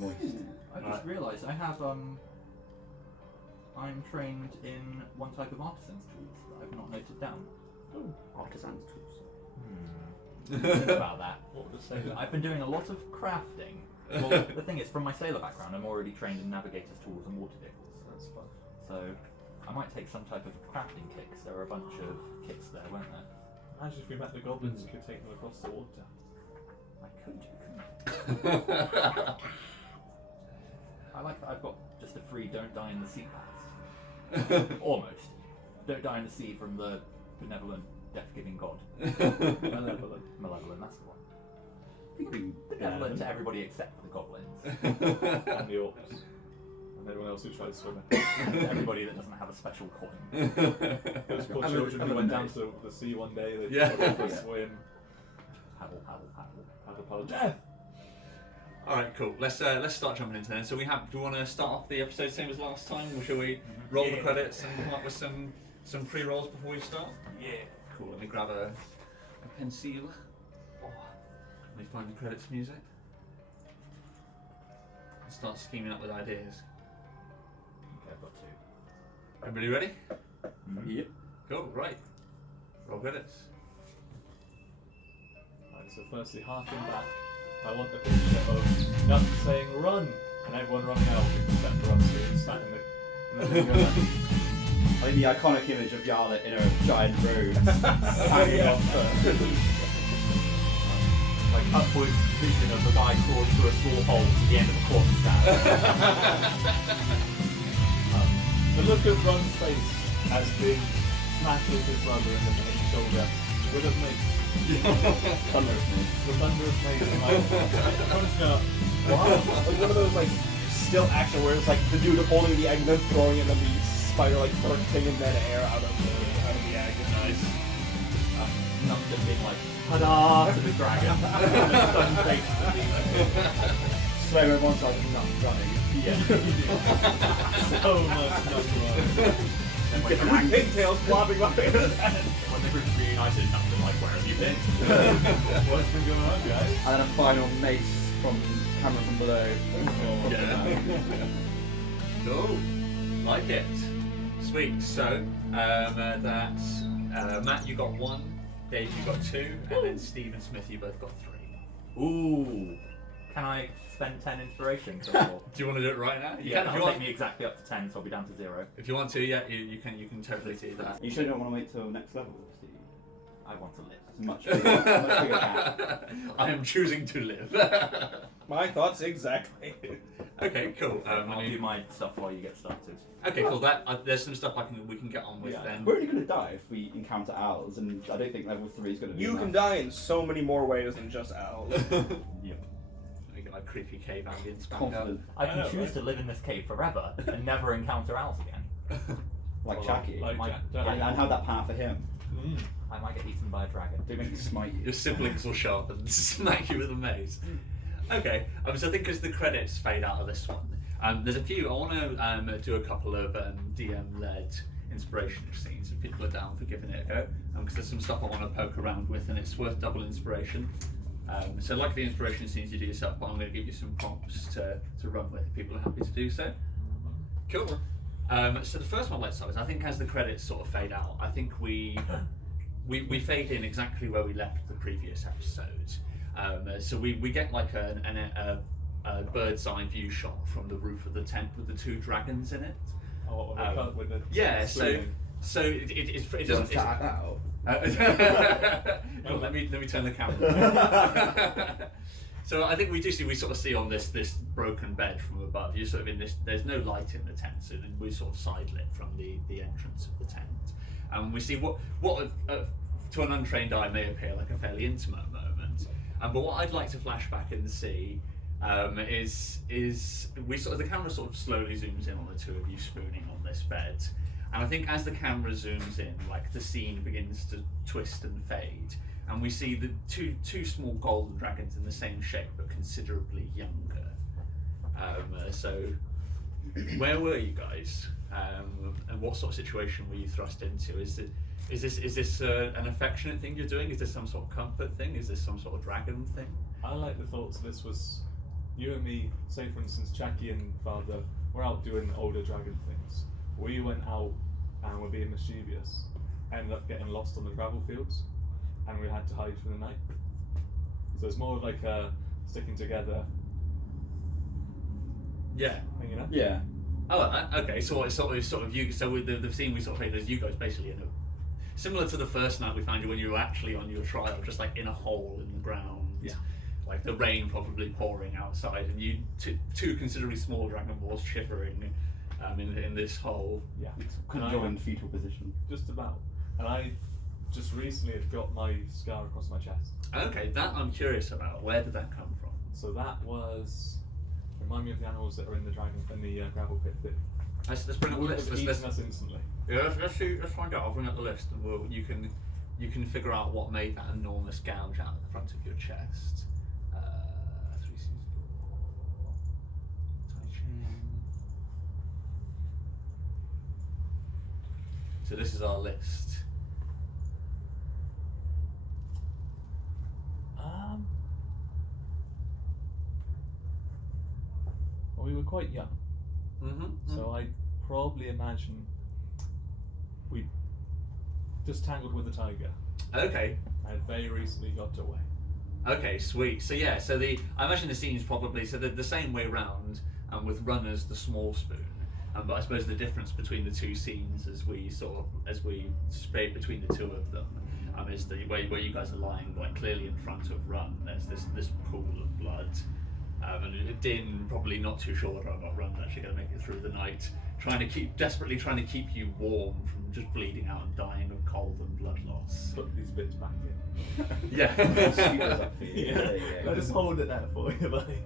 Moist. I just realised I have I'm trained in one type of artisan's tools that I've not noted down. Artisan's tools. Think about that. What would it say? I've been doing a lot of crafting. Well, the thing is, from my sailor background, I'm already trained in navigator's tools and water vehicles. That's fun. So I might take some type of crafting kicks. There are a bunch of kits there, weren't there? Imagine if we met the goblins, you could take them across the water. I could do, couldn't I? I like that I've got just a free don't die in the sea pass. Almost. Don't die in the sea from the benevolent, death-giving god. Malevolent. Malevolent, that's the one. You could be Benevolent to everybody except for the goblins. And the orcs. And everyone else who tried to swim it. Everybody that doesn't have a special coin. Those poor children who went down to the sea one day, they Yeah. went for a swim. Paddle, paddle, paddle. Paddle, paddle, death! Alright, cool. Let's start jumping into then. So do we want to start off the episode same as last time, or shall we roll the credits and come up with some pre-rolls before we start? Yeah. Cool, let me grab a pencil. Oh, let me find the credits music. And start scheming up with ideas. Okay, I've got two. Everybody ready? Yep. Cool, right. Roll credits. Right, so firstly, harking back, I want the picture of Nut saying run, and everyone running out except for us who sat in the river. I think the iconic image of Yarlet in a giant robe hanging off Like upward vision of the guy crawling through a small hole to the end of a corpse stand. The look of Run's face has been smashed with his brother in the shoulder would have made Thunderous Mace. the thunderous mace and like punching up. Wow. Like one of those like still action where it's like the dude holding the egg and then throwing it and then the spider like bursting in midair out of the egg. Nice. Not just being like, ta-da to the dragon. Stun face to the Slow mo one side, not running. yeah. So much not run. And when Different pigtails flopping by his head. when the group's reunited, nothing like, where have you been? What's been going on, guys? And then a final mace from camera from below. Yeah. Cool. Like it. Sweet. So, that's Matt, you got 1, Dave, you got 2, and then Steve and Smith, you both got 3. Ooh. Can I spend 10 inspiration? First of all? Do you want to do it right now? You Yeah, can if you that'll want. take me exactly up to 10, so I'll be down to 0. If you want to, yeah, you can totally do that. You sure don't want to wait till next level, Steve? I want to live. It's much bigger cat. I am choosing to live. My thoughts exactly. Okay, cool. I'll do my stuff while you get started. Okay, cool. There's some stuff we can get on with then. We're only going to die if we encounter owls, and I don't think level 3 is going to be You can enough. die in so many more ways than just owls. Yep. We get like creepy cave ambience back Confident. I can I know, choose right? to live in this cave forever and never encounter owls again. Like Well, Jackie. like My- Jack- and have that power for him. Mm. I might get eaten by a dragon. Don't make me smite you. Your siblings will show up and smack you with a maze. Okay, so I think as the credits fade out of this one, there's a few. I want to do a couple of DM-led inspiration scenes if people are down for giving it a go. Because there's some stuff I want to poke around with, and it's worth double inspiration. So like the inspiration scenes you do yourself, but I'm going to give you some prompts to run with if people are happy to do so. Cool. So the first one I'd like to start with, I think as the credits sort of fade out, I think we fade in exactly where we left the previous episode. So we get like a bird's eye view shot from the roof of the tent with the 2 dragons in it. Oh, with the Yeah, so swinging. it doesn't. Chat that out. Well, let me turn the camera. So I think we sort of see on this broken bed from above. You're sort of in this. There's no light in the tent, so we sort of side lit from the entrance of the tent, and we see what to an untrained eye may appear like a fairly intimate moment. But what I'd like to flash back and see is the camera sort of slowly zooms in on the 2 of you spooning on this bed. And I think as the camera zooms in, like the scene begins to twist and fade, and we see the two small golden dragons in the same shape but considerably younger. So, where were you guys, and what sort of situation were you thrust into? Is this an affectionate thing you're doing? Is this some sort of comfort thing? Is this some sort of dragon thing? I like the thoughts this was you and me, say for instance, Jackie and Father, we're out doing older dragon things. We went out and were being mischievous, ended up getting lost on the gravel fields, and we had to hide for the night. So it's more of like a sticking together, Yeah. hanging out. Yeah. I like that. Okay, so it's sort of you. So with the scene we sort of played as you guys basically in a similar to the first night we found you when you were actually on your trial, just like in a hole in the ground. Yeah. Like the rain probably pouring outside, and you two considerably small dragon balls shivering in this hole. Yeah. Conjoined fetal position. Just about. And I just recently had got my scar across my chest. Okay, that I'm curious about. Where did that come from? So that was, remind me of the animals that are in the gravel pit that Let's bring up the would list. have Let's eaten us instantly. Yeah, let's find out. I'll bring up the list, and you can figure out what made that enormous gouge out at the front of your chest. 3 seasons Tai Cheng. So this is our list. Well, we were quite young, Mm-hmm. so I probably imagine we just tangled with a tiger. Okay. I very recently got away. Okay, sweet. So yeah, I imagine the scene's probably the same way round, with runners the small spoon. But I suppose the difference between the two scenes as we sprayed between the two of them, is the where you guys are lying like clearly in front of Run. There's this pool of blood, and Din probably not too sure about Run actually going to make it through the night, desperately trying to keep you warm from just bleeding out and dying of cold and blood loss. Put these bits back in. Yeah. Sweep those up for you. Yeah. There you go. I just hold it there for you, buddy.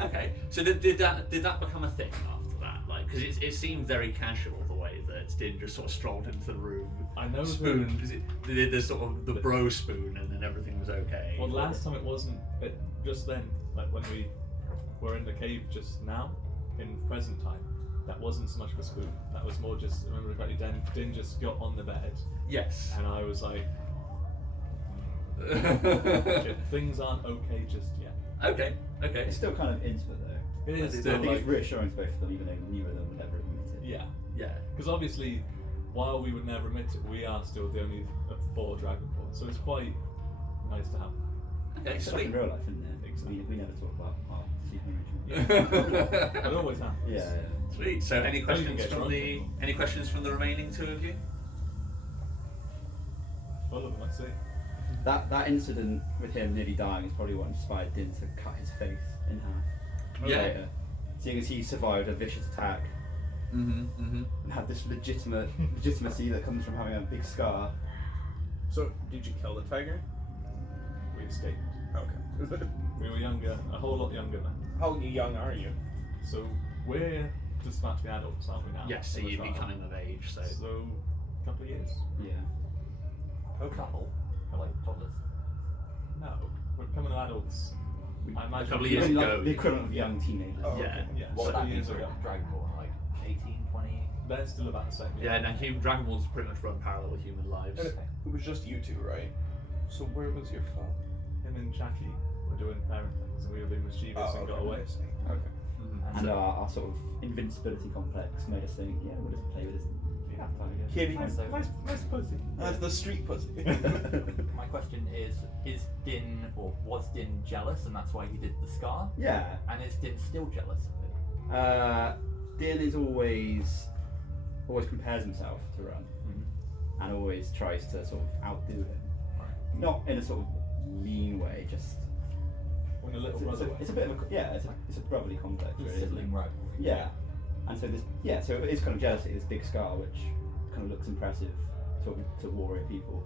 Okay, so did that become a thing after that? Like, because it seemed very casual the way that Din just sort of strolled into the room. I know Spoon. They did this sort of the bro spoon, and then everything was okay. Well, last time it wasn't. Just then, like when we were in the cave just now, in present time, that wasn't so much of a spoon. That was more just. Remember correctly, Din just got on the bed, Yes. and I was like, things aren't okay just yet. Okay. It's still kind of intimate though. It is I still think like, it's reassuring to both of them, even though neither of them would ever admit it. yeah, Yeah. because obviously, while we would never admit it, we are still the only of 4 dragonborn, so it's quite nice to have that. Okay. It's like Sweet. in real life, isn't it? Exactly. We never talk about our secret It always happens. Yeah. Sweet. So, any Don't even questions get from drunk. the remaining two of you? Full of them, I see. That incident with him nearly dying is probably what inspired Din to cut his face in half. Yeah. Later. Seeing as he survived a vicious attack Mm-hmm. and had this legitimacy that comes from having a big scar. So, did you kill the tiger? We escaped. Okay. We were younger, a whole lot younger then. How young are you? So we're just about to be adults, aren't we now? Yes. So At the you'd be start. coming of age. So. So, a couple of years. Yeah. Couple, or like toddlers. No, we're becoming adults. I imagine. A couple of years Really ago. like the equivalent of young teenagers. Oh, Yeah. okay. Yeah, What would several that be years for ago. Dragon Ball? Like 18, 20? They're still about the same. Yeah. Now, Dragon Balls pretty much run parallel with human lives. And it was just you two, right? So where was your phone? Him and Jackie were doing parent things, and we were being mischievous and got away. Okay. Mhm. And our sort of invincibility complex made us think, yeah, we'll just play with this tiger. Kitty. Nice pussy. That's the street pussy. My question is Din, or was Din jealous and that's why he did the scar? Yeah. And is Din still jealous of him? Din is always compares himself to Run, and always tries to sort of outdo him. Right. Not in a sort of mean way, just When a little it's brother. a bit of a it's a brotherly complex, really. Isn't it? Sibling rivalry. Yeah. And so so it is kind of jealousy, this big scar, which kind of looks impressive to warrior people.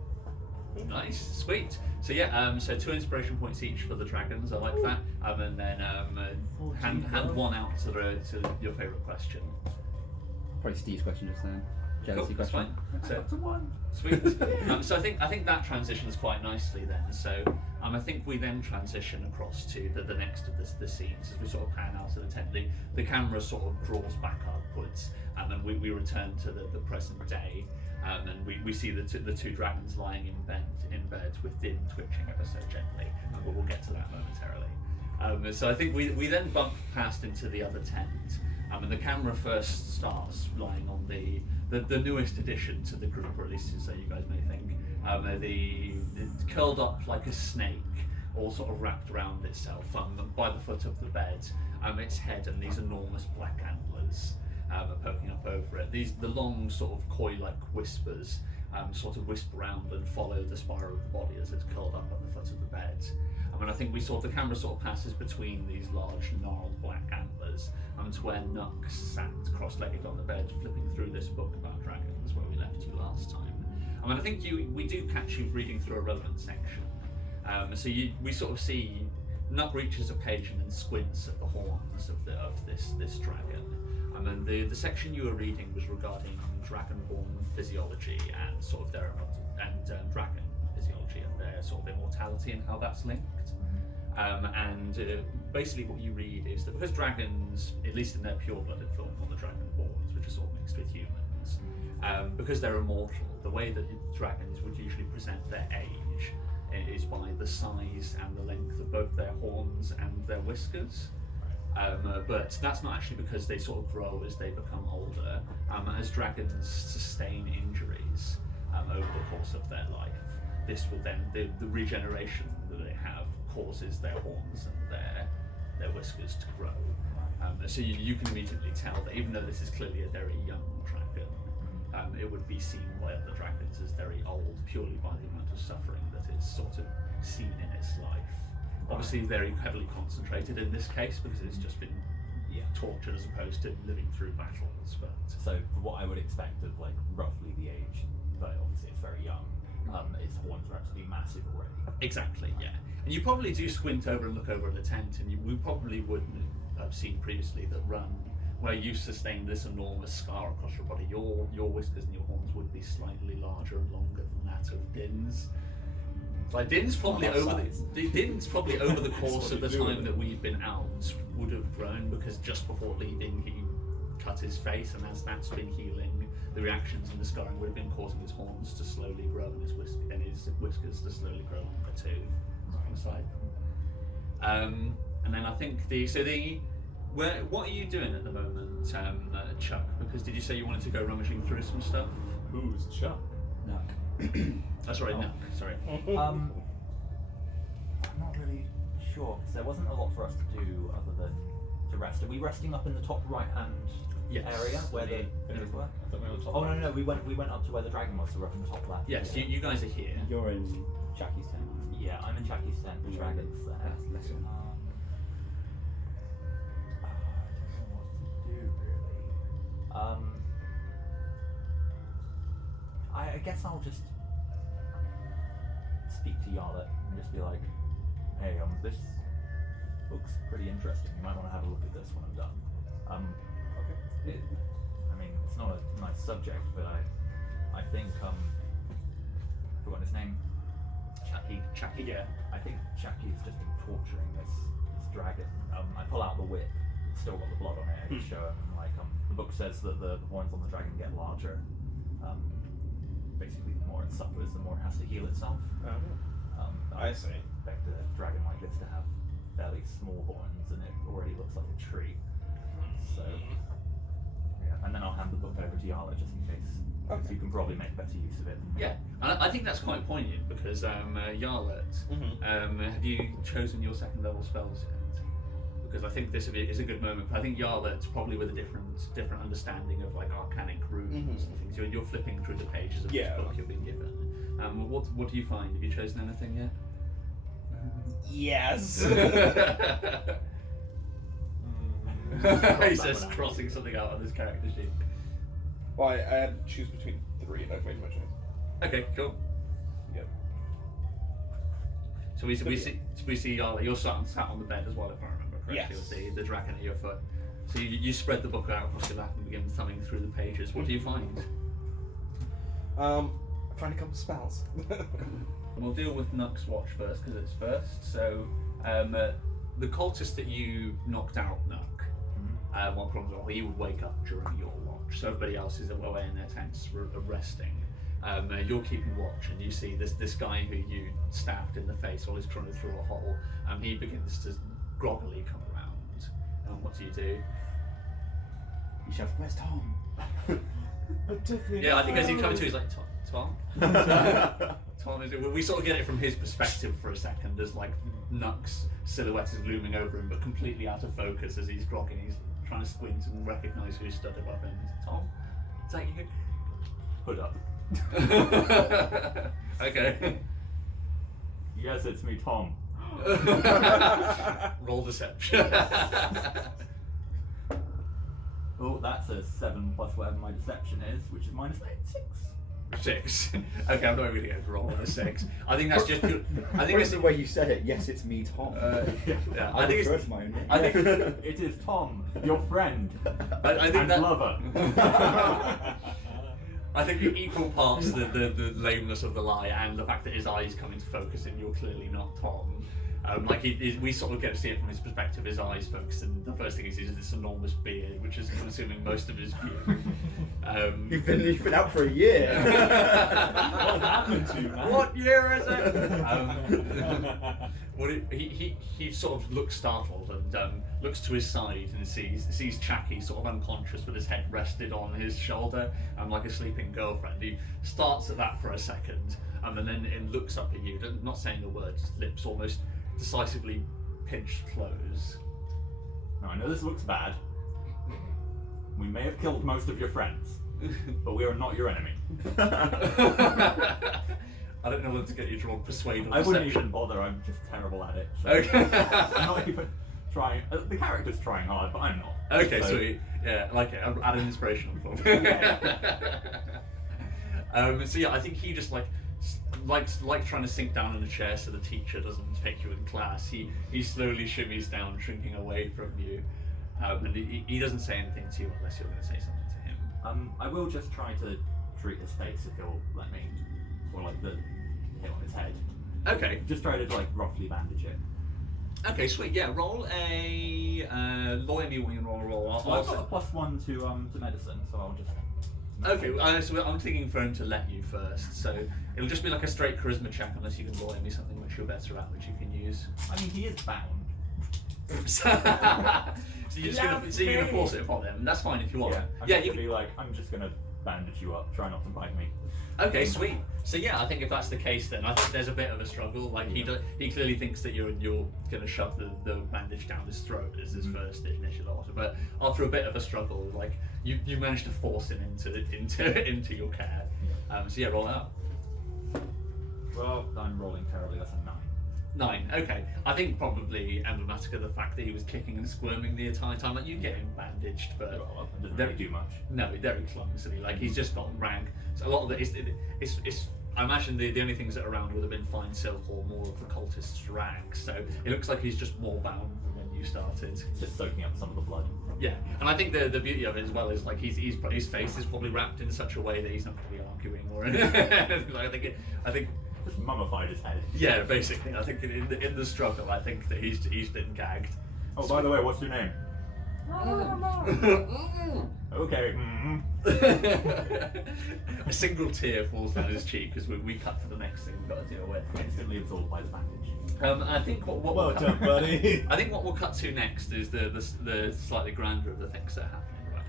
Nice, sweet. So yeah, so 2 inspiration points each for the dragons. I like that. And then hand one out to your favourite question. Probably Steve's question just then. Jealousy Cool, that's question. fine. So, One. sweet. So I think that transitions quite nicely then. So I think we then transition across to the next of the scenes as we sort of pan out to the tent. The camera sort of draws back upwards, and then we return to the present day. And we see the two dragons lying in bed with Din twitching ever so gently, and we'll get to that momentarily. So I think we then bump past into the other tent, and the camera first starts lying on the newest addition to the group, or at least so you guys may think. It's curled up like a snake, all sort of wrapped around itself by the foot of the bed. Its head and these enormous black antlers are poking up over it. The long sort of coy-like whispers sort of wisp around and follow the spiral of the body as it's curled up at the foot of the bed. I think we saw the camera sort of passes between these large gnarled black antlers to where Nux sat cross-legged on the bed flipping through this book about dragons where we left you last time. I think we do catch you reading through a relevant section. So we sort of see Nux reaches a page and then squints at the horns of this dragon. The section you were reading was regarding dragonborn physiology and sort of their dragon physiology and their sort of immortality and how that's linked. Basically what you read is that because dragons, at least in their pure-blooded form, or the dragonborns, which are sort of mixed with humans, because they're immortal, the way that dragons would usually present their age is by the size and the length of both their horns and their whiskers. But that's not actually because they sort of grow as they become older. As dragons sustain injuries over the course of their life, this would then, the regeneration that they have causes their horns and their whiskers to grow. So you can immediately tell that even though this is clearly a very young dragon, it would be seen by other dragons as very old purely by the amount of suffering that is sort of seen in its life. Obviously very heavily concentrated in this case because it's just been tortured as opposed to living through battles. But So for what I would expect of like roughly the age, but obviously it's very young, its horns are absolutely massive already. exactly, yeah. And you probably do squint over and look over at the tent, and we probably wouldn't have seen previously that where you sustained this enormous scar across your body, your whiskers and your horns would be slightly larger and longer than that of Din's. Like Din's probably over the course of the time that we've been out would have grown, because just before leaving he cut his face, and as that's been healing, the reactions and the scarring would have been causing his horns to slowly grow and his whiskers to slowly grow longer too on the side. And then I think what are you doing at the moment, Chuck? Because did you say you wanted to go rummaging through some stuff? Who's Chuck? Nuck. That's right, Nuck. Sorry. I'm not really sure, because there wasn't a lot for us to do other than to rest. Are we resting up in the top right-hand area where the things were? I thought we were on top. Oh no, we went up to where the dragon was, so we're up in the top left. Yes, you guys are here. You're in Jackie's tent. Yeah, I'm in Chaki's tent. The dragon's there. That's less one. I don't know what to do really. I guess I'll just speak to Yarlet and just be like, hey, this looks pretty interesting. You might want to have a look at this when I'm done. Okay. I mean, it's not a nice subject, but I think I've forgotten his name. Chucky. Yeah, I think Chaki's just been torturing this dragon. I pull out the whip. It's still got the blood on it. I just show him, like, the book says that the horns on the dragon get larger. Basically, the more it suffers, the more it has to heal itself. I see. Expect a dragon like this to have fairly small horns, and it already looks like a tree. So, yeah. And then I'll hand the book over to Yarla just in case. Because you can probably make better use of it. Yeah, and I think that's quite poignant because Yarlet, have you chosen your second level spells yet? Because I think this is a good moment. I think Yarlet's probably with a different understanding of like arcanic runes and things. You're flipping through the pages of this book you've been given. What do you find? Have you chosen anything yet? Yes. He says crossing something out on his character sheet. Well, I had to choose between 3 and I've made my choice. Okay, cool. Yep. So we see Yarla. You're sat on the bed as well, if I remember correctly, Yes. with the dragon at your foot. So you spread the book out across your lap and begin thumbing through the pages. What do you find? I find a couple spells. We'll deal with Nuck's watch first because it's first. So the cultist that you knocked out, Nuck, one problem is he would wake up during your watch. So everybody else is away in their tents resting. You're keeping watch, and you see this guy who you stabbed in the face while he's crawling through a hole. He begins to groggily come around. And what do you do? You shout, "Where's Tom?" Yeah, I think as you come to, he's like, Tom? Tom is. We sort of get it from his perspective for a second. There's like Nux silhouette is looming over him, but completely out of focus as he's groggy. He's trying to squint and recognise who stood above him. Tom, is that you? Hood up. Okay. Yes, it's me, Tom. Roll deception. Oh, that's a 7 plus whatever my deception is, which is -8, 6. 6. Okay, I'm not really going to roll on a 6. I think that's just. I think Where's it's the way you said it? Yes, it's me, Tom. yeah. I think it's. it's my own name. I think. It is Tom, your friend I think and that. lover. I think equal parts the lameness of the lie and the fact that his eyes come into focus and you're clearly not Tom. We sort of get to see it from his perspective. His eyes focus, and the first thing he sees is this enormous beard, which is consuming most of his view. You've been out for a year. What happened to you, man? What year is it? He sort of looks startled and looks to his side and sees Chacky sort of unconscious with his head rested on his shoulder like a sleeping girlfriend. He starts at that for a second and then looks up at you, not saying a word, just lips almost decisively pinched close. Now, I know this looks bad. We may have killed most of your friends, but we are not your enemy. I don't know whether to get you to roll persuade or I wouldn't deception. even bother, I'm just terrible at it. So Okay. I'm not even trying. The character's trying hard, but I'm not. Okay, So- sweet. Yeah, I like it. I'll add an inspirational form. So yeah, I think he just likes trying to sink down in a chair so the teacher doesn't pick you in class. He slowly shimmies down, shrinking away from you, and he doesn't say anything to you unless you're going to say something to him. I will just try to treat his face if he'll let me, or like the hit on his head. Okay. Just try to like roughly bandage it. Okay, sweet. Yeah, roll a lawyer me what you want to roll. Well, I've got a +1 to medicine, so I'll just. Okay, so I'm thinking for him to let you first, so it'll just be like a straight charisma check unless you can lawyer me something which you're better at, which you can use. I mean, he is bound. So you're gonna force it upon him. That's fine if you want. Yeah, you can be like, I'm just gonna bandage you up. Try not to bite me. Okay, sweet. So yeah, I think if that's the case, then I think there's a bit of a struggle. Like he clearly thinks that you're gonna shove the bandage down his throat as his first initial order. But after a bit of a struggle, like you manage to force him into your care. So yeah, roll out. Well, I'm rolling terribly. That's a 9. 9. Okay. I think probably emblematic of the fact that he was kicking and squirming the entire time. Like you get him bandaged, but Well, it doesn't really do much. no, very clumsily. Like he's just got rag. So a lot of it is I imagine the only things that are around would have been fine silk or more of the cultist's rags. So it looks like he's just more bound than when you started. It's just soaking up some of the blood. Yeah, and I think the beauty of it as well is like his face is probably wrapped in such a way that he's not going to be arguing or anything. I think. Just mummified his head. Yeah, basically. I think in the struggle, I think that he's been gagged. Oh, by the way, what's your name? Okay. A single tear falls down his cheek as we cut to the next thing we've got to deal with. Instantly absorbed by the bandage. I think what Well we'll done, buddy. I think what we'll cut to next is the slightly grander of the things that are happening right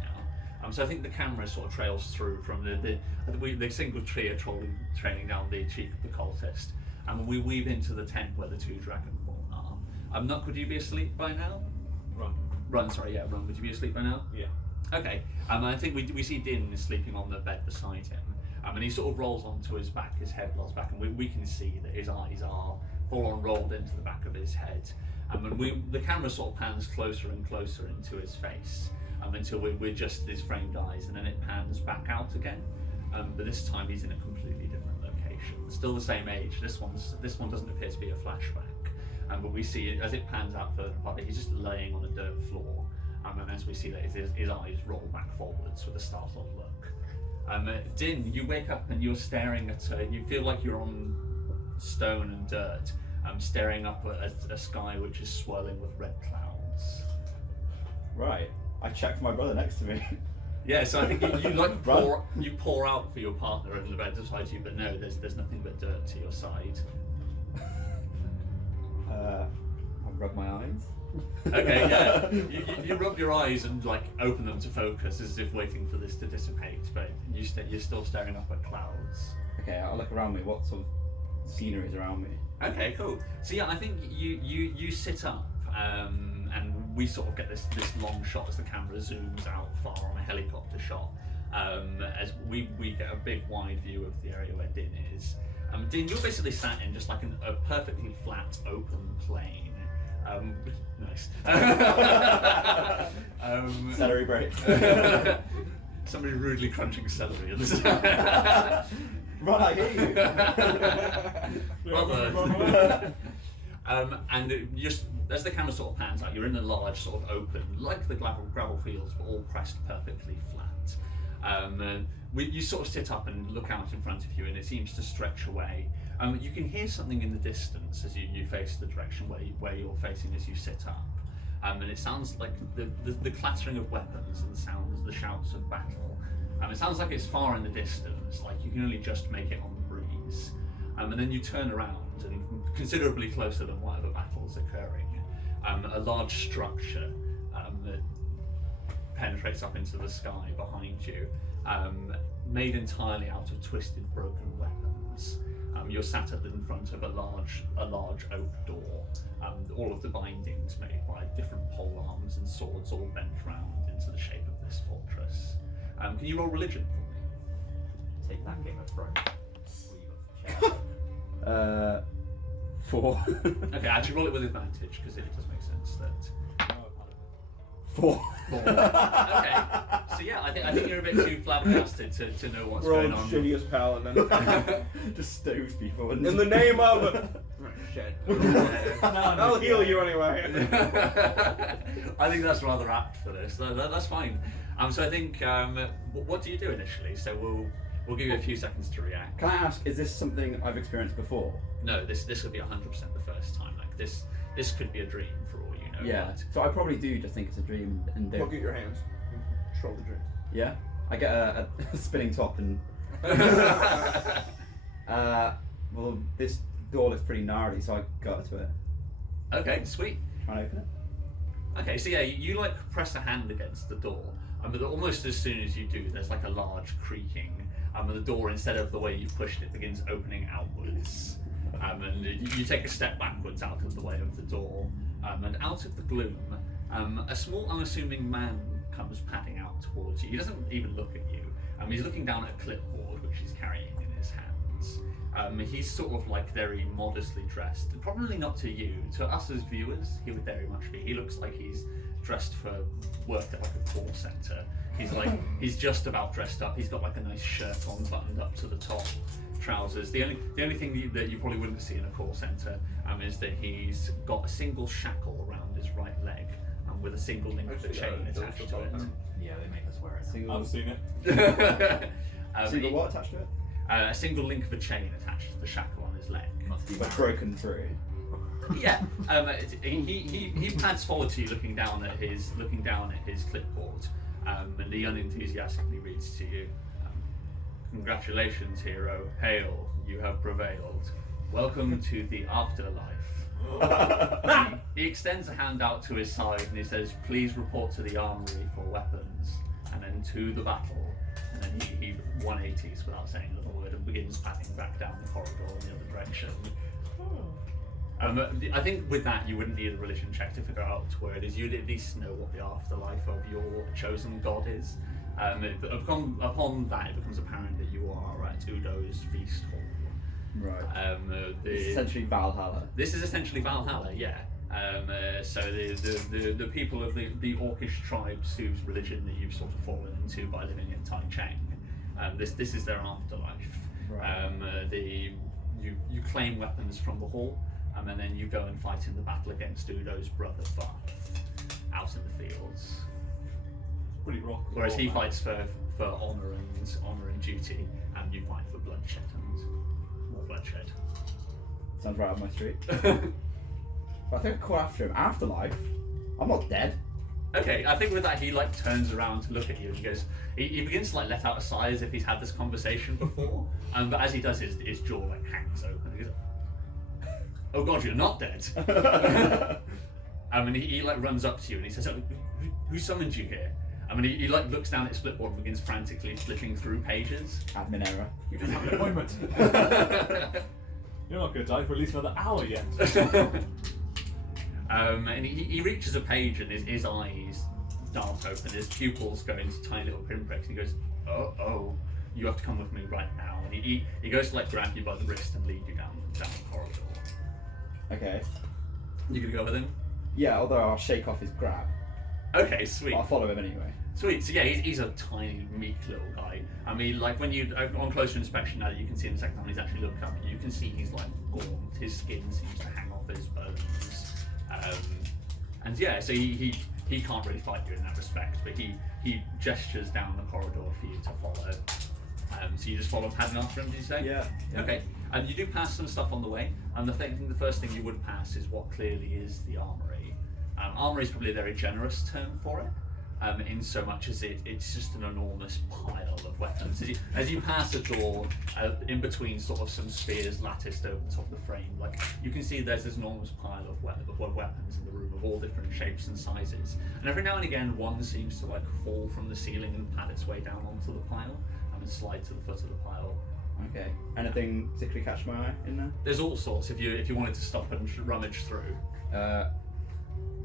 now. So I think the camera sort of trails through from the single tree trailing down the cheek of the cultist, and we weave into the tent where the 2 dragonborn are. Nuck, would you be asleep by now? Run, sorry, yeah, Run. Would you be asleep by now? Yeah. Okay. I think we see Din sleeping on the bed beside him. And he sort of rolls onto his back, his head rolls back, and we can see that his eyes are full on rolled into the back of his head. And the camera sort of pans closer and closer into his face until we're just his framed eyes, and then it pans back out again. But this time he's in a completely different location. Still the same age. This one doesn't appear to be a flashback. But we see as it pans out further apart, he's just laying on a dirt floor. And as we see that his eyes roll back forwards with a startled look. Din, you wake up and you're staring at. You feel like you're on stone and dirt, staring up at a sky which is swirling with red clouds. Right. I checked for my brother next to me. Yeah, so I think you pour out for your partner in the bed beside you, but no, there's nothing but dirt to your side. I'm rub my eyes. Okay, yeah. You rub your eyes and like open them to focus as if waiting for this to dissipate, but you're still staring up at clouds. Okay, I'll look around me. What sort of scenery is around me? Okay, cool. So yeah, I think you sit up, and we sort of get this long shot as the camera zooms out far on a helicopter shot. As we get a big wide view of the area where Din is. Din, you're basically sat in just like a perfectly flat, open plain. Nice. Celery break. Somebody rudely crunching celery. Run, I hear you. Brother. And just as the camera sort of pans out, you're in a large sort of open, like the gravel fields, but all pressed perfectly flat. You sort of sit up and look out in front of you, and it seems to stretch away. You can hear something in the distance as you face the direction where you're facing as you sit up. And it sounds like the clattering of weapons and the shouts of battle. It sounds like it's far in the distance, like you can only just make it on the breeze. And then you turn around, and considerably closer than whatever battle is occurring, a large structure that penetrates up into the sky behind you, made entirely out of twisted, broken weapons. You're sat in front of a large oak door, all of the bindings made by different pole arms and swords all bent round into the shape of this fortress. Can you roll religion for me? Take that, Game of Thrones. 4. Okay, actually roll it with advantage, because it does make sense that... 4. Okay, so yeah, I think you're a bit too flabbergasted to know what's We're all going the on. shittiest paladin. Just stoves people. And In the name of... Shit. I'll heal you anyway. I think that's rather apt for this. That's fine. So I think, what do you do initially? So we'll give you a few seconds to react. Can I ask, is this something I've experienced before? No, this would be 100% the first time. Like this could be a dream for all you know. Yeah. But So I probably do just think it's a dream and do. Look at your hands. Control the dream. Yeah. I get a spinning top and. Well, this door looks pretty gnarly, so I go up to it. Okay, sweet. Try and open it. Okay, so yeah, you like press a hand against the door, but almost as soon as you do, there's like a large creaking, and the door, instead of the way you pushed it, begins opening outwards. And you take a step backwards out of the way of the door, and out of the gloom, a small, unassuming man comes padding out towards you. He doesn't even look at you. He's looking down at a clipboard which he's carrying in his hands. He's sort of like very modestly dressed, probably not to you. To us as viewers, he would very much be. He looks like he's dressed for work at like a call centre. He's just about dressed up. He's got like a nice shirt on, buttoned up to the top, trousers. The only thing that you probably wouldn't see in a call centre is that he's got a single shackle around his right leg, with a single link of the chain attached to it. Yeah, they make us wear it. Single, I've seen it. single what attached to it? A single link of a chain attached to the shackle on his leg. Must be But broken through. Yeah. He pads forward to you, looking down at his clipboard, and he unenthusiastically reads to you. Congratulations, hero. Hail, you have prevailed. Welcome to the afterlife. He extends a hand out to his side and he says, please report to the armory for weapons, and then to the battle. And then he 180s without saying another word and begins padding back down the corridor in the other direction. I think with that you wouldn't need a religion check to figure out where it is. You'd at least know what the afterlife of your chosen god is. Upon that, it becomes apparent that you are at Udo's feast hall. Right. It's essentially Valhalla. This is essentially Valhalla, yeah. So the people of the Orcish tribes whose religion that you've sort of fallen into by living in Tai Cheng, this is their afterlife. Right. You claim weapons from the hall, and then you go and fight in the battle against Udo's brother Var, out in the fields. Pretty rock. Whereas he fights for honour and duty, and you fight for bloodshed and more bloodshed. Sounds right up my street. But I think I call after him. Afterlife? I'm not dead. Okay, I think with that he like turns around to look at you and he goes. He begins to like let out a sigh as if he's had this conversation before. But as he does, his jaw like hangs open. He goes, "Oh God, you're not dead." And he like runs up to you and he says, "Oh, who summoned you here?" He like looks down at his flipboard and begins frantically flipping through pages. Admin error. You didn't have an appointment. You're not going to die for at least another hour yet. And he reaches a page and his eyes dart open, his pupils go into tiny little pinpricks, and he goes, oh, you have to come with me right now. And he goes to like grab you by the wrist and lead you down the corridor. Okay. You gonna go with him? Yeah, although I'll shake off his grab. Okay, sweet. But I'll follow him anyway. Sweet. So yeah, he's a tiny, meek little guy. Like when you on closer inspection now that you can see in the second time he's actually looked up, you can see he's like gaunt. His skin seems to hang off his bones. And yeah, so he can't really fight you in that respect, but he gestures down the corridor for you to follow. So you just follow pattern after him, did you say? Yeah. Okay. You do pass some stuff on the way, and the first thing you would pass is what clearly is the armory. Armory is probably a very generous term for it. In so much as it's just an enormous pile of weapons. As you pass a door, in between sort of some spears latticed over the top of the frame, like you can see there's this enormous pile of weapons in the room of all different shapes and sizes. And every now and again, one seems to like fall from the ceiling and pad its way down onto the pile, and slide to the foot of the pile. Okay. Anything particularly catch my eye in there? There's all sorts. If you wanted to stop and rummage through.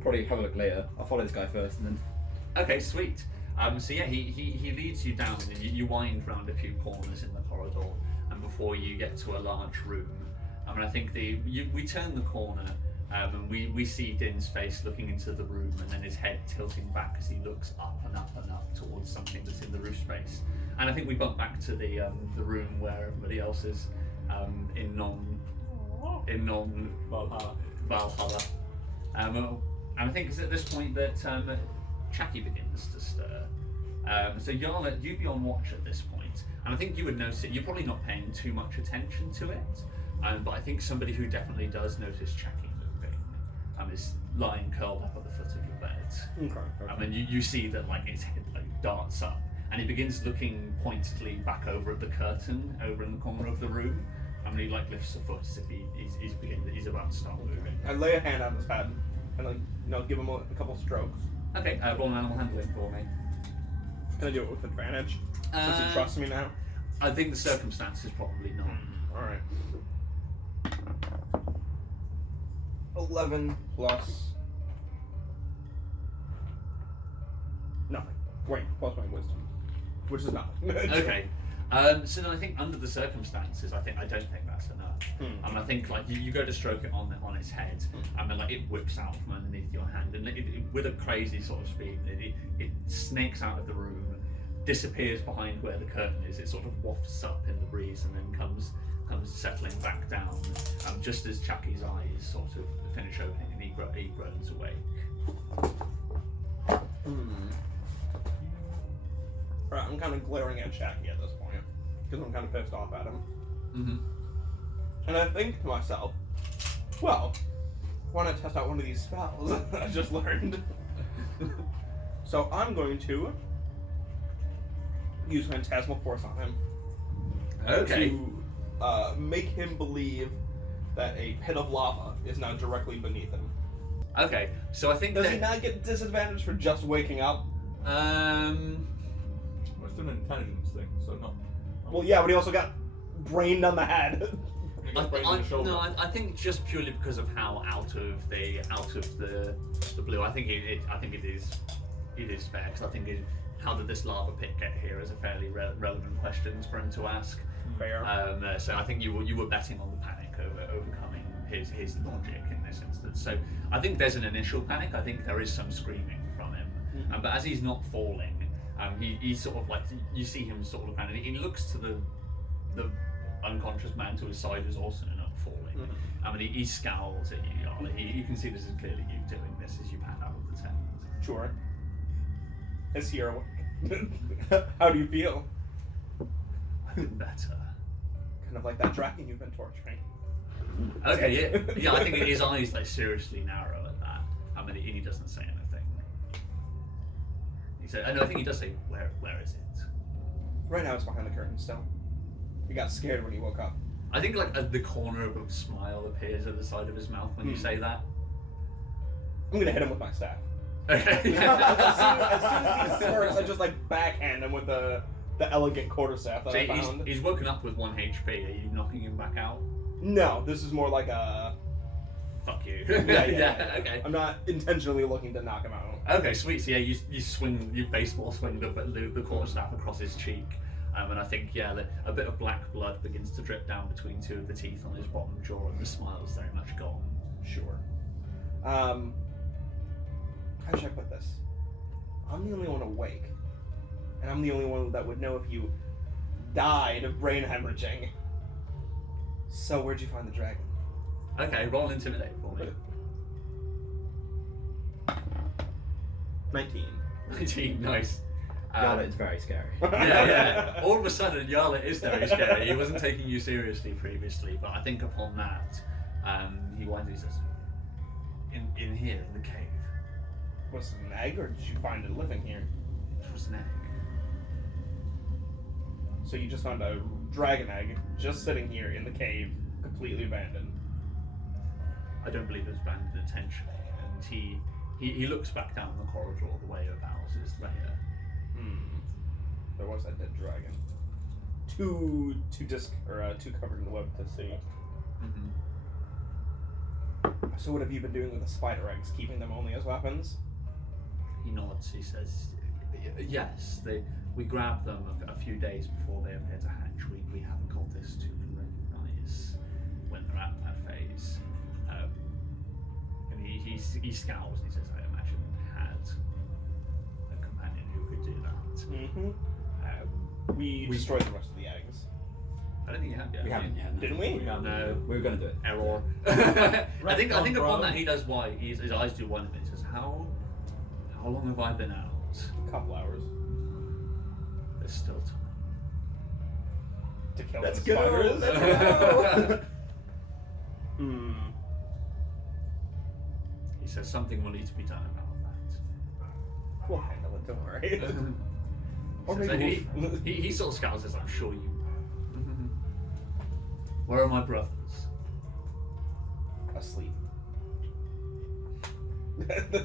Probably have a look later. I'll follow this guy first and then. Okay, sweet. So yeah, he leads you down and you wind round a few corners in the corridor, and before you get to a large room, I think we turn the corner and we see Din's face looking into the room, and then his head tilting back as he looks up and up and up towards something that's in the roof space. And I think we bump back to the room where everybody else is in non Valhalla. And I think it's at this point that Chacky begins to stir. So Yarla, you'd be on watch at this point, and I think you would notice it. You're probably not paying too much attention to it, but I think somebody who definitely does notice Chacky moving is lying curled up at the foot of your bed. Okay. You see that like its head like darts up, and he begins looking pointedly back over at the curtain over in the corner of the room. He like lifts a foot as if he's about to start moving. I lay a hand on his head and give him a couple strokes. Okay, roll an animal handling for me. Can I do it with advantage? Since he trusts me now? I think the circumstances probably not. Alright. 11 plus... nothing. Wait, plus my wisdom. Which is nothing. Okay. So then I think under the circumstances, I don't think that's enough. I think like you go to stroke it on its head, and then like it whips out from underneath your hand, and with a crazy sort of speed, it snakes out of the room, disappears behind where the curtain is. It sort of wafts up in the breeze, and then comes settling back down. Just as Chucky's eyes sort of finish opening, and he groans awake. Right, I'm kind of glaring at Chacky at this point, because I'm kind of pissed off at him. Mm-hmm. And I think to myself, well, why not test out one of these spells I just learned? So I'm going to use Phantasmal Force on him. Okay. To make him believe that a pit of lava is now directly beneath him. Okay, so I think Does he not get disadvantage for just waking up? Well, it's an intelligence thing, so not. Well, yeah, but he also got brained on the head. I think just purely because of how out of the blue. I think it is fair, because I think how did this lava pit get here is a fairly relevant question for him to ask. Fair. So I think you were betting on the panic overcoming his logic in this instance. So I think there's an initial panic. I think there is some screaming from him, but as he's not falling, he's sort of like, you see him sort of kind of, he looks to the unconscious man to his side who's also not falling. He scowls at you. You can see this is clearly you doing this as you pad out of the tent. Sure. Is he your... How do you feel? I feel better. Kind of like that dragon you've been torturing. Okay, yeah. I think his eyes like seriously narrow at that. He doesn't say anything. He said, I think he does say, "Where is it?" Right now it's behind the curtain still. He got scared when he woke up. I think like the corner of a smile appears at the side of his mouth when you say that. I'm gonna hit him with my staff. Okay. as soon as he smirks, I just like backhand him with the elegant quarterstaff that So I found. he's woken up with 1 HP. Are you knocking him back out? No, this is more like a. Fuck you. Yeah. Okay. I'm not intentionally looking to knock him out. Okay, sweet. So yeah, you swing, you baseball swing the quarterstaff across his cheek, and I think a bit of black blood begins to drip down between 2 of the teeth on his bottom jaw, and the smile is very much gone. Sure. How should I put this? I'm the only one awake, and I'm the only one that would know if you died of brain hemorrhaging. So where'd you find the dragon? Okay, roll intimidate for me. 19. 19, nice. Yarlet is very scary. Yeah. All of a sudden, Yarlet is very scary. He wasn't taking you seriously previously, but I think upon that, he wisely says, "In here, in the cave, Was it an egg, or did you find it living here? it was an egg." So you just found a dragon egg just sitting here in the cave, completely abandoned. I don't believe it was abandoned intentionally, and he looks back down the corridor the way of Alice's lair. There was that dead dragon. Too covered in web to see. So what have you been doing with the spider eggs? Keeping them only as weapons? He nods. He says, "Yes, we grabbed them a few days before they appear to hatch. We haven't got this to recognize when they're at that phase." And he scowls and he says, "I imagine you had a companion who could do that." We destroyed the rest of the eggs. I don't think you have yet. We haven't yet. No. Didn't we? No. We were going to do it. Error. I think upon that he does why his eyes do one, and he says, "How long have I been out?" A couple hours. There's still time. To kill Let's the go! spiders? Let's go! He says something will need to be done about that. We'll handle it, don't worry. Or So maybe he sort of scowls as I'm sure you. Where are my brothers? asleep.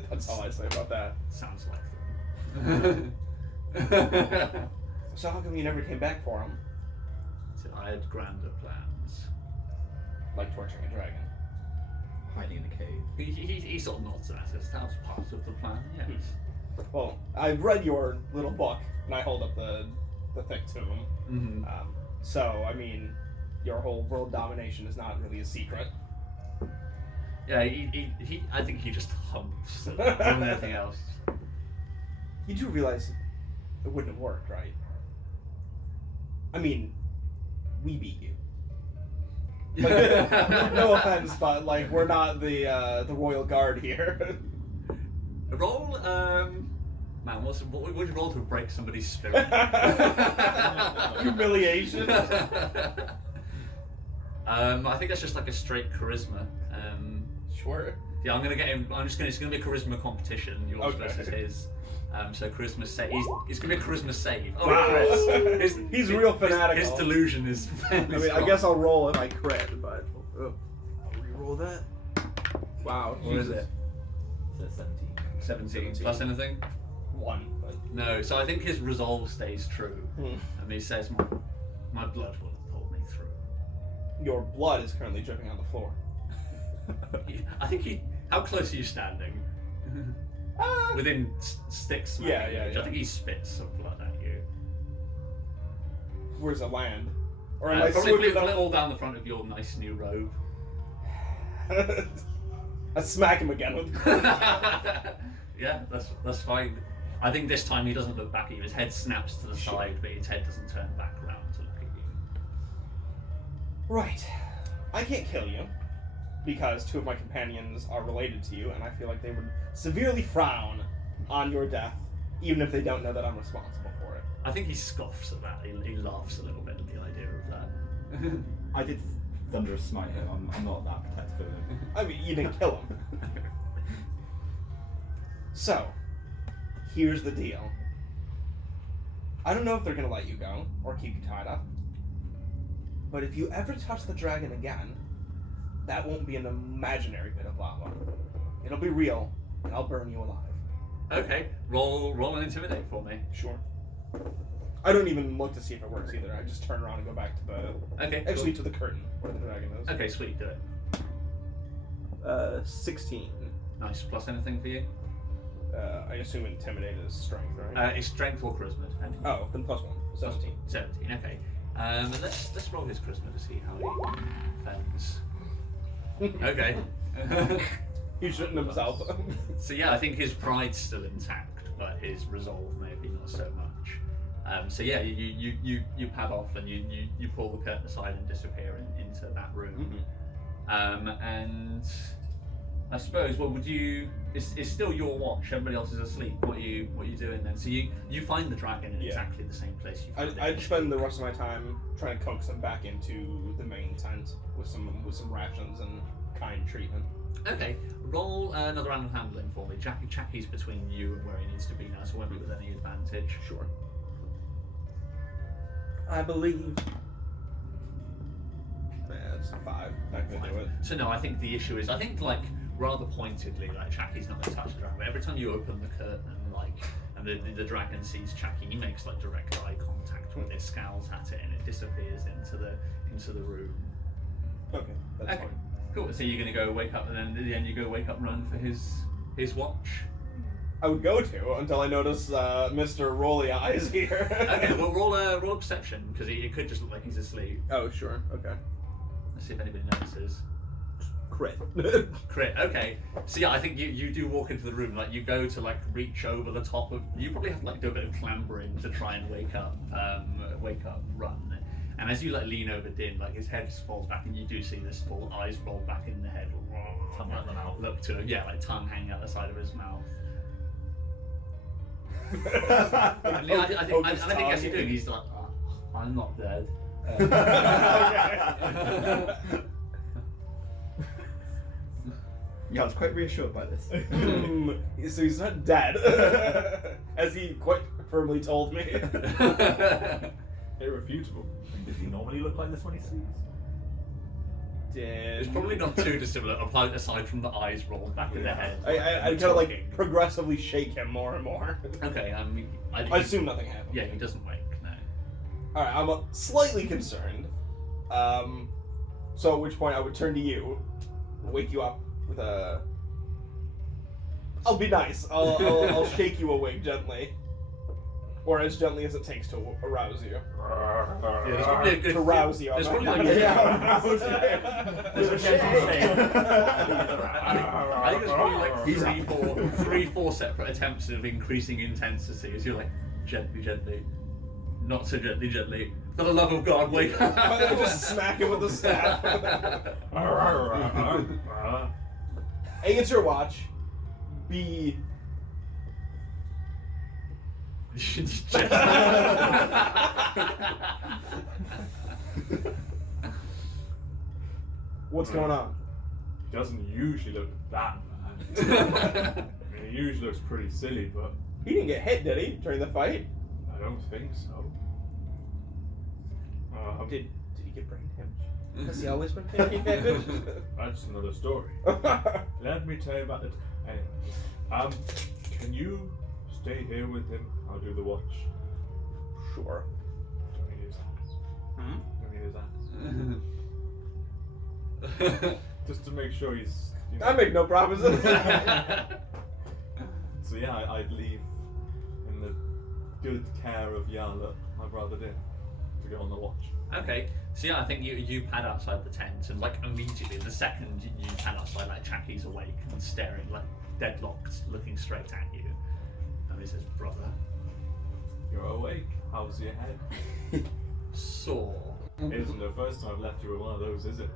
That's all I say about that. Sounds like them. So how come you never came back for him? So I had grander plans. Like torturing a dragon. Hiding in a cave. He sort of nods and says, "That was part of the plan, yes." Well, I've read your little book, and I hold up the thick tome. Mm-hmm. So, I mean, your whole world domination is not really a secret. Yeah, I think he just humps more than anything else. You do realize it wouldn't have worked, right? I mean, we beat you. Like, no offense, but like we're not the royal guard here. Roll, man, what would you roll to break somebody's spirit? Humiliation. I think that's just like a straight charisma. Sure. Yeah, I'm gonna get him. It's gonna be a charisma competition. Yours Okay. versus his. So charisma save. It's gonna be a charisma save. Oh, Wow. crits. He's real fanatical. His delusion is. I mean, I guess I'll roll if I crit, but I'll re-roll that. Wow. What is Jesus. it? So 17. 17 plus anything? 1. But No. So I think his resolve stays true. Hmm. And he says, "My blood will have pulled me through." Your blood is currently dripping on the floor. I think he. How close are you standing? Within sticks. Yeah. I think he spits some blood at you. Where's it land? Or am I Probably swooping put it all down the front of your nice new robe. I smack him again with. Yeah, that's fine. I think this time he doesn't look back at you. His head snaps to the side, but his head doesn't turn back around to look at you. Right. I can't kill you because 2 of my companions are related to you, and I feel like they would severely frown on your death, even if they don't know that I'm responsible for it. I think he scoffs at that. He laughs a little bit at the idea of that. I did thunderous smite him. I'm not that protective of him. I mean, you didn't kill him. So, here's the deal. I don't know if they're gonna let you go or keep you tied up. But if you ever touch the dragon again, that won't be an imaginary bit of lava. It'll be real, and I'll burn you alive. Okay, roll an intimidate for me. Sure. I don't even look to see if it works either. I just turn around and go back to the... Okay, Actually, cool. to the curtain where the dragon is. Okay, sweet, do it. 16. Nice. Plus anything for you? I assume intimidate is strength, right? It's strength or charisma, depending. Oh, then plus 1. 17. 17. Okay. Let's roll his charisma to see how he fends. Okay. He shouldn't himself. So yeah, I think his pride's still intact, but his resolve maybe not so much. So yeah, you pad off and you pull the curtain aside and disappear into that room. And I suppose, well, it's still your watch. Everybody else is asleep. What are you doing then? So you find the dragon in exactly the same place you found it. I'd spend the rest of my time trying to coax him back into the main tent with some rations and kind treatment. Okay, roll another round of handling for me. Jackie's between you and where he needs to be now, so won't be with any advantage. Sure. I believe. That's 5. Not gonna do it. So no, I think the issue is, rather pointedly, like Jackie's not going to touch the dragon. But every time you open the curtain, and the dragon sees Jackie, he makes direct eye contact with it, scowls at it, and it disappears into the room. Okay, that's fine. Cool. So you're going to go wake up, and then at the end you go wake up and run for his watch. I would go to until I notice Mr. Rolly Eyes here. Okay, well roll a perception because it could just look like he's asleep. Oh, sure. Okay. Let's see if anybody notices. Crit. Crit. Okay. So yeah, I think you do walk into the room. You go to reach over the top of. You probably have to do a bit of clambering to try and wake up, run. And as you lean over Din, his head just falls back, and you do see this full eyes roll back in the head. Tongue out the mouth. Look to him, tongue hanging out the side of his mouth. I think as you're doing, he's like, I'm not dead. Yeah, I was quite reassured by this. So he's not dead, as he quite firmly told me. Irrefutable. Does he normally look like this when he sleeps? It's probably not too dissimilar, aside from the eyes rolled back in the head. I kind of progressively shake him more and more. Okay, I assume nothing happened. Yeah, he doesn't wake. No. All right, I'm slightly concerned. So at which point I would turn to you, wake you up with a. I'll be nice. I'll shake you awake gently, or as gently as it takes to arouse you. Yeah, there's probably a good. To rouse you. There's probably There's There's a gentle shake. I think there's probably three, four separate attempts of increasing intensity as you're gently, not so gently. For the love of God, wake up! I just smack him with the staff. A, it's your watch. B, what's going on? He doesn't usually look that bad. He usually looks pretty silly, but He didn't get hit, did he, during the fight? I don't think so. Did he get brain damage? Has he always been brain damage? That's another story. Let me tell you about it. Anyway, can you stay here with him? I'll do the watch. Sure. Don't need his ass. Don't need his ass. Just to make sure he's. I make no promises. So yeah, I'd leave in the good care of Yala, my brother did, to go on the watch. Okay, so yeah, I think you pad outside the tent, and immediately, the second you pad outside, Chackie's awake and staring, deadlocked, looking straight at you. And he says, "Brother, You're awake. How's your head? sore." It isn't the first time I've left you with one of those, is it?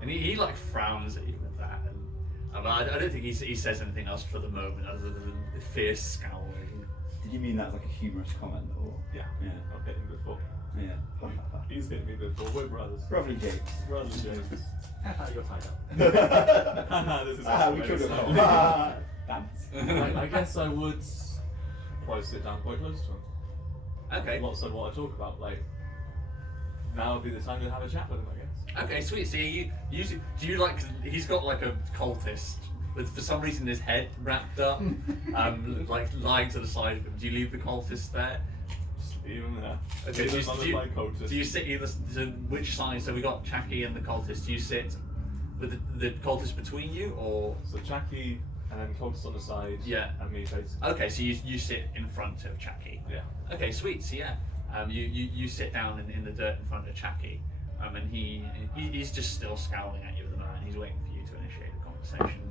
And he frowns at you with that, and I don't think he says anything else for the moment other than fierce scowling. Did you mean that as a humorous comment, or? Yeah. Yeah. I've hit him before. Yeah. He's hit me before. We're brothers. Roughly James. Brother James. You're tied up. This is We killed him. Dance. I guess I would probably sit down quite close to him. Okay. Lots of what I talk about, now would be the time to have a chat with him, I guess. Okay, sweet. So do you like? He's got like a cultist with for some reason his head wrapped up, like lying to the side of him. Do you leave the cultist there? Just leave him there. Okay. He's another like cultist. Do you sit either? So which side? So we got Chacky and the cultist. Do you sit with the cultist between you, or? So Chacky and then cultist on the side. Yeah. And me facing. Okay, so you sit in front of Chacky. Yeah. Okay, sweet. So yeah, you sit down in the dirt in front of Chacky, and he's just still scowling at you at the moment. He's waiting for you to initiate a conversation,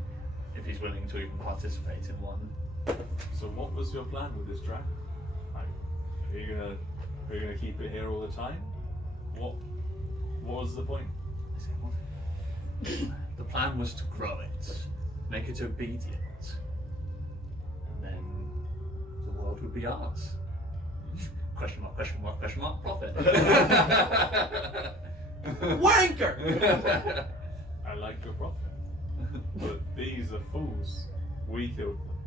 if he's willing to even participate in one. So what was your plan with this dragon? Like, are you gonna keep it here all the time? What was the point? The plan was to grow it, make it obedient, and then the world would be ours. Question mark, question mark, question mark, profit. Wanker! I like your profit. But these are fools. We killed them.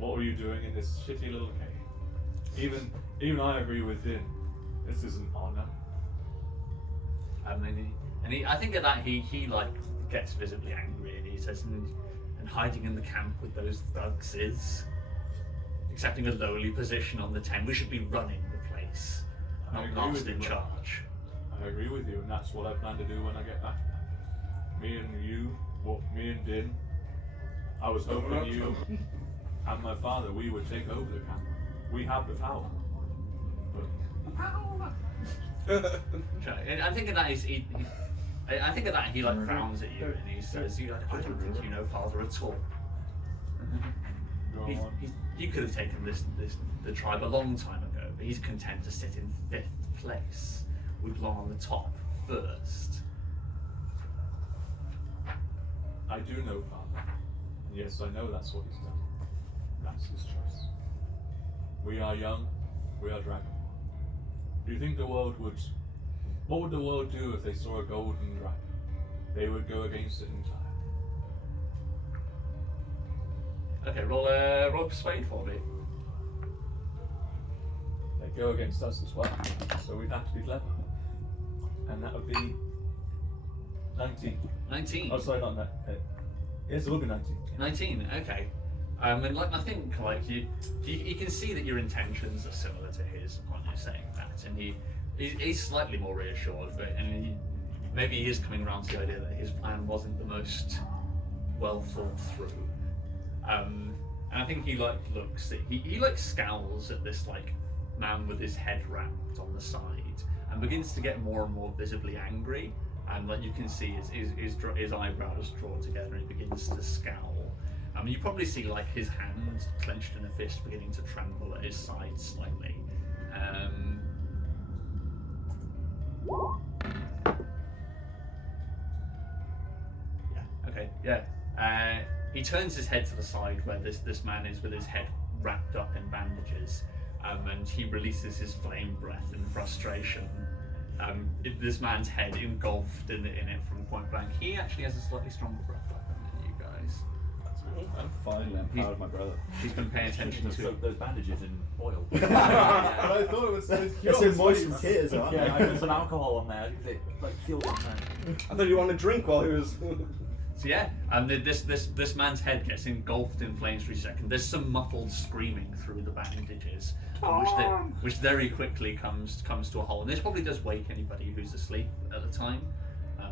What were you doing in this shitty little cave? Even I agree with Din. This isn't honor. I think at that he like gets visibly angry and he says, and hiding in the camp with those thugs is accepting a lowly position on the 10. We should be running the place, I not agree last with in you, charge. I agree with you, and that's what I plan to do when I get back. Me and Din, I was hoping you and my father, we would take over the camp. We have the power. But And I think of that I think of that he like frowns at you and he says, I don't think you know father at all. He could have taken the tribe a long time ago, but he's content to sit in 5th place. We belong on the top first. I do know father. Yes, I know that's what he's done. That's his choice. We are young, we are dragon. Do you think what would the world do if they saw a golden dragon? They would go against it entirely. Okay, roll persuade for me. They go against us as well, so we'd have to be clever. And that would be 19. 19. Oh, sorry, not that. Yes, it would be 19. 19. Okay. And like I think like you can see that your intentions are similar to his upon you saying that, and he's slightly more reassured, but maybe he is coming around to the idea that his plan wasn't the most well thought through. And I think he like looks at he like scowls at this like man with his head wrapped on the side and begins to get more and more visibly angry, and like you can see his eyebrows draw together and he begins to scowl. You probably see like his hand clenched in a fist beginning to tremble at his side slightly. Yeah. Okay. Yeah. He turns his head to the side where this man is with his head wrapped up in bandages, and he releases his flame breath in frustration. This man's head engulfed in it from point blank. He actually has a slightly stronger breath weapon than you guys. I'm finally empowered my brother. He's been paying attention to soak those bandages in oil. But I thought it was so It's in moist from tears, aren't Yeah, I they? put some alcohol on there. It like killed him. I thought you wanted to drink while he was. So yeah, and this man's head gets engulfed in flames for a second. There's some muffled screaming through the bandages, which very quickly comes to a halt. And this probably does wake anybody who's asleep at the time.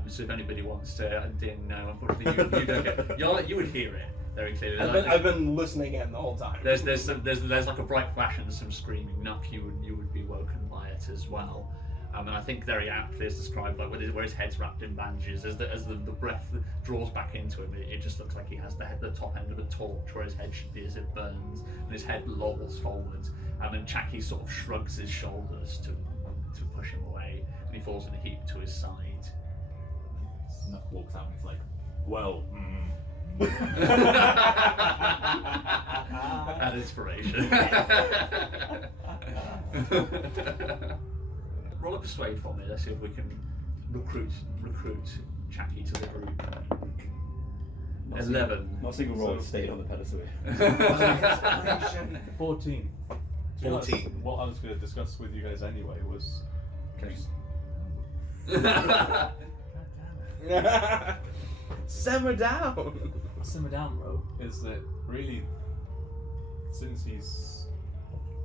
So if anybody wants to, I didn't know. Unfortunately, you don't get. You would hear it very clearly. I've been listening in the whole time. There's like a bright flash and some screaming. Nuck, you would be woken by it as well. And I think very aptly is described like where his head's wrapped in bandages. As the breath draws back into him, it just looks like he has the top end of a torch where his head should be as it burns, and his head lolls forward. And Chacky sort of shrugs his shoulders to push him away, and he falls in a heap to his side. Nuck walks out and he's like, well, That inspiration. Roll a persuade for me. Let's see if we can recruit Chacky to the group. 11. Not a single roll stayed on the pedestal. 14. 14. What I was going to discuss with you guys anyway was God damn it. Simmer down. Simmer down, bro. Is that really, since he's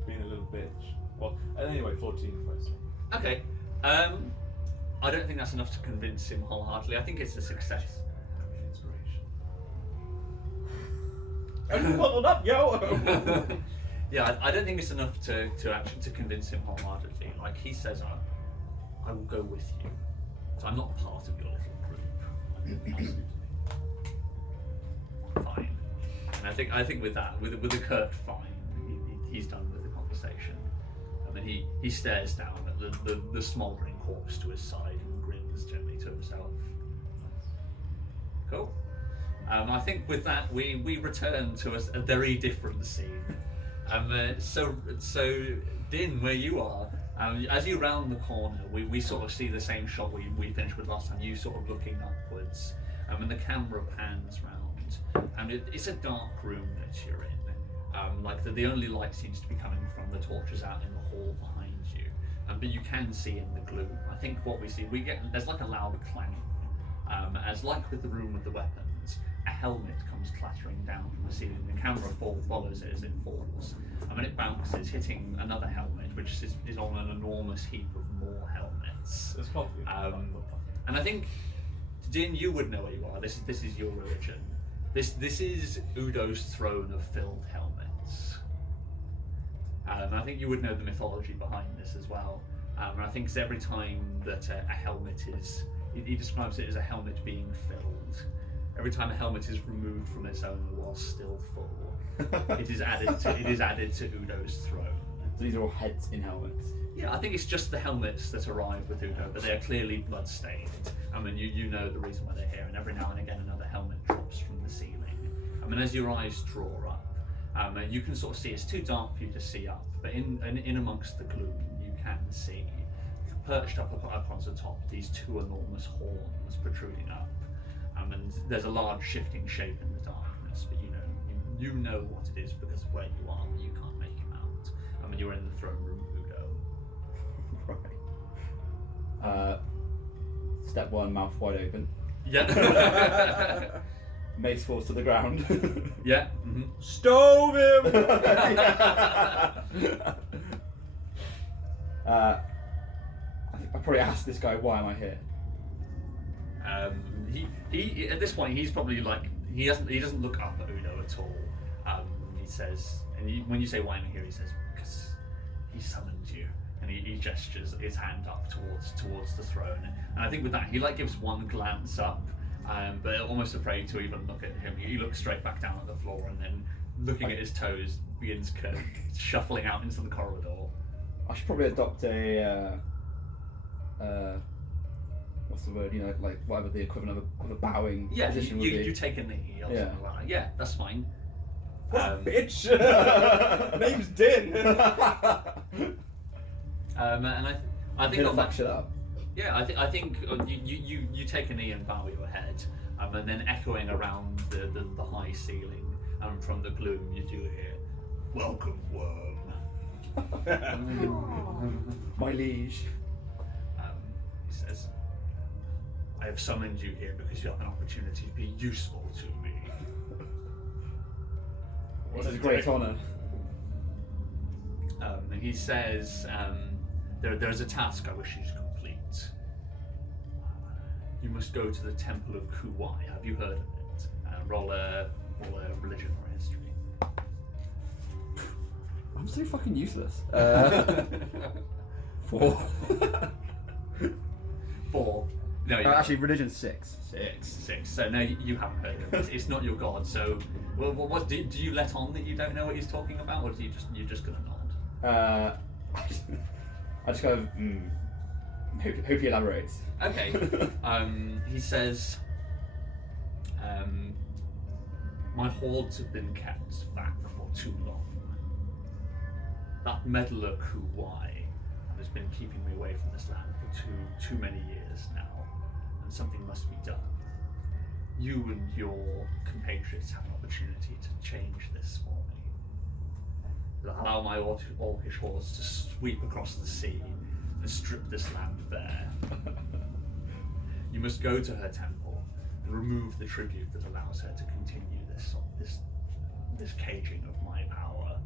been a little bitch. Well, anyway, 14 first. Okay. I don't think that's enough to convince him wholeheartedly. I think it's a success. Inspiration. I just leveled up, yo. Yeah, I don't think it's enough to actually to convince him wholeheartedly. Like he says, I will go with you. So I'm not part of your little group. Fine. And I think with that, with a curt fine, he's done with the conversation. And then he stares down at the smouldering corpse to his side and grins gently to himself. Cool. I think with that we return to a very different scene. So Din, where you are, as you round the corner, we sort of see the same shot we finished with last time. You sort of looking upwards, and the camera pans round, and it's a dark room that you're in. Like the only light seems to be coming from the torches out in the hall behind you, but you can see in the gloom. I think what we see, there's like a loud clang, as like with the room with the weapons, a helmet comes clattering down from the ceiling. The camera follows it as it falls, and it bounces, hitting another helmet, which is on an enormous heap of more helmets. There's coffee. And I think, Din, you would know where you are. This is your religion. This is Udo's throne of filled helmets. I think you would know the mythology behind this as well. And I think it's every time that a helmet is, he describes it as a helmet being filled. Every time a helmet is removed from its owner while still full, it is added to Udo's throne. So these are all heads in helmets. Yeah, I think it's just the helmets that arrive with Udo, but they are clearly blood-stained. I mean, you know the reason why they're here, and every now and again another helmet drops from the ceiling. I mean, as your eyes draw up, you can sort of see, it's too dark for you to see up, but in amongst the gloom, you can see, perched up upon the top, these two enormous horns protruding up. And there's a large shifting shape in the darkness, but you know what it is because of where you are, but you can't make him out. I mean, you're in the throne room, Udo. Right. Step one, mouth wide open. Yeah. Mace falls to the ground. Yeah. Mm-hmm. Stove him. I think I probably asked this guy, why am I here? He at this point he's probably like he doesn't look up at Udo at all. He says, and when you say why am I here, he says because he summoned you, and he gestures his hand up towards the throne. And I think with that he like gives one glance up, but almost afraid to even look at him. He looks straight back down at the floor, and then looking at his toes begins kind of shuffling out into the corridor. I should probably adopt a what's the word? Like whatever the equivalent of a bowing position would be. You take a knee or something like that. Yeah, that's fine. Bitch. Name's Din. And I think He'll on fuck that, shit up. yeah, I think you take a knee and bow your head, and then echoing around the high ceiling, from the gloom you do hear, "Welcome, worm." My liege. He says, "I have summoned you here because you have an opportunity to be useful to me." This is a great honour. And he says, "There's a task I wish you to complete. You must go to the Temple of Kuwai. Have you heard of it? Roll a religion or history." I'm so fucking useless. 4. 4. No, you Actually, religion 6. 6. So no, you haven't heard of it. It's not your god. So, well, what do you let on that you don't know what he's talking about, or do you're just gonna nod? I just kind of hope he elaborates. Okay. He says, "My hordes have been kept back for too long. That meddler Kuwai has been keeping me away from this land for too many years now, and something must be done. You and your compatriots have an opportunity to change this for me. Allow my orcish hordes to sweep across the sea and strip this land bare. You must go to her temple and remove the tribute that allows her to continue this caging of my power.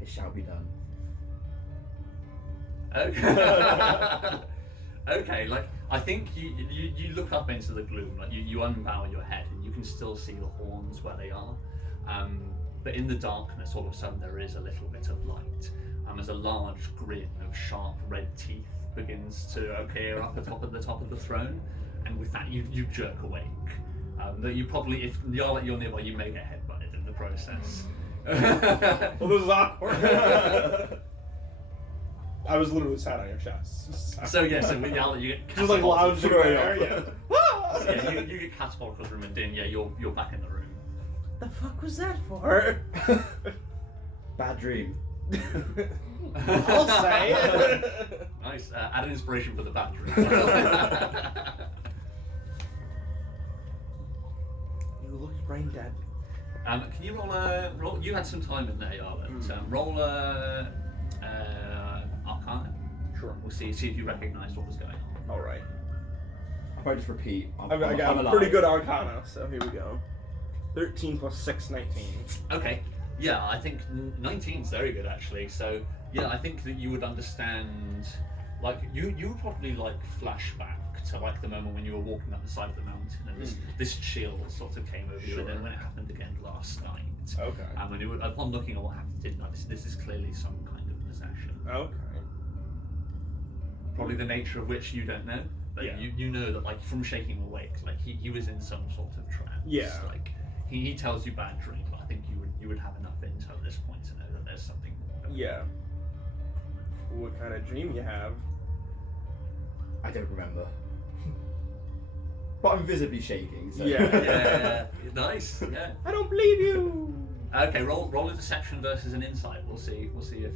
It shall be done. Okay. Okay, like I think you look up into the gloom, like you unbow your head and you can still see the horns where they are. But in the darkness, all of a sudden there is a little bit of light. As a large grin of sharp red teeth begins to appear up atop of the top of the throne, and with that you jerk awake. That you probably, if you're nearby, you may get headbutted in the process. Well, this is awkward. I was literally sat on your chest. So yes, and Yala, you get Just like lounging there, yeah. yeah, you get catapulted across the room, and then you're back in the room. The fuck was that for? Bad dream. I'll say. Nice. Add an inspiration for the bad dream. You look brain dead. Can you roll? You had some time in there, Yala. Roll Arcana. Sure. We'll see if you recognise what was going on. All right. I'll probably just repeat. I got I'm a pretty good Arcana, so here we go. 13 plus 6, 19. Okay. Yeah, I think 19's very good actually. So yeah, I think that you would understand. Like you would probably like flashback to like the moment when you were walking up the side of the mountain and this chill sort of came over you, and then when it happened again last night. Okay. And when you were, upon looking at what happened, didn't notice this is clearly some kind of possession. Okay. Probably the nature of which you don't know. But Yeah. you know that like from shaking awake, like he was in some sort of trance. Yeah. Like he tells you bad dream, but I think you would have enough intel at this point to know that there's something more going on. Yeah. What kind of dream you have? I don't remember. But I'm visibly shaking. So. Yeah. Yeah, nice. Yeah. I don't believe you. Okay, roll a deception versus an insight. We'll see if you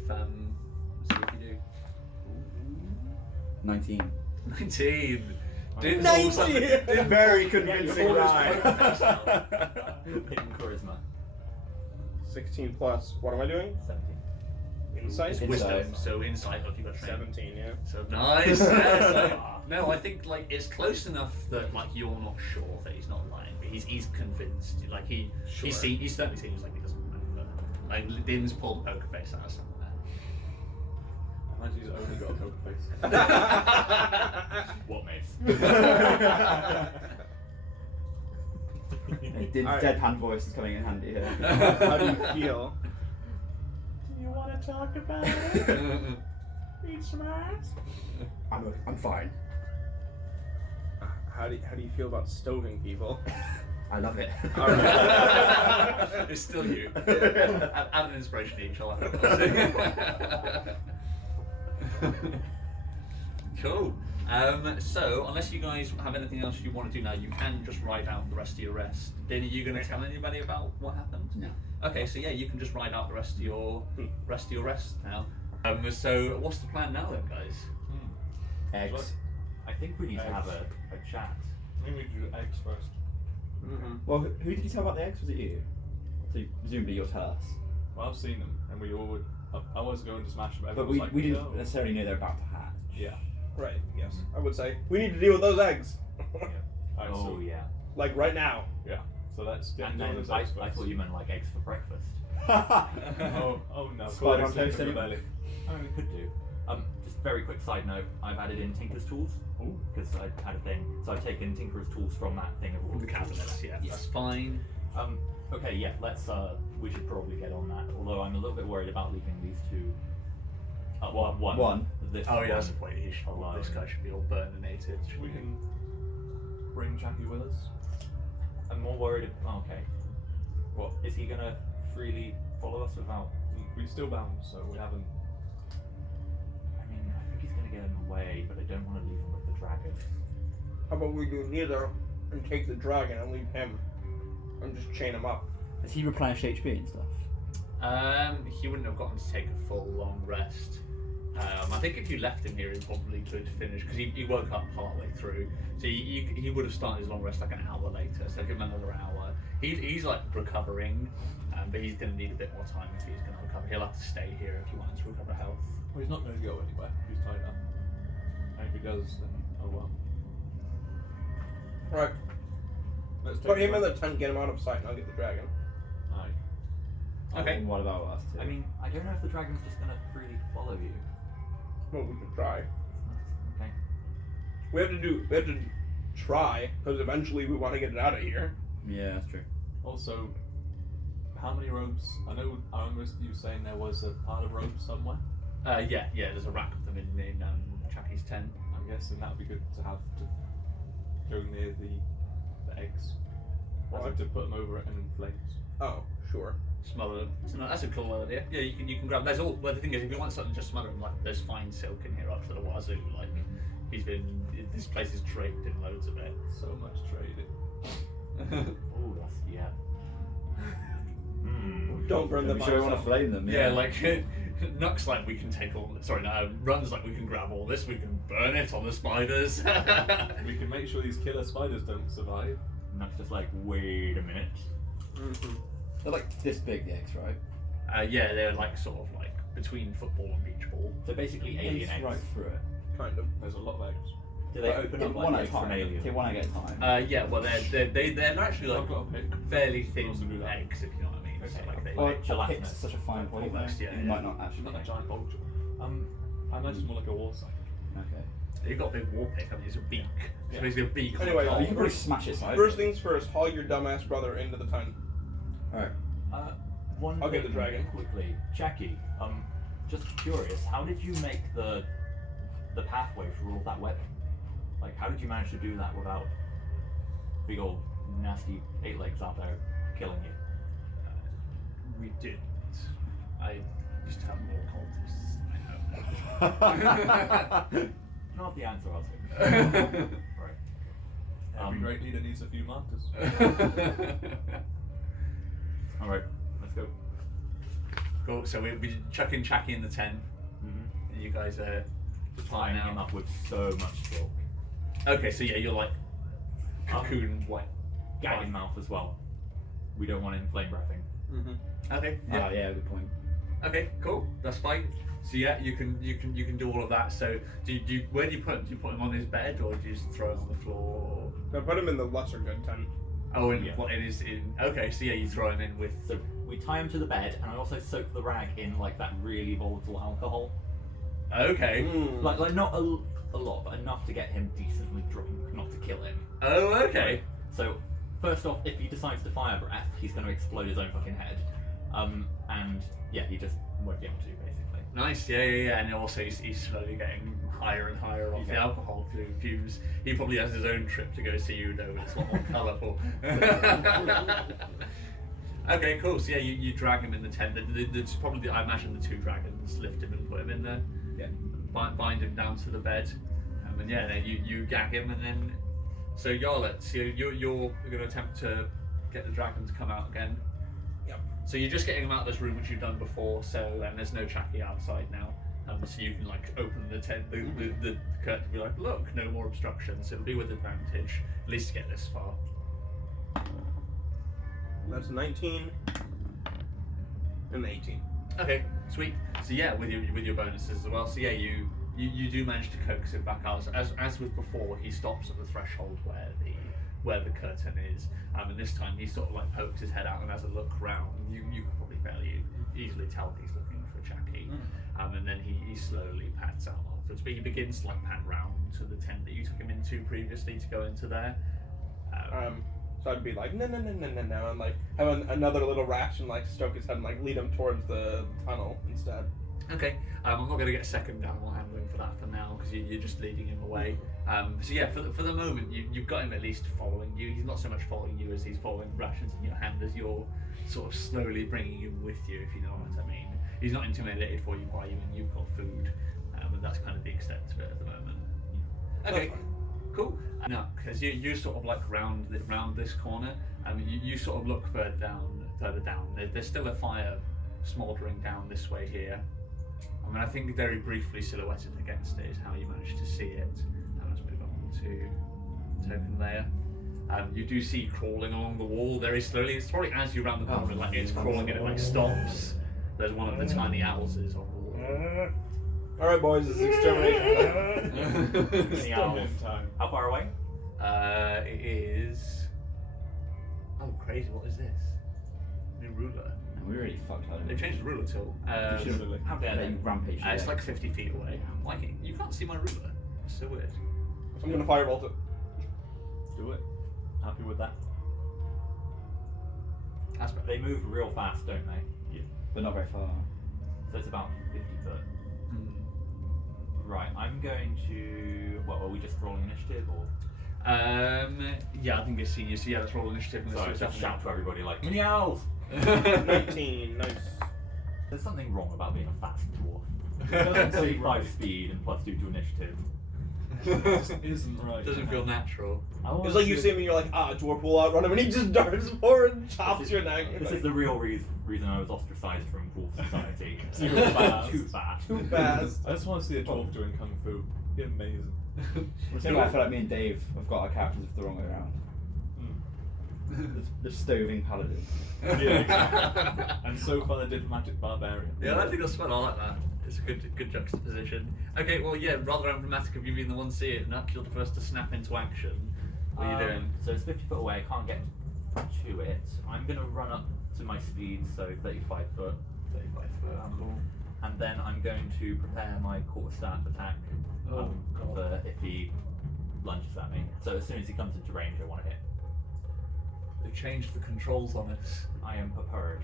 do. 19. 19. Didn't 19. didn't Very you convincing always rhyme. Hidden charisma. 16 plus. What am I doing? 17. Insight. It's wisdom, so insight if you got trained. 17. Yeah. So nice. Yeah, so, no, I think like it's close enough that like you're not sure that he's not lying, but he's convinced. Like he certainly seems like he doesn't remember. Like Din's pulled a poker face out of somewhere. Imagine he's only got a poker face. What, mates? Din's Alright. deadpan voice is coming in handy here. How do you feel? Do you want to talk about it? Eat some ass? I'm fine. How do you feel about stoving people? I love it. All right. It's still you. Add an inspiration each. I'll have it. Cool. So, unless you guys have anything else you want to do now, you can just ride out the rest of your rest. Then are you going to tell anybody about what happened? No. Okay, so yeah, you can just ride out the rest of your rest now. So, what's the plan now, then, guys? Eggs. I think we need to have a chat. I think we do eggs first. Mm-hmm. Well, who did you tell about the eggs? Was it you? So presumably you'll tell us. Well, I've seen them, and we all would. I was going to smash them. But Everyone was like, we didn't "No." necessarily know they're about to hatch. Yeah. Right. Yes. I would say we need to deal with those eggs. Alright, Oh so, yeah. Like right now. yeah. So let's get And into then those I eggs first. thought you meant like eggs for breakfast. Oh no. Spider on Sleep toast, in the any? belly. I mean, we could do. Just very quick side note, I've added in Tinker's tools because I had a thing. So I've taken Tinker's tools from that thing of all The cabinets, yeah. Yeah. That's fine. Okay, yeah, let's. We should probably get on that. Although I'm a little bit worried about leaving these two. One. This Oh yeah, that's the one point. This guy should be all burninated. We can bring Jackie with us. I'm more worried. Okay. What? Is he gonna freely follow us without? We're still bound, so we haven't. I mean, I think he's gonna get in the way, but I don't want to leave him with the dragon. How about we do neither and take the dragon and leave him and just chain him up? Has he replenished HP and stuff? He wouldn't have gotten to take a full long rest. I think if you left him here, he probably could finish because he woke up partway through. So he would have started his long rest like an hour later. So give him another hour. He's like recovering, but he's going to need a bit more time if he's going to recover. He'll have to stay here if he wants to recover health. Well, he's not going to go anywhere. He's tied up. And if he does, then oh well. Right. Let's Put take him in the the tent, get him out of sight, and I'll get the dragon. Aye. Okay. And what about us two? I mean, I don't know if the dragon's just gonna freely follow you. Well, we could try. Okay. We have to try, because eventually we want to get it out of here. Yeah, that's true. Also, how many robes? I remember you saying there was a pile of robes somewhere. Yeah, there's a rack of them in Chappie's tent. I'm guessing that would be good to have to go near the eggs. I'd like to put them over it and in flames. Oh, sure. Smother them. So no, that's a cool idea. Yeah, you can grab. There's all. Well, the thing is, if you want something, just smother them. Like there's fine silk in here up to the wazoo. Like this place is draped in loads of it. So much trading. Oh, that's yeah. Don't burn them. We sure want to flame them. Yeah, like Nuck's like we can take all. Sorry, no. Run's like we can grab all this. We can burn it on the spiders. We can make sure these killer spiders don't survive. And that's just like, wait a minute. Mm-hmm. They're like this big, the eggs, right? Yeah, they're like sort of like between football and beach ball. So basically, alien eggs. Right through it. Kind of. There's a lot of eggs. Do they open up one like at a eggs from time. alien? Okay, one egg at a time. Yeah, well they're actually I've like got a pick. fairly Can also do thin that. eggs, if you know what I mean. So Okay. like they, Well, like a gelatinous. pick's such a fine point, though. Almost, yeah, You yeah. might not actually. Not a giant vulture. I imagine it's more like a war site. Okay. You've got a big war pick. I mean, it's a beak. It's Yeah. basically a beak. on Anyway, top. Oh, you can probably smash it sideways. First things first, haul your dumbass brother into the tent. Alright. One I'll get thing the dragon. quickly. Jackie, just curious, how did you make the pathway through all that webbing? Like, how did you manage to do that without big old nasty 8-legs out there killing you? We didn't. I used to have more cultists. Not the answer, I'll say. Right. Every great leader needs a few martyrs. Alright, let's go. Cool. So we chucking Chacky in the tent. Mm-hmm. And you guys are Tying him up with so much silk. Okay, so yeah, you're like cocoon white. Gag in mouth as well. We don't want him flame breathing. Mm-hmm. Okay. Oh, yeah, good point. Okay. Cool. That's fine. So yeah, you can do all of that. So do you where do you put him? Do you put him on his bed or do you just throw him on the floor? Now put him in the lesser good tent. Oh, in Yeah. what it is in? Okay. So yeah, you throw him in with. So we tie him to the bed, and I also soak the rag in like that really volatile alcohol. Okay. Mm. Like not a lot, but enough to get him decently drunk, not to kill him. Oh, okay. So first off, if he decides to fire breath, he's going to explode his own fucking head. And yeah, he just won't be able to basically. Nice. Yeah. And also he's slowly getting higher and higher off the Yeah. alcohol fumes. He probably has his own trip to go see Udo. It's a lot more colourful. Okay, cool. So yeah, you drag him in the tent. There's probably, I imagine, the two dragons lift him and put him in there. Yeah. Bind him down to the bed, and yeah, then you gag him, and then so Yarlet, so you're going to attempt to get the dragon to come out again. Yep. So you're just getting him out of this room which you've done before. So and there's no Chacky outside now. So you can like open the tent, the curtain, and be like, look, no more obstructions. It'll be with advantage, at least to get this far. That's 19 and 18. Okay, sweet. So yeah, with your bonuses as well. So yeah, you do manage to coax him back out. As with before, he stops at the threshold where the curtain is. And this time he sort of like pokes his head out and has a look round. You can probably fairly easily tell he's looking for Chacky. And then he slowly pats out afterwards. But he begins to like pat round to the tent that you took him into previously to go into there. So I'd be like, no, and like have another little rash and like stroke his head and like lead him towards the tunnel instead. Okay, I'm not going to get a second animal handling for that for now because you're just leading him away. So yeah, for the moment you've got him at least following you. He's not so much following you as he's following rations in your hand as you're sort of slowly bringing him with you, if you know what I mean. He's not intimidated by you and you've got food, and that's kind of the extent of it at the moment. Okay. Cool. Now, because you sort of like round this corner, and you sort of look further down. There's still a fire smouldering down this way here. I mean, I think very briefly silhouetted against it is how you managed to see it. Now let's move on to token layer. You do see crawling along the wall very slowly. It's probably as you round the corner, like it's crawling and it like stops. There's one of the tiny owls on the wall. Alright, boys, this is extermination. Any owls? in time. How far away? It is. Oh, crazy! What is this? New ruler. We really fucked that. They changed the ruler tool. Presumably. How dare they? You rampage. It's like 50 feet away. Like you can't see my ruler. It's so weird. I'm gonna firebolt it. Do it. Happy with that? That's better. They move real fast, don't they? but not very far. So it's about 50 foot. Right, I'm going to. What, are we just rolling initiative or? Yeah, I think it's senior. So yeah, let's roll initiative. And Sorry, let's just do shout to everybody like, mini owls! 19, nice. There's something wrong about being a fast dwarf. It doesn't seem 35 right. speed and +2 to initiative. Isn't right. Doesn't feel natural. It's like you see him and you're like, dwarf will outrun him, and he just darts forward and chops your neck. This is the real reason I was ostracized from dwarf society. Too You were fast. Too fast. Too fast. I just want to see a dwarf doing kung fu. Be amazing. I feel like me and Dave have got our characters the wrong way around. The stoving paladin. Yeah, exactly. And so far the diplomatic barbarian. Yeah, I think that's fun. I like that. It's a good juxtaposition. Okay, well, yeah, rather emblematic of you being the one to see it. Nuck, you're the first to snap into action. What are you doing? So it's 50 foot away, I can't get to it. I'm going to run up to my speed, so 35 foot. 35 foot. Cool. And then I'm going to prepare my quarterstaff attack for if he lunges at me. So as soon as he comes into range, I want to hit. They changed the controls on it. I am prepared.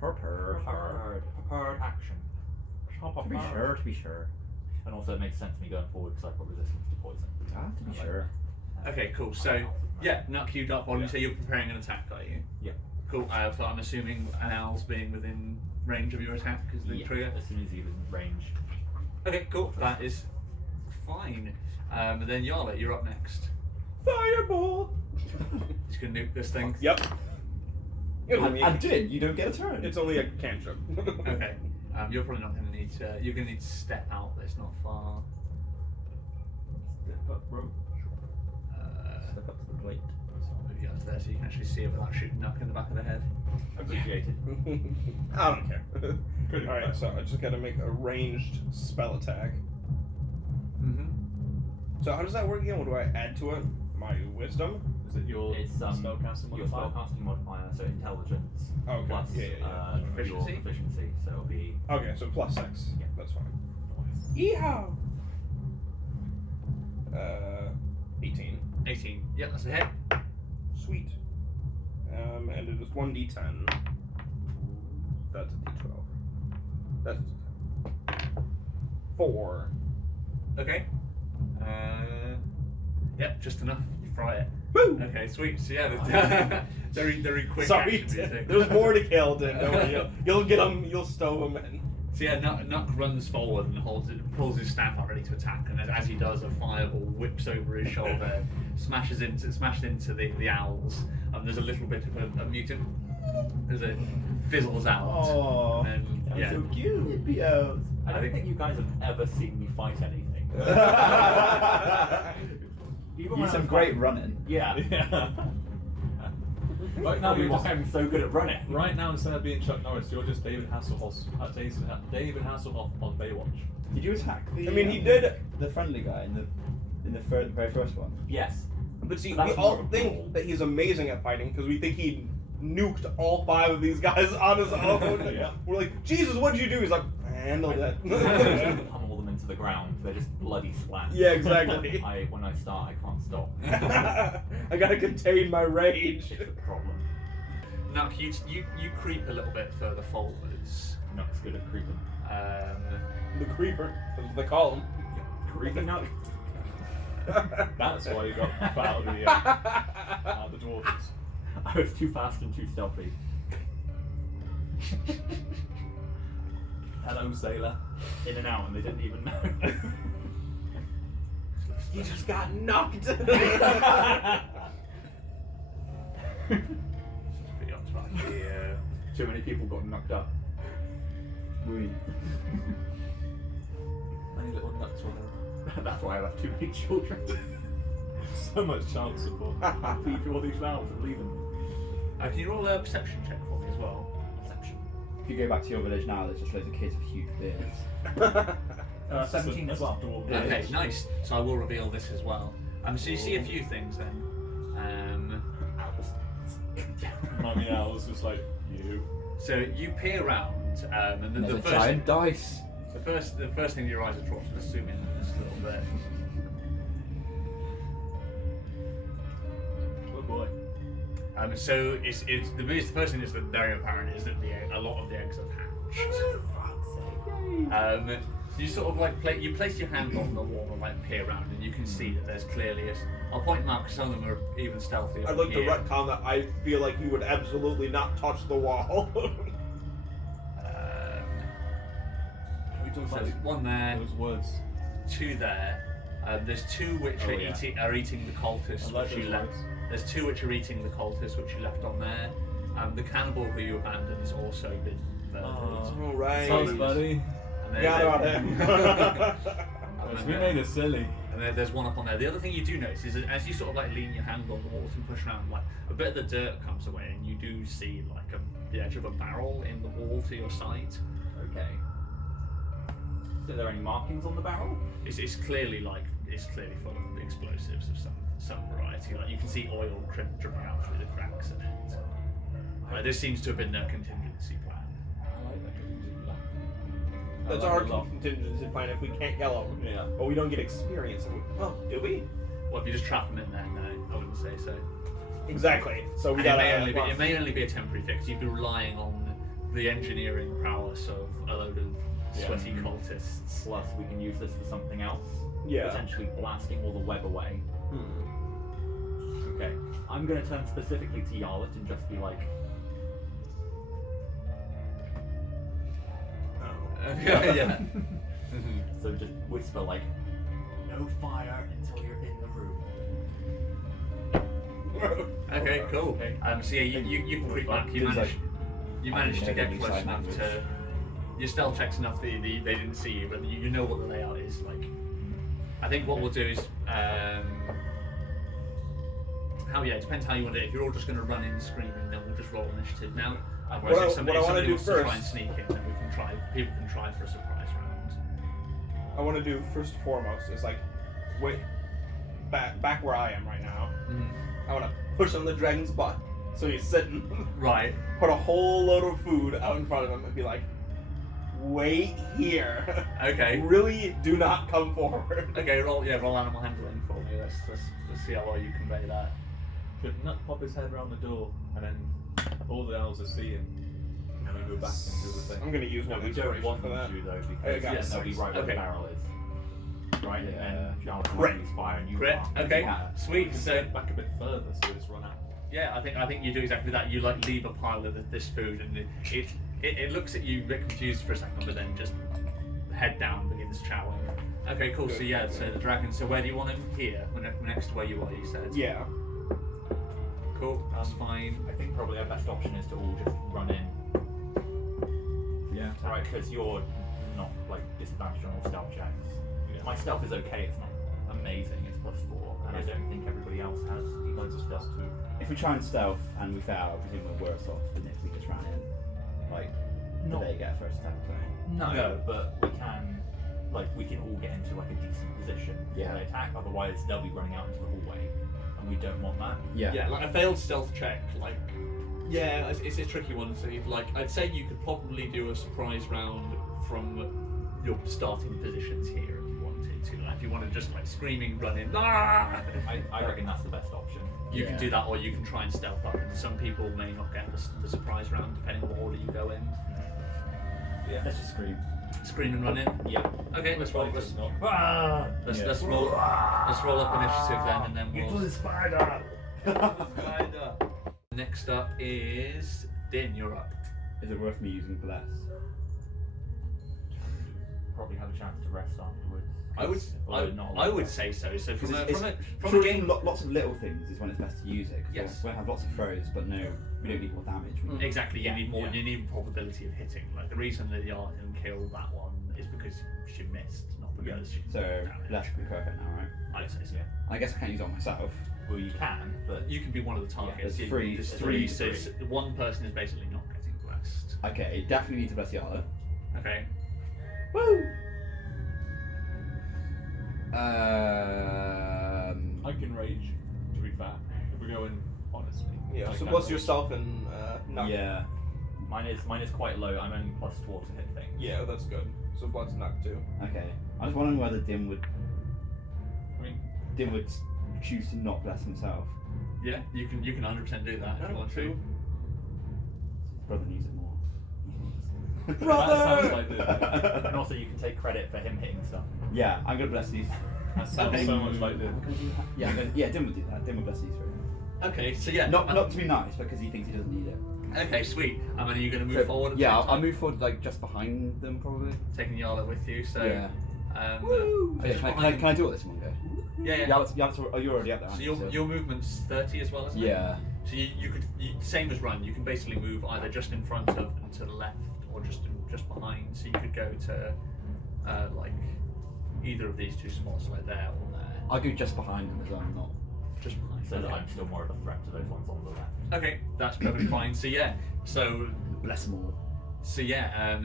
Prepared. Prepared action. To be sure. And also it makes sense to me going forward because I've got resistance to poison. To be sure. Okay, cool. So, yeah, Nuck, you dart on. You say you're preparing an attack, are you? Yeah. Cool. So I'm assuming an owl's being within range of your attack is the trigger. As soon as he was in range. Okay, cool. That is fine. And then Yarlet, you're up next. Fireball! He's gonna nuke this thing. Yep. I did. You don't get a turn. It's only a cantrip. Okay. You're probably not gonna need to. You're gonna need to step out. It's not far. Step up, bro. Step up to the plate. So I'll move you out to there so you can actually see it without shooting Nuck in the back of the head. Appreciated. I don't care. Alright, so I just gotta make a ranged spell attack. Mm-hmm. So how does that work again? What do I add to it? My wisdom? Is it your It's spellcasting your modifier? spellcasting modifier, so intelligence Oh, okay. plus Yeah. your Proficiency? proficiency. So it'll be Okay, so +6. Yeah. That's fine. Yeehaw! 18. 18. Yeah, that's a hit. Sweet. And it is 1d10. That's a d12. That's a d10. 4. Okay. Yep, just enough. You fry it. Woo! Okay, sweet. So yeah, very quick. Sorry, action, these things. there's more to kill, dude. Don't worry. You'll get them, you'll stow them in. So yeah, Nuck runs forward and pulls his staff out ready to attack, and as he does, a fireball whips over his shoulder, smashes into the owls, and there's a little bit of a mutant as it fizzles out. Oh, and yeah, so cute, Pios. I don't think you guys have ever seen me fight anything. Even You when some I'm great fighting- running. Yeah. Yeah. Right now, Probably you're why just, I'm so good at running. right now, instead of being Chuck Norris, you're just David Hasselhoff on Baywatch. Did you attack the? I mean, he did. the friendly guy in the very first one. Yes. But see, That's we all more of a think goal. that he's amazing at fighting because we think he nuked all 5 of these guys on his own. Yeah. We're like, Jesus, what'd you do? He's like, I handled it. Pummel them into the ground. They're just bloody splat. Yeah, exactly. When I start, I can't stop. I gotta contain my rage. It's a problem. Nuck, you creep a little bit further forwards. Nuck's good at creeping. The creeper, that's what they call him. Creepy Nuck. That's why you got out of the dwarves. I was too fast and too stealthy. Hello, sailor. In and out, and they didn't even know. He just got knocked. Pretty on track. Yeah. Too many people got knocked up. Oui. Many little nuts were That's why I left too many children. there. So much child support. Feed through all these valves and leave them. Can you roll a perception check for me as well? Perception. If you go back to your village now, there's just loads of kids with huge beards. 17 as well. Okay, nice. So I will reveal this as well. So you see a few things then. Mummy Owl's just like, you. So you peer around, and There's the a first giant dice. the first thing your eyes are drawn to, let's zoom in just a little bit. Oh boy. So it's the first thing that's very apparent is that a lot of the eggs have hatched. You sort of like place your hand on the wall and like peer around, and you can see that there's clearly I'll point them out because some of them are even stealthy. I'd like to retcon that I feel like you would absolutely not touch the wall. So there's one there, Those words. two there. There's two which Oh, are yeah. eating the cultists, I like which you those left. words. There's two which are eating the cultists, which you left on there. The cannibal who you abandoned has also been murdered. All right. Thanks, buddy. And Got about him. We made it silly. And there's one up on there. The other thing you do notice is that as you sort of like lean your hand on the walls and push around, like a bit of the dirt comes away, and you do see like the edge of a barrel in the wall to your side. Okay. So are there any markings on the barrel? It's clearly full of explosives of some variety. Like you can see oil dripping out through the cracks in it. Like this seems to have been their contingency plan. That's our contingency plan if we can't yell at them. Yeah. But we don't get experience. Oh, do we? Well, if you just trap them in there, no, I wouldn't say so. Exactly. So we And gotta. it may only be a temporary fix. You'd be relying on the engineering prowess of a load of sweaty cultists. Plus, we can use this for something else. Yeah. Potentially blasting all the web away. Hmm. Okay. I'm going to turn specifically to Yarlet and just be like, Yeah. so just whisper like, no fire until you're in the room. Okay, cool. Okay. So yeah, you can creep back. You managed to get close enough to. Your stealth checks enough that they didn't see you, but you know what the layout is like. I think what we'll do is, it depends how you want to do it. If you're all just going to run in screaming, then we'll just roll initiative now. Otherwise, if somebody wants to try and sneak in, then people can try for a surprise round. I want to do first and foremost is like, wait, back where I am right now. I want to push on the dragon's butt so he's sitting. Right. Put a whole load of food out in front of him and be like, wait here. Okay. Really, do not come forward. Okay, roll animal handling for me. Let's see how well you convey that. Could Nut pop his head around the door and then all the owls are seeing and we go back and do the thing? I'm gonna use No, one we don't inspiration want for them that. to though, I got because they'll be six. right where Okay. the barrel is. Right? Yeah. And Yarlet Crit. will use fire and you Crit. are. Okay. Yeah. Sweet. So Back a bit further so it's run out. yeah, I think you do exactly that. You like leave a pile of this food, and it looks at you a bit confused for a second, but then just head down begins chowing. Okay, cool. So yeah, so the dragon. So where do you want him? Here, next to where you are. You said. Yeah. Cool. That's fine. I think probably our best option is to all just run in. Yeah. Right, because you're not like disadvantaged on all stealth checks. My stealth is okay, it's not amazing, it's +4, and I don't think everybody else has loads of stealth too. If we try and stealth and we fail, I presume we're worse off than if we just ran in. Like, No. do they get a first attack or something? No, but we can all get into like a decent position Yeah. before they attack, otherwise they'll be running out into the hallway, and we don't want that. Yeah, like a failed stealth check. Like, yeah, it's a tricky one. So I'd say you could probably do a surprise round from your starting positions here if you wanted to. Like, if you want to just like screaming, run in. Ah! I reckon that's the best option. You can Yeah. do that, or you can try and stealth up. And some people may not get the surprise round depending on what order you go in. Let's just scream. Scream and run in. Yeah. Okay, let's roll. Let's not. let's roll. Let's roll up initiative then, and then we'll. spider! Next up is Din. You're up. Is it worth me using bless? Probably have a chance to rest afterwards. I would say so. So from a game. Lots of little things is when it's best to use it. Because Yes. we have lots of throws, but no, we don't need more damage. We need- Exactly, you Yeah, need more. yeah. You need probability of hitting. Like the reason that Yarden killed that one is because she missed, not because she. So damage. bless would be perfect now, right? I'd say so. Yeah. I guess I can't use it on myself. Well, you can, but You can be one of the targets. there's You- three- There's three three. So one person is basically not getting blessed. Okay, definitely need to bless Yala. Okay. Woo! I can rage, to be fair. If we're going honestly. Yeah. I So can what's rage. yourself and Nug? Yeah. Mine is quite low. I'm only +4 to hit things. Yeah, that's good. So Blood's Nug too. Okay. I was wondering whether Dim would I mean, choose to not bless himself. Yeah, you can 100% do that if you want to. His brother needs it more. that sounds like the. And also, you can take credit for him hitting stuff. Yeah, I'm gonna bless these. That sounds so much like the. Yeah, Dim would do that. Dim would bless these three. Okay, so yeah. Not to be nice, because he thinks he doesn't need it. Okay, sweet. I mean, are you going to move forward? At the Yeah, same I'll time? move forward like just behind them probably. Taking Yarla with you, so. Yeah. Woo! Okay, can I do all this in one go? Yeah. Oh, you're already up there. So aren't you? your movement's 30 as well, isn't it? Yeah. So you could same as run. You can basically move either just in front of and to the left, or just behind. So you could go to like either of these two spots, like there or there. I'll go just behind them as well. I'm not. Just behind. So that Okay. I'm still more of a threat to those ones on the left. Okay, that's perfectly fine. So yeah, so Bless them all.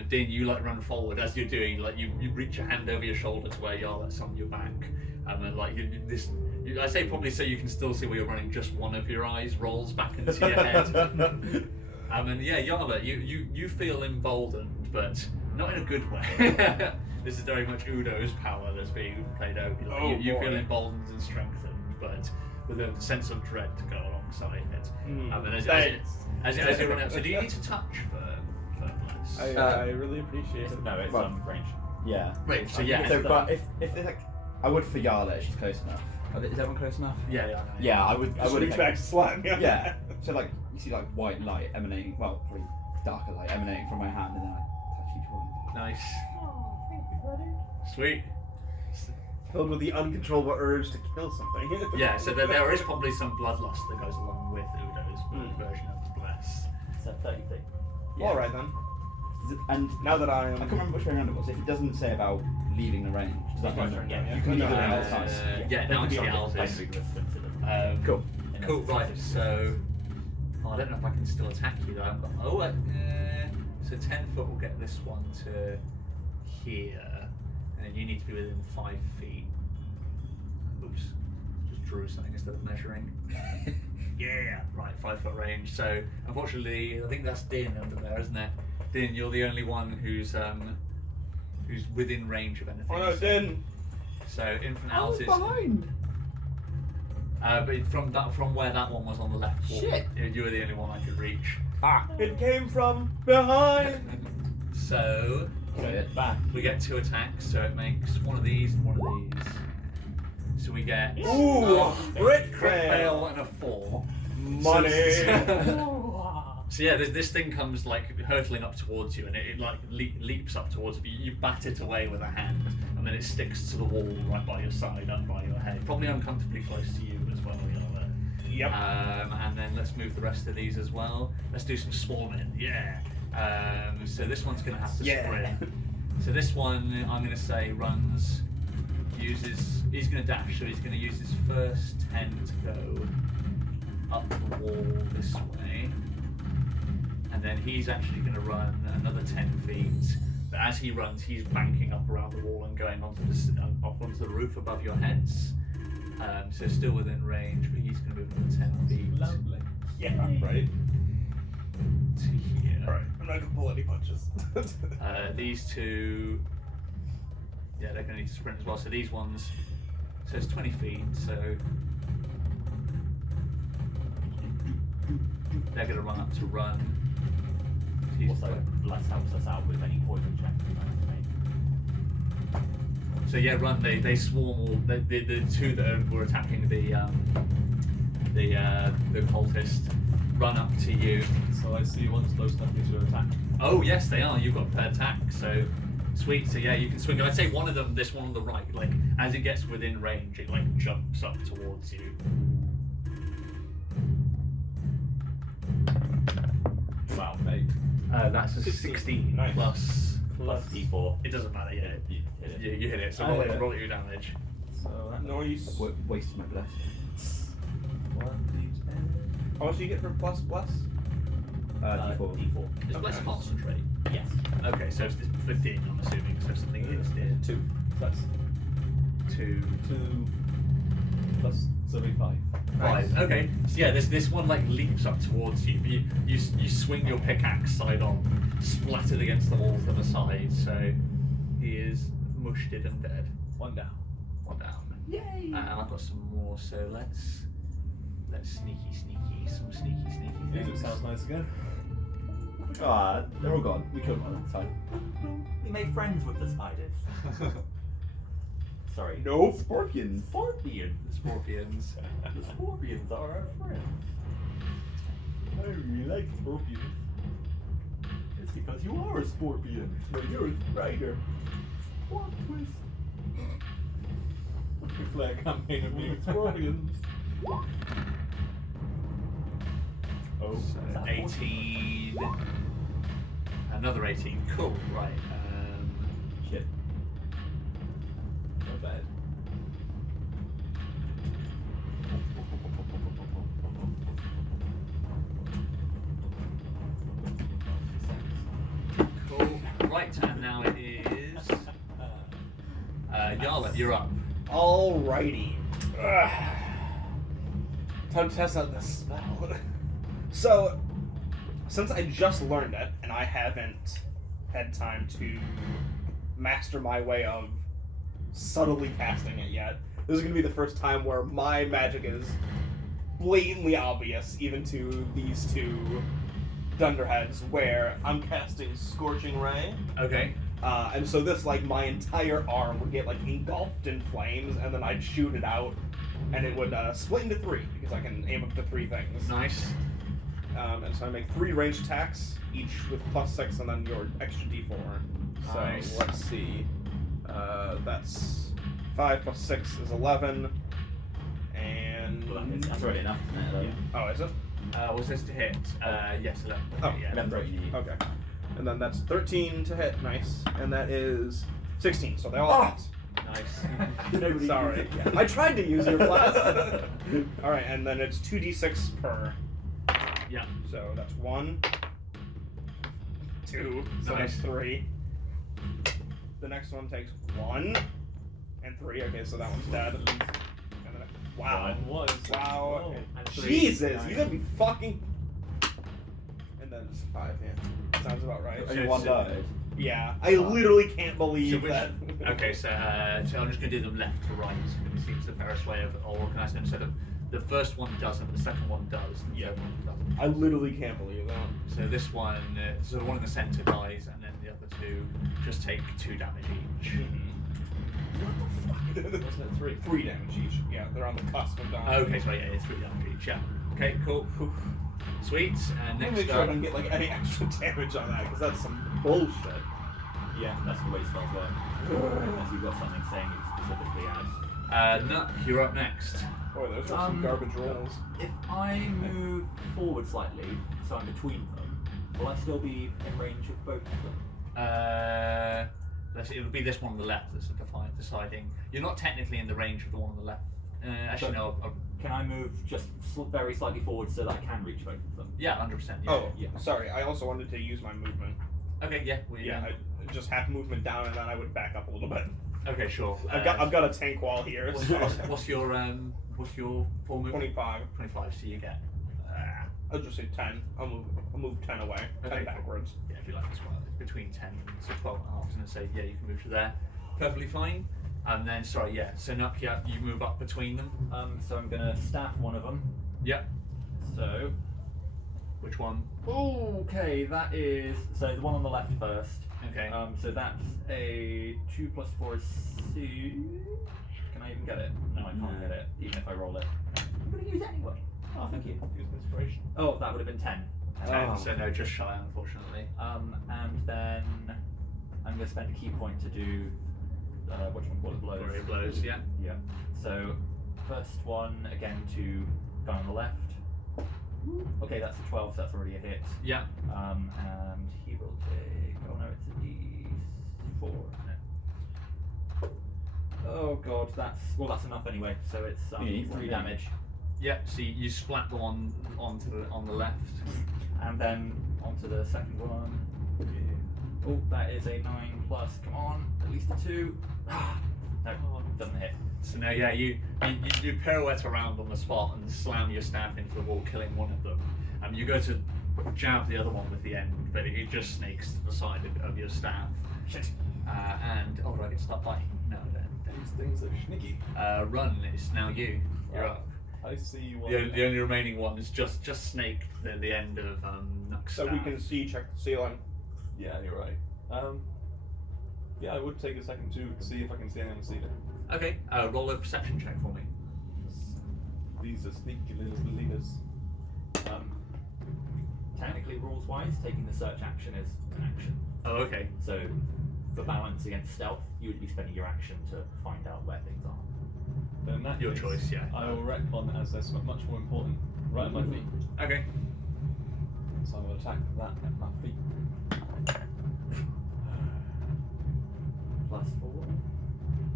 Dean, you like run forward as you're doing. Like you reach your hand over your shoulder to where Yarla's on your back, and like I say probably so you can still see where you're running. Just one of your eyes rolls back into your head. And yeah, Yarla, you feel emboldened, but not in a good way. This is very much Udo's power that's being played out. Like, you feel emboldened and strengthened, but with a sense of dread to go alongside it. As you run out, so do you need to touch for bless? I really appreciate it. No, it's Well, range. Yeah. Right, so yeah. So, but if there's like, I would for Yarla if she's close enough. Is everyone close enough? Yeah. Yeah, I would. Just reach back to slap me. Yeah. So like you see like white light emanating, well, probably darker light emanating from my hand, and then I touch each one. Nice. Sweet. Filled with the uncontrollable urge to kill something. Yeah, so there is probably some bloodlust that goes along with Udo's version of the bless. So 30 feet. Yeah. All right then. And Now that I I am. can't remember which way around it was. If it doesn't say about leaving the range, does that That's mean right, yeah. you can leave it Yeah. outside? Yeah, now it's the Time houses. considered. Cool. Cool, right, so... Oh, I don't know if I can still attack you though. So 10 foot will get this one to here. And then you need to be within 5 feet. Oops. Just drew something instead of measuring. Yeah, right, 5 foot range. So unfortunately, I think that's Din under there, isn't it? Din, you're the only one who's within range of anything. Oh no, Din! So infant I was houses. behind. But from where that one was on the left wall, Shit. you were the only one I could reach. It came from behind! So Back. we get 2 attacks, so it makes one of these and one of these. So we get Ooh! Crit crit fail! fail and a 4. Money! So yeah, this thing comes like hurtling up towards you, and it like leaps up towards you. You bat it away with a hand, and then it sticks to the wall right by your side, up by your head, probably uncomfortably close to you as well. Yep. And then let's move the rest of these as well. Let's do some swarming. Yeah. So this one's going to have to sprint. So this one, I'm going to say runs, he's going to dash, so he's going to use his first 10 to go up the wall this way. And then he's actually going to run another 10 feet. But as he runs, he's banking up around the wall and going onto the roof above your heads. So still within range, but he's going to move another 10 feet Lovely. Yeah, right. to here. Alright, I'm not gonna pull any punches. These two, yeah, they're going to need to sprint as well. So these ones, so it's 20 feet, so they're going to run up to run. He's Also, Bless helps us out with any poison checks we might have to make. So yeah, run. They swarm all the two that were attacking the cultist. Run up to you. So I see one's close enough to attack. Oh yes, they are. You've got prepared attack. So sweet. So yeah, you can swing. I'd say one of them, this one on the right, like as it gets within range, it like jumps up towards you. Wow. 8. That's a 16 Nice. plus. Plus D4. It doesn't matter. Yeah, You hit it. you hit it. So I roll hit it. it. Roll your damage. So that Nice. Wasted my bless. How much do you get for plus plus? D4. D4. Is bless concentrate? Yes. Okay, so it's 15. I'm assuming. So something is did. 2. So that's 2. 2 plus, so it'll be 5. 5. Okay. So yeah, this one like leaps up towards you. You swing your pickaxe side on, splattered against the walls to the side. So he is mushed and dead. 1 down. 1 down. Yay! And I've got some more. So let's sneaky some sneaky Music things. sounds nice again. Ah, they're all gone. We killed one. It's fine. We made friends with the spiders. Sorry. Nope. Scorpions. Scorpions. Scorpions. The scorpions are our friends. I really like scorpions. It's because you are a scorpion. But you're a spider. Plot twist. Declare campaign of being scorpions. Oh, So 18. Another 18. Cool. Right. Shit. not bad. Cool. Right, and now it is. Yarla, you're up. Alrighty. Time to test out this spell. So, since I just learned it, and I haven't had time to master my way of subtly casting it yet, this is going to be the first time where my magic is blatantly obvious, even to these two dunderheads, where I'm casting Scorching Ray. Okay. And so this, like, my entire arm would get, like, engulfed in flames, and then I'd shoot it out, and it would split into 3, because I can aim up to 3 things. Nice. And so I make 3 ranged attacks, each with +6, and then your extra d4. So Nice. let's see. That's 5 + 6 is 11, and Well, that's already enough, isn't it? oh, is it? Was this to hit? Yes, 11. Oh, yeah. 11 what you need. Okay. And then that's 13 to hit, nice, and that is 16. So they all hit. Nice. Sorry. I tried to use your class. Alright, and then it's 2d6 per. Yeah. So that's 1, 2, so Nice. that's 3. The next one takes 1 and 3. Okay, so that one's dead. And then, wow. What? Wow. Oh. And 3, Jesus, 9. you gotta be fucking. And then it's 5, yeah. Sounds about right. Only one died. Yeah, I literally can't believe which- that. Okay, so I'm just going to do them left to right. It seems the fairest way of organising them. So the first one doesn't, the second one does, and the third one doesn't. I literally can't believe that. So this one, so the one in the centre dies, and then the other 2 just take 2 damage each. Wasn't it 3? 3 damage each. Yeah, they're on the cusp of dying. Okay, so yeah, it's 3 damage each. Yeah. Okay, cool. Sweet. And Let me next make sure I up. don't get like any extra damage on that, because that's some bullshit. Yeah, that's the way spells work. Unless you've got something saying it specifically as. Nuck, you're up next. Boy, those are some garbage rolls. If I move forward slightly, so I'm between them, will I still be in range of both of them? It'll be this one on the left that's deciding. You're not technically in the range of the one on the left. Actually, no. Can I move just very slightly forward so that I can reach both of them? Yeah, 100%. Yeah. Oh, Yeah. sorry. I also wanted to use my movement. Okay, yeah. I just half movement down, and then I would back up a little bit. Okay, sure. I've got a tank wall here. So. What's your full movement? 25. 25. So you get. I'll just say 10. I'll move 10 away. 10 Okay. backwards. Yeah, if you like as well. Between 10 to 12 and a half, and then say yeah, you can move to there. Perfectly fine. And then sorry, yeah. So Nuck, yeah, you move up between them. So I'm gonna staff one of them. Yeah. So. Which one? Okay, that is so the one on the left first. Okay. So that's a 2 + 4 is 6. Can I even get it? No, I can't No. get it, even if I roll it. I'm gonna use it anyway. Oh, thank you. Use inspiration. Oh, that would have been 10. 10, Oh. so no, just shy, unfortunately. And then I'm gonna spend a key point to do what do you call it, blows. Flurry of blows, yeah. Yeah. So first one again to guy on the left. Okay, that's a 12, so that's already a hit. Yeah. And he will take. Oh no, it's a D4. No. Oh god, that's enough anyway. So it's You need 3 one, damage, Yeah. So you splat the one on the left. and then onto the second one. Oh, that is a 9 plus. Come on, at least a 2. No, doesn't hit. So now, yeah, you pirouette around on the spot and slam your staff into the wall, killing one of them. You go to jab the other one with the end, but it just snakes to the side of your staff. Shit. And do I get to start biting? No, then. These things are sneaky. Run. It's now you. You're up. I see one. The only remaining one is just snake the end of Nuck's So staff. we can check the ceiling. Yeah, you're right. Yeah, I would take a second to see if I can see anyone see them. Okay. Roll a perception check for me. These are sneaky little leaders. Technically, rules-wise, taking the search action is an action. Oh, okay. So, for balance against stealth, you would be spending your action to find out where things are. Then in that Your case, choice, yeah. I will retcon as they're much more important. Right at my feet. Okay. So I will attack that at my feet. +4.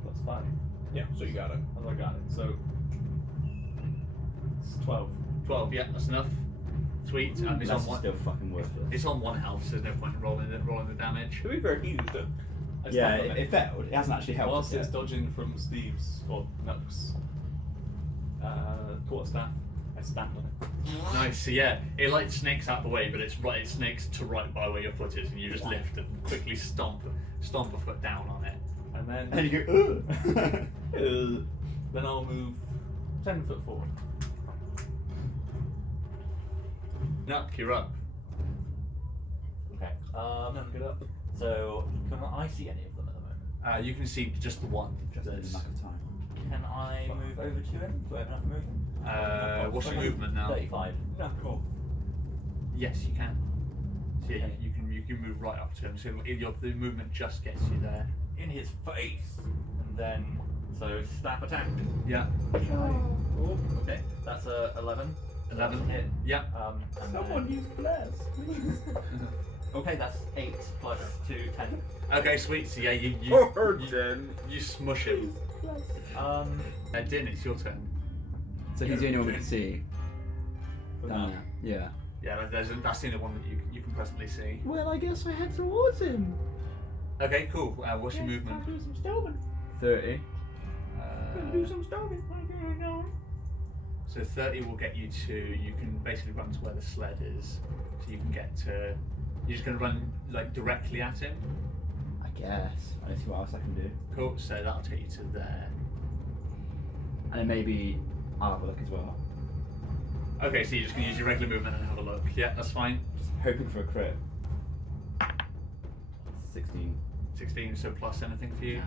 That's 5. Yeah, so you got it. As I got it. So it's 12. 12. Yeah, that's enough. Sweet. It's That's on one. still fucking worthless. It's on 1 health, so there's no point in rolling the damage. To be fair, he used it. I Yeah, stand on it failed. It hasn't actually helped us Whilst it's yet. dodging from Steve's or Nuck's quarterstaff, I stand on it. Nice. So yeah, it like snakes out the way, but it's right. It snakes to right by where your foot is, and you just lift and quickly stomp a foot down on it. And then And you go, ugh. then I'll move 10 foot forward. Nuck, you're up. Okay. Get up. So, can I see any of them at the moment? You can see just the one. Just in the That's- lack of time. Can I move over to him? Do I have enough movement? What's your movement now? 35. No, cool. Yes, you can. So yeah, Okay. you can move right up to him. So the movement just gets you there. In his face! And then, so staff attack. Yeah. Oh, okay. That's a 11. 11 hit. Yeah. And Someone then, use bless, please. okay, that's 8 plus 2, 10. Okay, sweet. So yeah, you smush him. Din, it's your turn. So he's the only one we can see. For Down now. there. Yeah. Yeah, that's the only one that you can presently see. Well, I guess I head towards him. Okay, cool. What's your movement? do some stoving. 30. Some stoving. So 30 will get you to. You can basically run to where the sled is. So you can get to. You're just gonna run like directly at him. I guess. I don't see what else I can do. Cool. So that'll take you to there. And then maybe I'll have a look as well. Okay, so you're just gonna use your regular movement and have a look. Yeah, that's fine. Just hoping for a crit. 16. 16. So plus anything for you?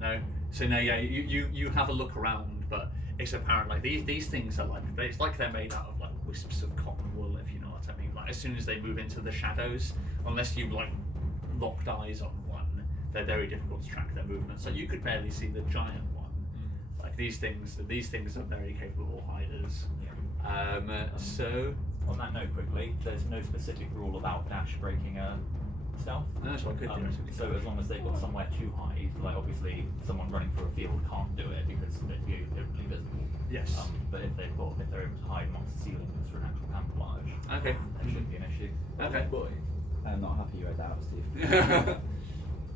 No. So no, yeah, you have a look around, but it's apparent like these things are like it's like they're made out of like wisps of cotton wool, if you know what I mean. Like as soon as they move into the shadows, unless you like locked eyes on one, they're very difficult to track their movements. So you could barely see the giant one. Like these things are very capable hiders. So On that note, quickly, there's no specific rule about dash breaking a stealth. no, that's what I could do. So as long as they've got somewhere to hide, like obviously someone running through a field can't do it because they'd be openly visible. Yes. But if they're able to hide amongst the ceilings for an actual camouflage, Okay. that shouldn't be an issue. Okay. Boy, I'm not happy you read that out, Steve.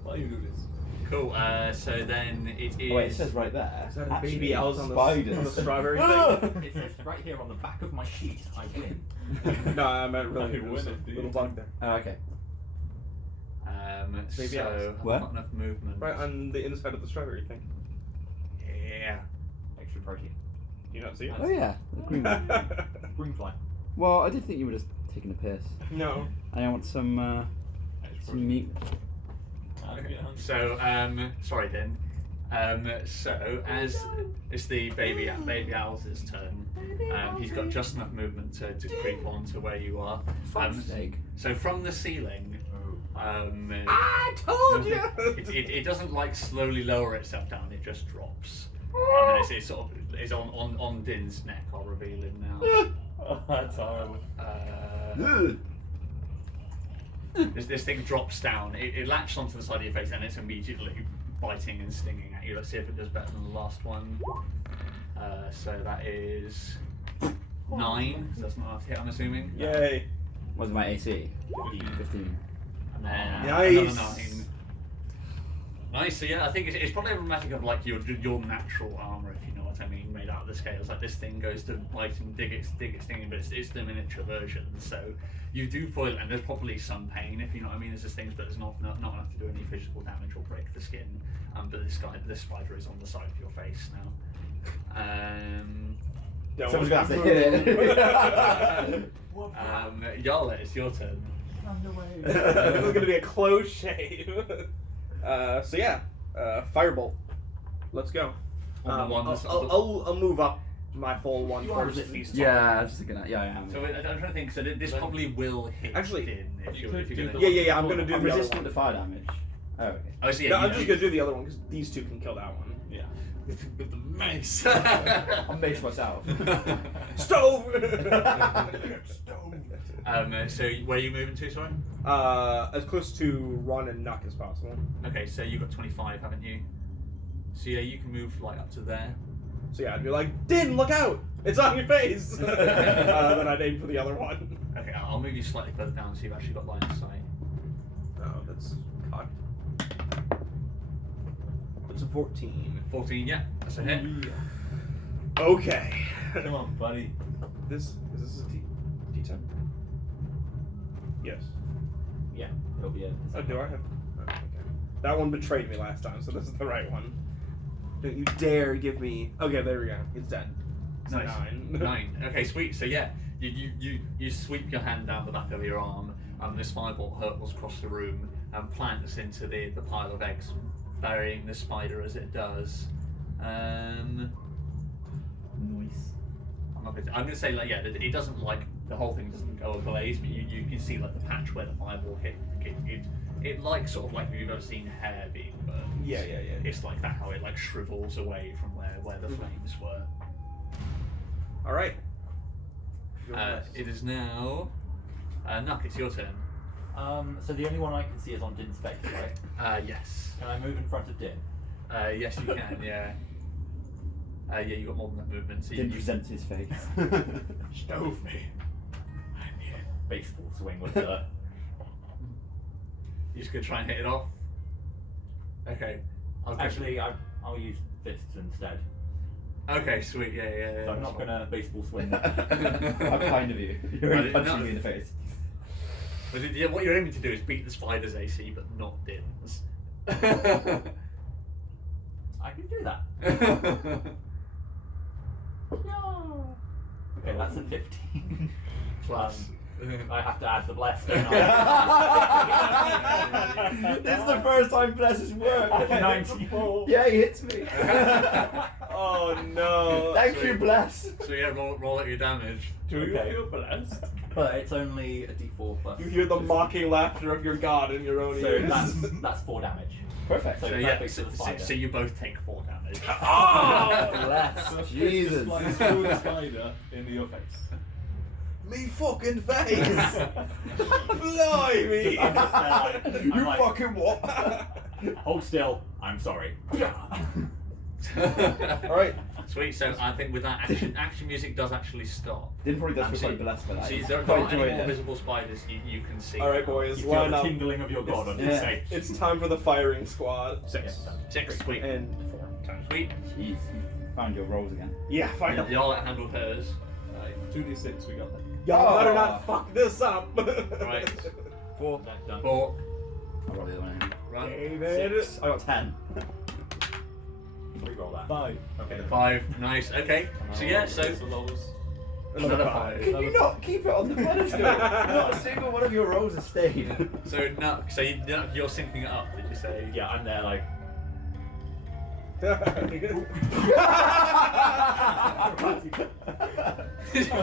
why you do this? Cool. So then it is. Oh, wait, it says right there. Is that a Actually, baby owls on the spiders. strawberry thing? It says right here on the back of my sheet, I win. No, I meant really You there win was a it, do you? little bug there. Oh, okay. Maybe so else. I've Where? got enough movement. Right on the inside of the strawberry thing. Yeah. Extra protein. Do you not see it? Oh yeah, the green one. Green fly. Well, I did think you were just taking a piss. No. I want some meat. So sorry, Din. So as it's the baby owl's turn, he's got just enough movement to creep on to where you are. Fuck's sake. So from the ceiling, I told you! it doesn't like slowly lower itself down. It just drops. And it's sort of it's on Din's neck. I'll reveal him now. Oh, that's horrible. This thing drops down. It latches onto the side of your face, and it's immediately biting and stinging at you. Let's see if it does better than the last one. So that is 9. So that's not enough to hit, I'm assuming. Yay. What's my AC? 15. And then Nice. another 9. Nice. So yeah, I think it's probably emblematic of like your natural armor, if you know what I mean, made out of the scales. Like this thing goes to bite and dig its thing, but it's the miniature version. So you do foil it, and there's probably some pain, if you know what I mean. There's just things, but there's not enough to do any physical damage or break the skin. But this spider is on the side of your face now. Someone's gonna have to hit it. Yarla, it's your turn. This is gonna be a close shave. So yeah, firebolt. Let's go. On the one that's- I'll move up my full one You are first. resistant. Yeah, I was just thinking that. Yeah, I am. So I'm trying to think. So this probably will hit. Actually, Din if you you're could do gonna. the- Yeah. I'm gonna do I'm the other resistant one. to fire damage. Oh, okay. Oh, so yeah, No, you I'm know, just gonna do the other one because these two can kill that one. Yeah. with the mace. I'll mace myself. Stove. So where are you moving to? Sorry. As close to run and knock as possible. Okay, so you've got 25, haven't you? So yeah, you can move like up to there. So yeah, I'd be like, Din, look out! It's on your face! Then I'd aim for the other one. Okay, I'll move you slightly further down so you've actually got line of sight. Oh, that's cocked. It's a 14. 14, yeah, that's a hit. Okay. Come on, buddy. Is this a D10? Yes. Yeah, it'll be a. Oh, do I have? Oh, okay. That one betrayed me last time, so this is the right one. Don't you dare give me. Okay, there we go. It's dead. It's Nice. 9. 9. Okay, sweet. So yeah, you sweep your hand down the back of your arm, and this firebolt hurtles across the room and plants into the pile of eggs, burying the spider as it does. Nice. I'm gonna say like yeah, it doesn't like the whole thing doesn't go ablaze, but you can see like the patch where the fireball hit. It like sort of like if you've ever seen hair being burned. Yeah. It's like that how it like shrivels away from where the flames were. Alright. It is now. Nuck, it's your turn. So the only one I can see is on Din's face, right? Yes. Can I move in front of Din? Yes, you can. Yeah. Yeah, you got more than that movement. So Didn't you present his face. Stove me. Baseball swing with the. you're just gonna try and hit it off. Okay. Actually, I'll use fists instead. Okay, sweet. Yeah. So I'm not gonna baseball swing. How kind of you. You're only Well, punching no. me in the face. But yeah, what you're aiming to do is beat the spider's AC, but not Din's. I can do that. No. Okay, that's a 15. Plus. I have to add the bless, don't I? This is the first time Bless has worked. 94. Yeah, he hits me. Oh no. Thank you, Bless. So yeah, roll out your damage. Do you Okay. feel blessed? But it's only a D4 plus. You hear the mocking laughter of your god in your own So ears. that's 4 damage. Perfect. So So that yeah, makes it a spider. so you both take 4 damage. Oh! Bless. So Jesus. Just through the spider into your face. Me fucking face! Blimey! I'm just, I'm you like- fucking what? Hold still. I'm sorry. Alright. Sweet. So I think with that action music does actually stop. Didn't probably does Um, feel so- quite Bless for that. So He's there quite aren't any enjoyed more it. visible spiders you can see. Alright, boys, You feel line the up. tingling of your god on your Yeah. face. It's time for the firing squad. 6. 6. Sweet. And Sweet. Jeez, you found your rolls again. yeah, finally. Y'all handled hers. 2d6 we got. Y'all better Oh. not fuck this up. Right. 4. Done. 4. I'll roll the other one. Run. David. 6. I got 10. Reroll that. 5. Okay. 5. Nice. Okay. So yeah. So It's the lowest. another 5. Can you not keep it on the pedestal? Not a single one of your rolls has stayed. So no. So you're syncing it up. Did you say? Yeah, I'm there like.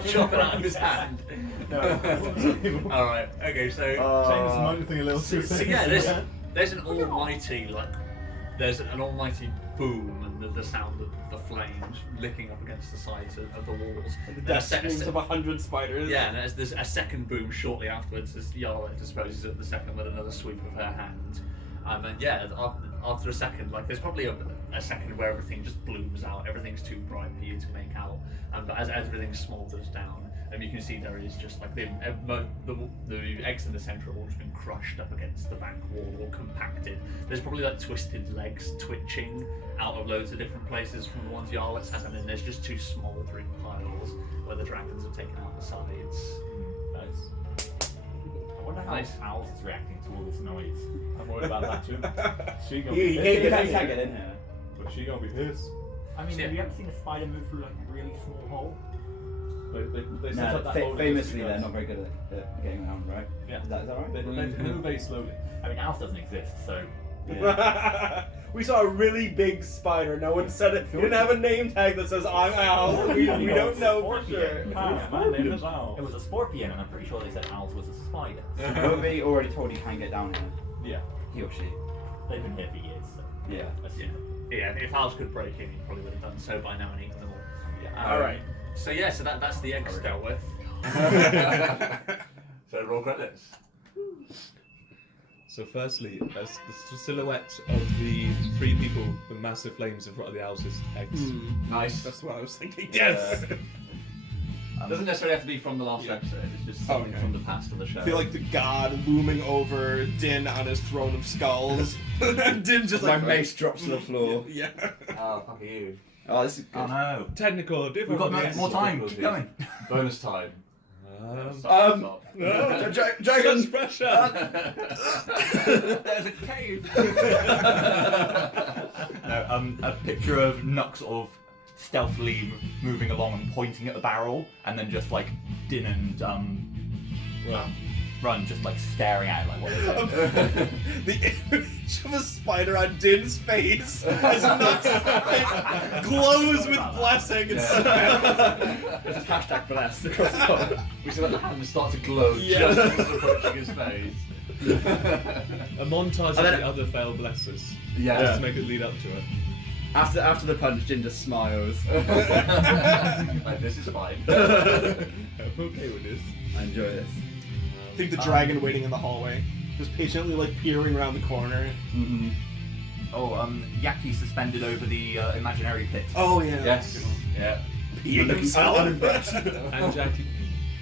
Chop it out of his hand. No. All right. Okay. So. Shane is moaning a little too So yeah, there's an almighty there's an almighty boom and the sound of the flames licking up against the sides of the walls. The And death screams of 100 spiders. yeah, and there's a second boom shortly afterwards as Yarla disposes of the second with another sweep of her hand. And yeah, after a second, like there's probably a second where everything just blooms out. Everything's too bright for you to make out. But as everything smolders down, and you can see there is just like the eggs in the centre have all just been crushed up against the back wall or compacted. There's probably like twisted legs twitching out of loads of different places from the ones Yarlitz has, and then there's just two smouldering piles where the dragons have taken out the sides. Nice. I wonder how Owls is reacting to all this noise. I'm worried about that too. She gonna He be can't pissed. get in here. But she gonna be pissed. I mean, Yeah. have you ever seen a spider move through like a really small hole? They set No, up that hole just famously because. they're not very good at getting around, right? Yeah. Is that right? They move very slowly. I mean, Owls doesn't exist, so Yeah. We saw a really big spider. No one said it. We didn't have a name tag that says I'm Owl. We don't know for sure. My name is Owl. it was a scorpion, and I'm pretty sure they said Owls was a spider. Ruby already told you can't get down here. Yeah. He or she. They've been here for years, so Yeah. Yeah, if Owls could break in, he probably would have done so by now and eaten them all. yeah. All right. So yeah, so that's the eggs dealt with. So roll credits. So firstly, there's the silhouette of the three people with massive flames in front of the owl's eggs. Nice. That's what I was thinking. Yes! Doesn't necessarily have to be from the last episode. It's just something Okay. from the past of the show. I feel like the god looming over Din on his throne of skulls. And Din just My like mace drops to the floor. Yeah. Oh, fuck you. Oh, this is good. Oh no. Technical We've difficulties. got more time. Keep going. Bonus time. No. Dragon! Such pressure! There's a cave. No, a picture of Nux sort of stealthily moving along and pointing at the barrel, and then just like Din and Run just like staring at it like what is it? The image of a spider on Din's face as Nux glows with blessing and stuff. This is hashtag blessed across the board. We see that the hand start to glow Yeah. just as it's approaching his face. A montage of And then- the other failed blessers. Yeah. Just to make it lead up to it. After the punch, Jin just smiles. Like, this is fine. I'm okay with this. I enjoy this. I think the dragon waiting in the hallway, just patiently like peering around the corner. Mm-hmm. Oh, Yaki suspended over the imaginary pit. Oh yeah. Yes. Yeah. Peeing himself. unimpressed. And Jackie,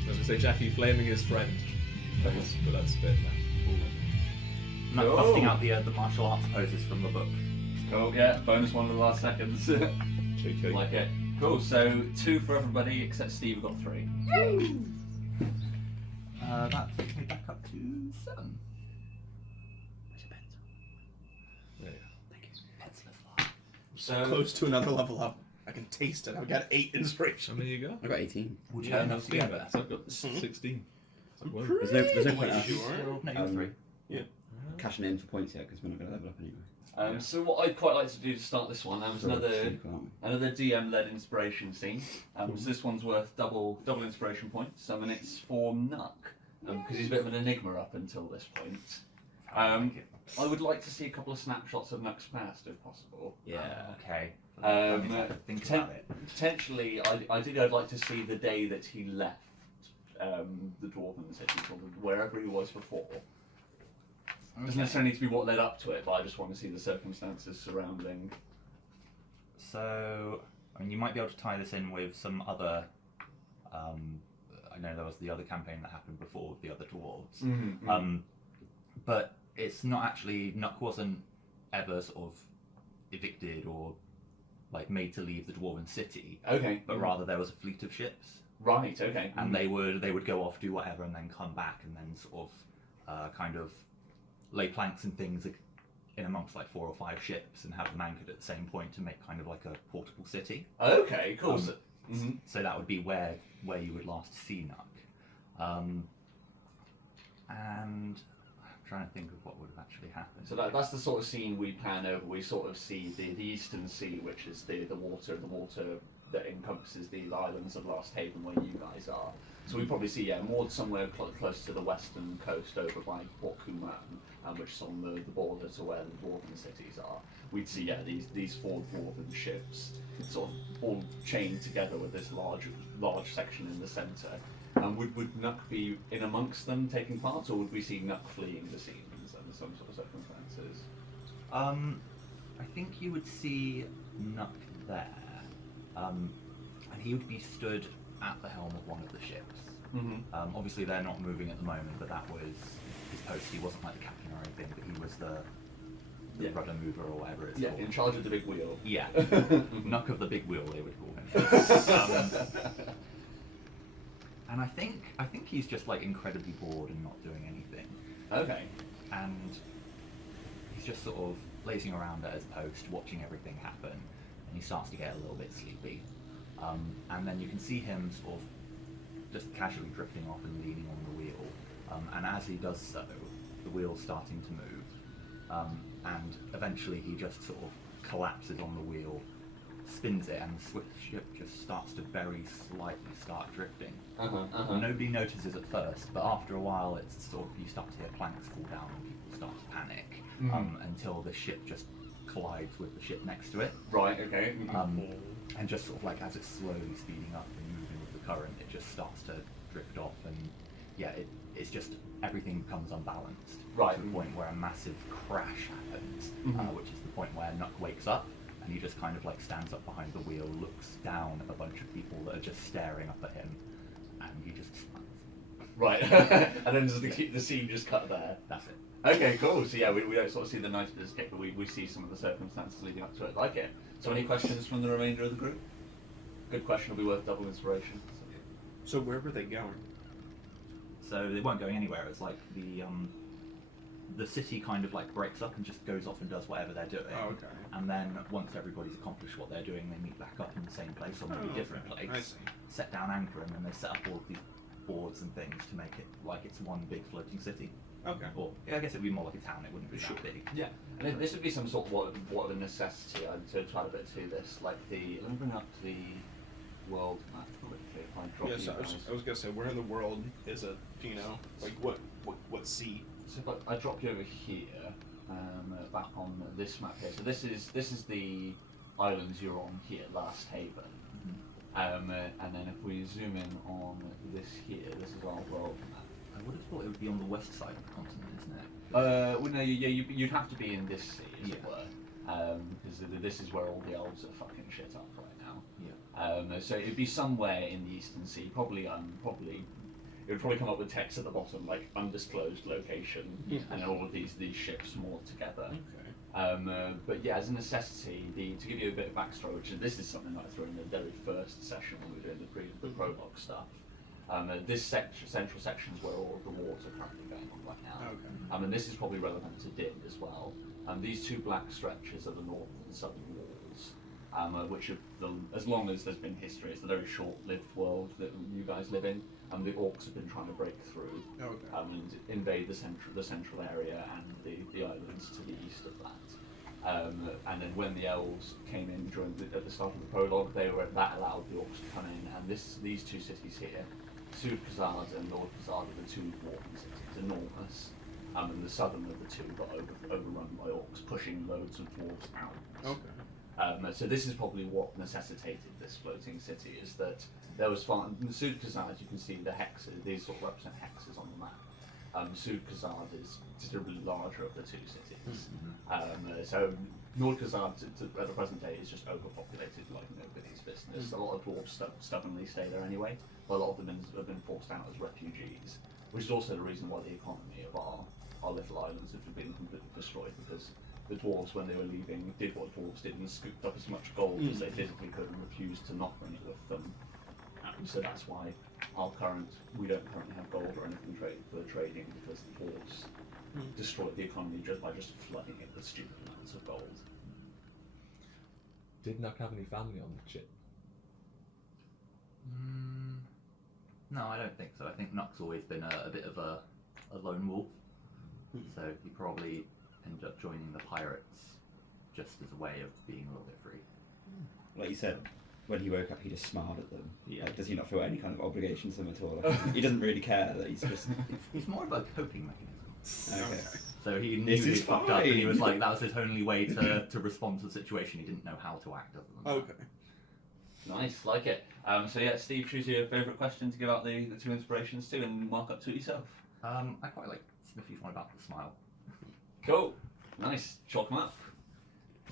I was gonna say Jackie flaming his friend. But that's a bit now. Not busting out the martial arts poses from the book. Cool. Yeah. Bonus one of the last seconds. Cheeky. Like it. Cool. So 2 for everybody except Steve got 3. That takes me back up to 7. There you Pencil of fire. So Close to another level up. I can taste it. I've got 8 go. inspiration. How many you got? I got 18. Would you Yeah, have enough to get better. there? I've got 16. Whoa. There's no point Wait, us sure? No, you're 3. cashing in for points yet because we're not going to level up anyway. So what I'd quite like to do to start this one, was So another super, aren't we? another DM-led inspiration scene. So this one's worth double inspiration points. And it's for Nuck, because he's a bit of an enigma up until this point. I would like to see a couple of snapshots of Nuck's past, if possible. Yeah. Okay. Think ten- about it. Potentially, ideally, I'd like to see the day that he left the Dwarven City, or wherever he was before. Doesn't necessarily need to be what led up to it, but I just want to see the circumstances surrounding. So, I mean, you might be able to tie this in with some other. I know there was the other campaign that happened before with the other dwarves. But it's not actually. Nuck wasn't ever sort of evicted or like made to leave the Dwarven city, Okay. but rather there was a fleet of ships, Right. Okay. and they would go off, do whatever, and then come back, and then sort of kind of lay planks and things in amongst like 4 or 5 ships and have them anchored at the same point to make kind of like a portable city. Okay. Cool. So that would be where you would last see Nuck. And I'm trying to think of what would have actually happened. So that's the sort of scene we plan over. We sort of see the Eastern Sea, which is the water that encompasses the islands of Last Haven where you guys are. So we probably see more somewhere close to the western coast over by Port Kuman, which is on the border to where the Dwarven cities are. We'd see these 4 Dwarven ships sort of all chained together with this large section in the centre. And would Nuck be in amongst them taking part, or would we see Nuck fleeing the scenes under some sort of circumstances? I think you would see Nuck there, and he would be stood at the helm of one of the ships. Mm-hmm. Obviously, they're not moving at the moment, but that was his post. He wasn't like the captain or anything, but he was the Yeah. rudder mover or whatever it's Yeah, called. in charge of the big wheel. Yeah, Knuck of the big wheel, they would call him. And I think he's just like incredibly bored and not doing anything, Okay. and he's just sort of lazing around at his post, watching everything happen, and he starts to get a little bit sleepy. And then you can see him sort of just casually drifting off and leaning on the wheel, and as he does so, the wheel's starting to move, and eventually he just sort of collapses on the wheel, spins it, and the ship just starts to very slightly start drifting. Nobody notices at first, but after a while, it's sort of you start to hear planks fall down and people start to panic, until the ship just collides with the ship next to it, Right. Okay. and just sort of like as it's slowly speeding up and moving with the current, it just starts to drift off, and yeah, it's just everything becomes unbalanced Right. to the point where a massive crash happens, which is the point where Nuck wakes up. And he just kind of like stands up behind the wheel, looks down at a bunch of people that are just staring up at him, and he just smiles. Right. And then does the scene just cut there? That's it. Okay, cool. So yeah, we don't sort of see the night of the escape, but we see some of the circumstances leading up to it. Like it. So any questions from the remainder of the group? Good question will be worth double inspiration. So where were they going? So they weren't going anywhere. It's like the city kind of like breaks up and just goes off and does whatever they're doing. Oh, okay. And then once everybody's accomplished what they're doing, they meet back up in the same place or maybe a different place. I see. Set down anchor, and then they set up all of these boards and things to make it like it's one big floating city. Okay. Or yeah, I guess it'd be more like a town. It wouldn't be that big. Yeah, and this would be some sort of what of a necessity. I'd try a bit to this, like the. Let me bring up the world map quickly. If I drop Yes, you I was guys. gonna say, where in the world is it? Do you know? Like what sea? So if I drop you over here, back on this map here. So this is the islands you're on here, Last Haven. And then if we zoom in on this here, this is our world map. I would have thought it would be on the west side of the continent, isn't it? Well, no, you'd have to be in this sea, as it Yeah. were, because this is where all the elves are fucking shit up right now. Yeah. So it'd be somewhere in the Eastern Sea, probably it would probably come up with text at the bottom like undisclosed location, and then all of these ships moored together. Okay. But yeah, as a necessity, to give you a bit of backstory, which this is something that I threw in the very first session when we were doing the prologue stuff. This central section is where all of the wars are currently going on right now. Okay. And this is probably relevant to Din as well. These two black stretches are the northern and southern walls, which are as long as there's been history, it's a very short-lived world that you guys live in. The orcs have been trying to break through Okay. and invade the central area and the islands to the east of that. And then when the elves came in at the start of the prologue, that allowed the orcs to come in. And these two cities here, Sud Khazad and Nord Khazad, are the two dwarven cities, enormous. And the southern of the two got overrun by orcs, pushing loads of dwarves out. Okay. So this is probably what necessitated this floating city, is that there was fun. In Sud Khazad, you can see the hexes, these sort of represent hexes on the map. Sud Khazad is considerably larger of the two cities. So Nord Khazad at the present day is just overpopulated like nobody's business. A lot of dwarves stubbornly stay there anyway, but a lot of them have been forced out as refugees, which is also the reason why the economy of our little islands have been completely destroyed, because the dwarves, when they were leaving, did what dwarves did and scooped up as much gold as they physically could and refused to not bring it with them. So that's why we don't currently have gold or anything for trading, because the dwarves destroyed the economy just by flooding it with stupid amounts of gold. Did Nuck have any family on the ship? No, I don't think so. I think Nuck's always been a bit of a lone wolf, so he probably ended up joining the pirates just as a way of being a little bit free. Like you said, when he woke up, he just smiled at them. Yeah. Like, does he not feel any kind of obligation to them at all? Like, he doesn't really care that he's just. He's more of a coping mechanism. Okay. So he knew This he is fucked up, and he was fine. like, that was his only way to respond to the situation. He didn't know how to act other than that. Okay. Nice, like it. So yeah, Steve, choose your favourite question to give out the two inspirations to, and mark up to it yourself. I quite like Smithy's one about the smile. Cool. Nice. Chalk them up.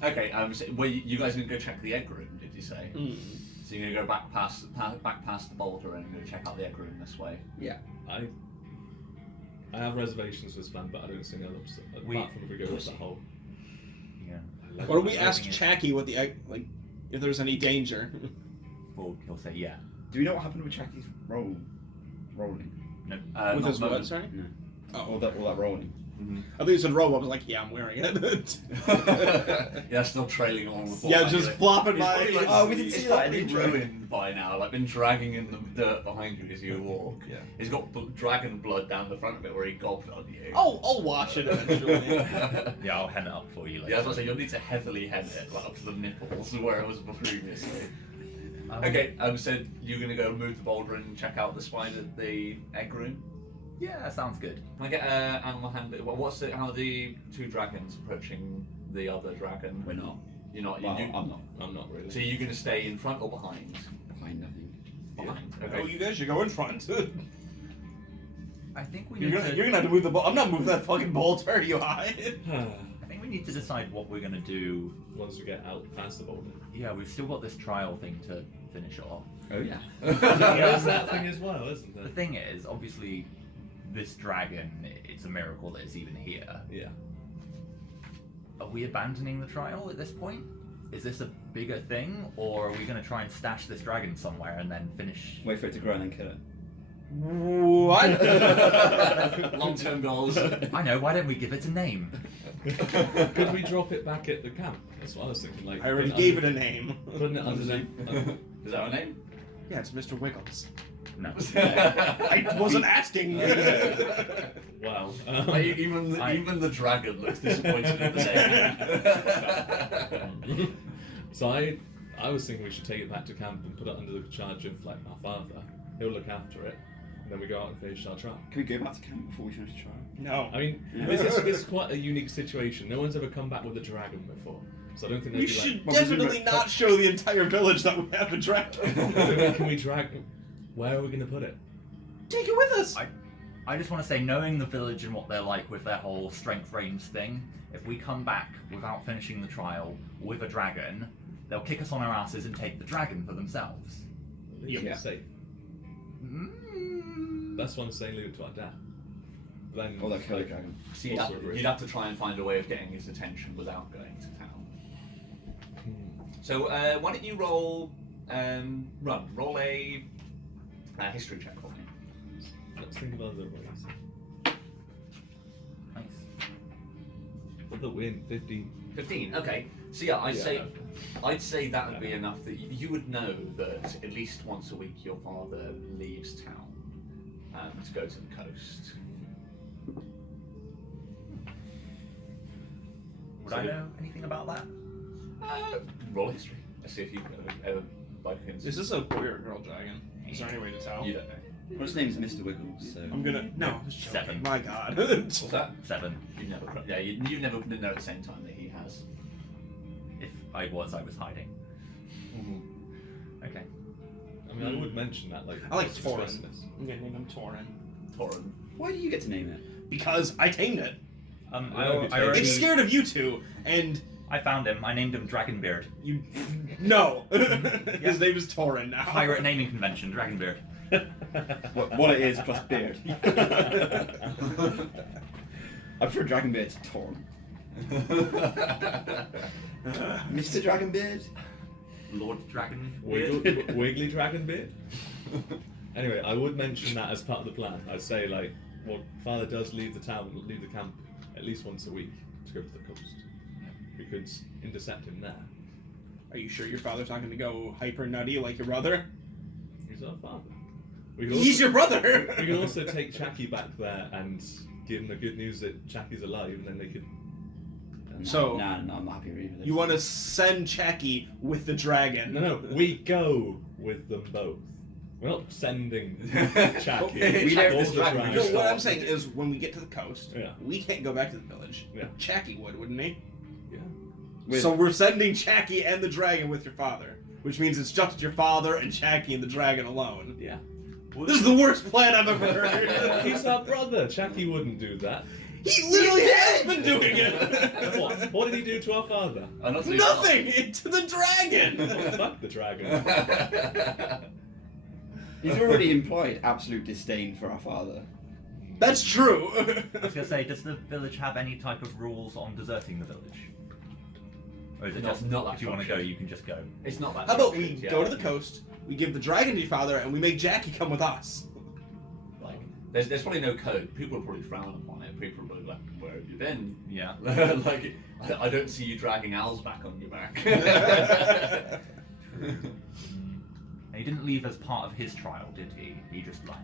Okay. So you guys didn't go check the egg room, did you say? So you're gonna go back past the boulder and go check out the egg room this way. I have reservations for this plan, but I don't see any other option apart from if we go with the hole. Yeah. Why don't we ask Looking at- Chacky what the like if there's any danger? Well, he'll say yeah. Do we know what happened with Chacky's rolling? No. With not his what? moment. Sorry. No. Oh, All that rolling. I think you said roll. I was like, yeah, I'm wearing it. Yeah, still trailing along the floor. Yeah, just flopping It's by. probably like, Oh, we didn't it's see that probably in the intro. ruined by now. Like been dragging in the dirt behind you as you walk. Yeah. He's got dragon blood down the front of it where he gobbed on you. Oh, I'll wash it eventually. Yeah, I'll hen it up for you later. Yeah, I was gonna say you'll need to heavily head it like up to the nipples where it was previously. Um, Okay, so you're gonna go move the boulder and check out the egg room. Yeah, that sounds good. Can I get animal handler? Well, how are the two dragons approaching the other dragon? We're not. You're not. Well, you, I'm not. I'm not really. So you're gonna stay in front or behind? Behind nothing. Behind. Oh, Okay. you guys should go in front. I think we You're need gonna, to. you're gonna have to move the ball. I'm not moving that fucking boulder. Are you high? I think we need to decide what we're gonna do. Once we get out past the boulder. Yeah, we've still got this trial thing to finish off. Oh yeah. There's that thing as well, isn't The there? thing is, obviously, this dragon, it's a miracle that it's even here. Yeah. Are we abandoning the trial at this point? Is this a bigger thing, or are we going to try and stash this dragon somewhere and then finish? Wait for it to grow and then kill it. What? Long-term goals. I know. Why don't we give it a name? Could we drop it back at the camp? That's what I was thinking. Like I already putting gave it under- a name. Putting it under the. Is that her name? Yeah, it's Mr. Wiggles. No. I wasn't asking. Wow. Like, even the dragon looks disappointed in the name. So I was thinking we should take it back to camp and put it under the charge of like my father. He'll look after it, and then we go out and finish our trial. Can we go back to camp before we finish the trial? No. I mean, this is quite a unique situation. No one's ever come back with a dragon before, so I don't think they'd We be should like, definitely not show the entire village that we have a dragon. Can we drag? Where are we going to put it? Take it with us. I just want to say, knowing the village and what they're like with their whole strength range thing, if we come back without finishing the trial with a dragon, they'll kick us on our asses and take the dragon for themselves. At least Yeah. it's safe. That's why I'm saying leave it to our dad. Then, Or that killer dragon. So Also agree. you'd have to try and find a way of getting his attention without going to town. So why don't you roll a history check for me. Let's think of other ways. Nice. For the win, 15. 15. Okay. So yeah, I'd Yeah. say that would be enough that you would know that at least once a week your father leaves town to go to the coast. Would I know anything about that? Roll history. Let's see if you ever like. Is this a boy or girl dragon? Is there any way to tell? You don't know. Well, his name is Mr. Wiggles, so... I'm gonna no. Just joking. 7. My God. What's that? 7. You've never. Yeah, you've never been there at the same time that he has. If I was hiding. Okay. I mean, I would mention that, like, I like it's Torin. Christmas. I'm gonna name him Torin Torin. Why do you get to name it? because I tamed it. I already- It's scared of you two, and I found him. I named him Dragonbeard. you. No. His name is Torin now. Pirate naming convention, Dragonbeard. What it is plus beard. I prefer Dragonbeard to Torm. Mr. Dragonbeard? Lord Dragon. Wiggly dragon beard. Anyway, I would mention that as part of the plan. I'd say, like, well, father does leave the camp at least once a week to go to the coast. We could intercept him there. Are you sure your father's not gonna go hyper nutty like your brother? He's our father. We could He's also, your brother. we could also take Chacky back there and give him the good news that Chacky's alive, and then they could. So- Nah, I'm not happy with this. You want to send Chacky with the dragon? No, we go with them both. We're not sending Chacky. Okay, We don't- or this the dragon- dragon. No, Stop. what I'm saying is, when we get to the coast, Yeah. we can't go back to the village. Yeah. Chacky would, wouldn't he? Yeah. With- So we're sending Chacky and the dragon with your father, which means it's just your father and Chacky and the dragon alone. Yeah. This is the worst plan I've ever heard. He's our brother. Chacky wouldn't do that. He literally has been doing it! What did he do to our father? Nothing! To the dragon! Fuck the dragon. He's already implied absolute disdain for our father. That's true! I was going to say, does the village have any type of rules on deserting the village? Or is it just not that if you want to go, structured. you can just go? It's not that. How about we structured, go yeah. to the coast, we give the dragon to your father, and we make Jackie come with us? Like, there's probably no code. People will probably frown upon it. People will be like, "Where have you been?" Yeah. Like, I don't see you dragging owls back on your back. And he didn't leave as part of his trial, did he? He just left.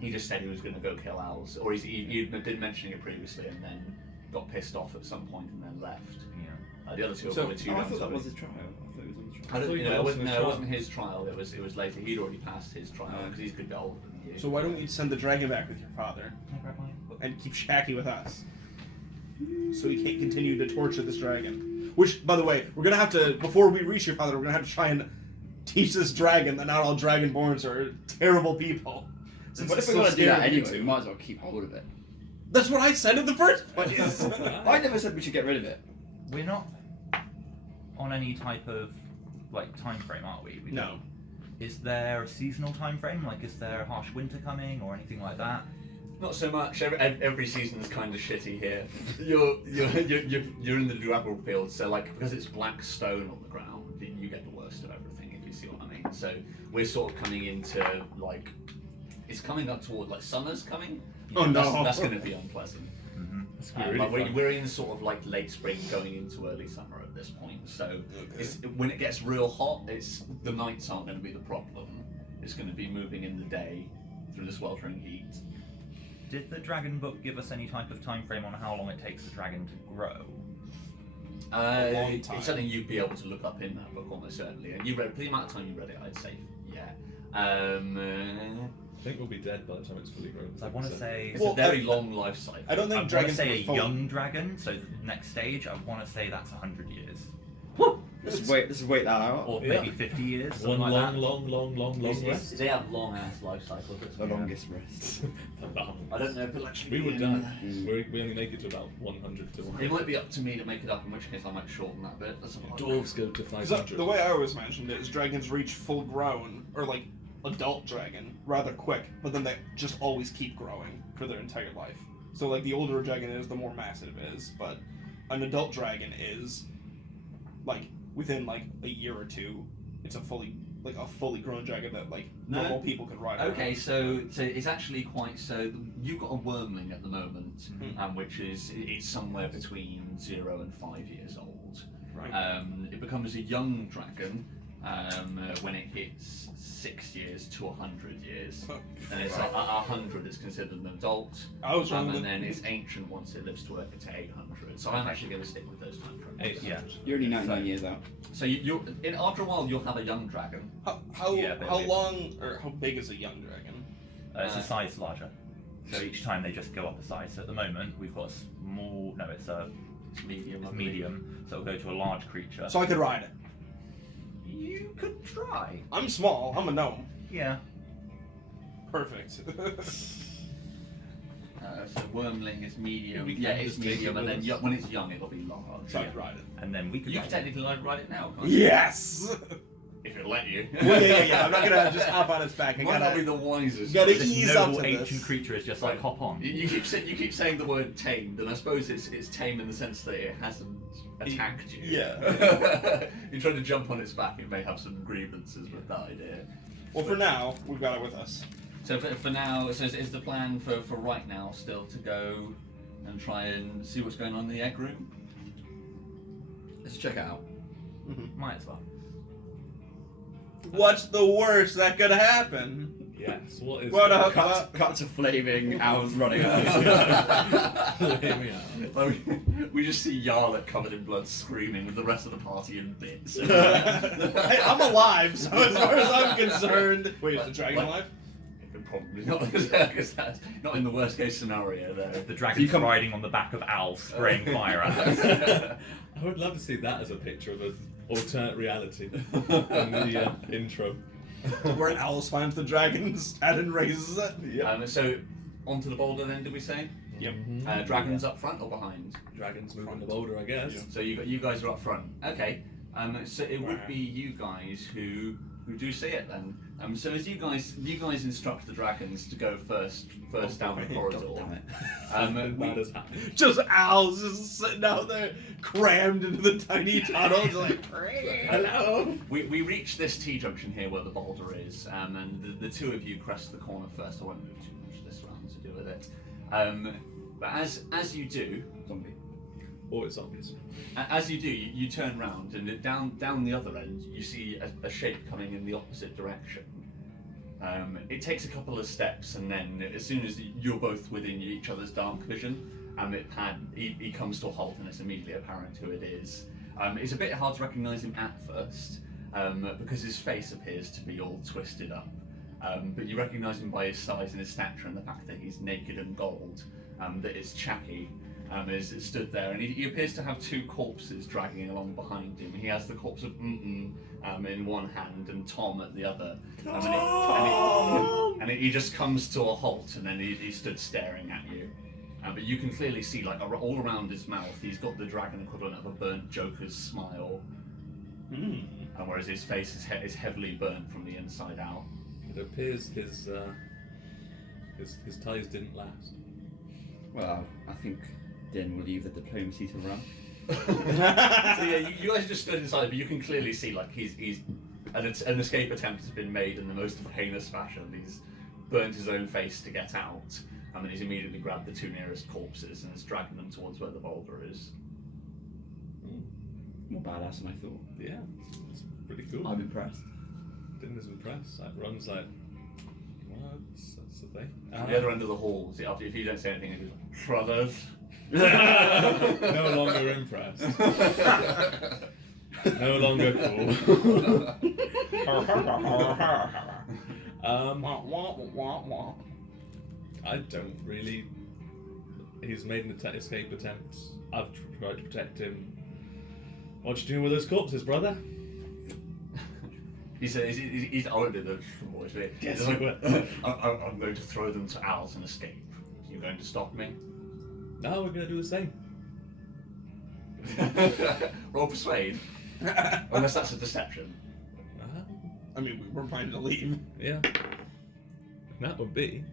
He just said he was going to go kill owls, or he did mentioning it previously, and then got pissed off at some point and then left. Yeah. The other two are So- probably too Oh, I young thought to that be- was his trial. I thought he was on the trial. I don't, thought you he know, it was wasn't, on his no, it trial. wasn't his trial. It was later. He'd already passed his trial because he's a bit older than you. So why don't we send the dragon back with your father, and keep Jackie with us? So we can't continue to torture this dragon. Which, by the way, we're gonna have to, before we reach your father, we're gonna have to try and teach this dragon that not all dragonborns are terrible people. Since What if it's we so want to do that scared of you anyway? two. We might as well keep hold of it. That's what I said in the first place. I never said we should get rid of it. We're not on any type of like time frame, are we? We No. don't- Is there a seasonal time frame? Like, is there a harsh winter coming or anything like that? Not so much. Every season is kind of shitty here. You're in the gravel field, so like because it's black stone on the ground, you get the worst of everything. If you see what I mean. So we're sort of coming into like it's coming up toward like summer's coming. Oh, no. That's going to be unpleasant. Mm-hmm. That's gonna be Like, really fun. we're in sort of like late spring going into early summer at this point. So it's, when it gets real hot, the nights aren't going to be the problem. It's going to be moving in the day through the sweltering heat. Did the dragon book give us any type of time frame on how long it takes the dragon to grow? long It's time. something you'd be able to look up in that book almost certainly. And you read for the amount of time you read it, I'd say, yeah. I think we'll be dead by the time it's fully grown. So I want to say. It's Well, a very I- long life cycle. I don't I think want to dragons say a are full- young dragon, so the next stage, I want to say that's 100 years. Let's wait that out. Or Yeah. maybe 50 years, One something like long rest. They have long ass life cycles. The longest rest. I don't know if it'll actually We would be die. in- We only make it to about 100 to It 100. might be up to me to make it up, in which case I might shorten that bit. That's not Dwarves go to 'Cause 500. the way I always mentioned it is dragons reach full grown, or like adult dragon, rather quick, but then they just always keep growing for their entire life. So like the older a dragon is, the more massive it is, but an adult dragon is like within like a year or two, it's a fully grown dragon that like No. normal people could ride around. Okay, so it's actually quite so. You've got a wormling at the moment, Mhm. which is it's somewhere between 0 and 5 years old. Right. It becomes a young dragon when it hits 6 years to 100 years. And it's at 100 is considered an adult, I was wrong. and then it's ancient once it lives to 800. So I'm actually going to stick with those time frames. 800. Yeah. You're only 99 years out. So after a while you'll have a young dragon. How Yeah, but how we- long or how big is a young dragon? It's a size larger. So each time they just go up a size. So at the moment, we've got a small. No, it's a It's medium. I it's believe. medium. So it'll go to a large creature. So I could ride it. You could try. I'm small. I'm a gnome. Yeah. Perfect. So wormling is medium. We can Yeah, it's just take medium, it and with then us. when it's young, it'll be large. so I could ride it. And then we could. You ride can it. technically ride it now, can't you? Yes. If it'll let you. Well, yeah. I'm not gonna just hop on its back. I Might not be gotta. the wisest. gotta This ease up noble to ancient this. creature is just like hop on. You keep saying the word tamed, and I suppose it's tame in the sense that it hasn't attacked you. Yeah. You're trying to jump on its back. It may have some grievances with that idea. Well, for now, we've got it with us. So for now, so is the plan for right now still to go and try and see what's going on in the egg room? Let's check it out. Might as well. What's the worst that could happen? Yes. What is What up? Cut to flaming owls running out. Flaming out. Like, we just see Yarlet covered in blood screaming with the rest of the party in bits. Hey, I'm alive, so as far as I'm concerned. Wait, is the dragon Like- alive? Probably not, because that's not in the worst case scenario there. The dragon's come- riding on the back of Al, spraying fire at us. I would love to see that as a picture of an alternate reality in the intro. Where an owl finds the dragon's head and raises it. Yeah. So, onto the boulder then, did we say? Yep. Dragons up front or behind? Dragons moving the boulder, I guess. Yeah. So you guys are up front. Okay. So it would be you guys who do see it then. So as you guys instruct the dragons to go first down the corridor. Damn it. Just owls just sitting out there, crammed into the tiny tunnel, just like, hello. We reach this T-junction here where the boulder is, and the two of you crest the corner first. I won't move too much this round to do with it. But as you do, Zombie. Or it's zombies. as you do, you turn round, and down the other end, you see a shape coming in the opposite direction. It takes a couple of steps, and then as soon as you're both within each other's dark vision, he comes to a halt, and it's immediately apparent who it is. It's a bit hard to recognise him at first, because his face appears to be all twisted up. But you recognise him by his size and his stature, and the fact that he's naked and gold. That it's Chacky. Is stood there, and he appears to have two corpses dragging along behind him. He has the corpse of in one hand and Tom at the other. And he just comes to a halt, and then he stood staring at you. But you can clearly see, like, all around his mouth, he's got the dragon equivalent of a burnt Joker's smile. And whereas his face is heavily burnt from the inside out. It appears his ties didn't last. Well, I think Din will leave the diplomacy to run. So yeah, you guys just stood inside, but you can clearly see, like, an escape attempt has been made in the most heinous fashion. He's burnt his own face to get out, and then he's immediately grabbed the two nearest corpses and is dragging them towards where the boulder is. More badass than I thought. Yeah, it's pretty cool. I'm impressed. Din is impressed. Like, Ron's like, well, that's the thing. At the other end of the hall, see, if you don't say anything, he's like, brothers. No longer impressed. No longer cool. I don't really. He's made an escape attempt. I've tried to protect him. What you doing with those corpses, brother? He's I won't do the voice, but Yes, he's you like, I'm going to throw them to owls and escape. Are you going to stop me? No, we're gonna do the same. Roll persuade. Unless that's a deception. I mean, we were planning to leave. Yeah. That would be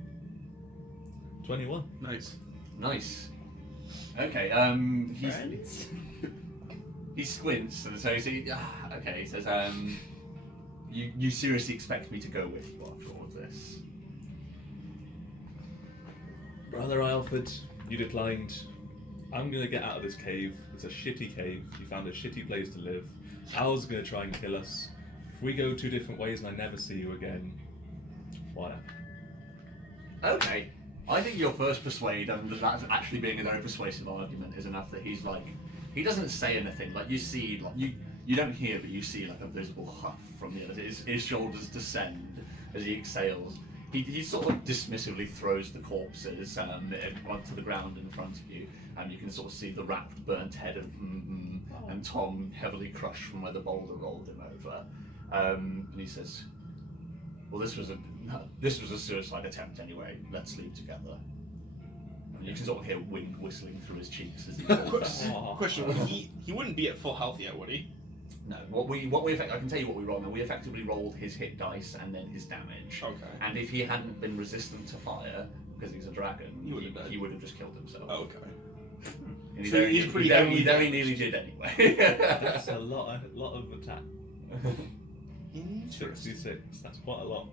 21. Nice. Nice. Okay. He squints, and so he says, you seriously expect me to go with you after all of this? Brother Alfred, you declined. I'm gonna get out of this cave. It's a shitty cave. You found a shitty place to live. Owl's gonna try and kill us. If we go two different ways and I never see you again, why not? Okay. I think your first persuade, and that actually being a very persuasive argument, is enough that he's like, he doesn't say anything. Like, you see, like, you don't hear, but you see, like, a visible huff from the other. His shoulders descend as he exhales. He sort of dismissively throws the corpses onto the ground in front of you, and you can sort of see the wrapped, burnt head of and Tom heavily crushed from where the boulder rolled him over. And he says, "Well, this was a suicide attempt anyway. Let's leave together." And you can sort of hear wind whistling through his cheeks as he talks. Question: he wouldn't be at full health yet, would he? No, I can tell you what we rolled. We effectively rolled his hit dice and then his damage. Okay. And if he hadn't been resistant to fire because he's a dragon, he would have just killed himself. Oh, okay. And So he's pretty heavily he very damaged. nearly did anyway. That's a lot of attack. Interesting. 66. That's quite a lot.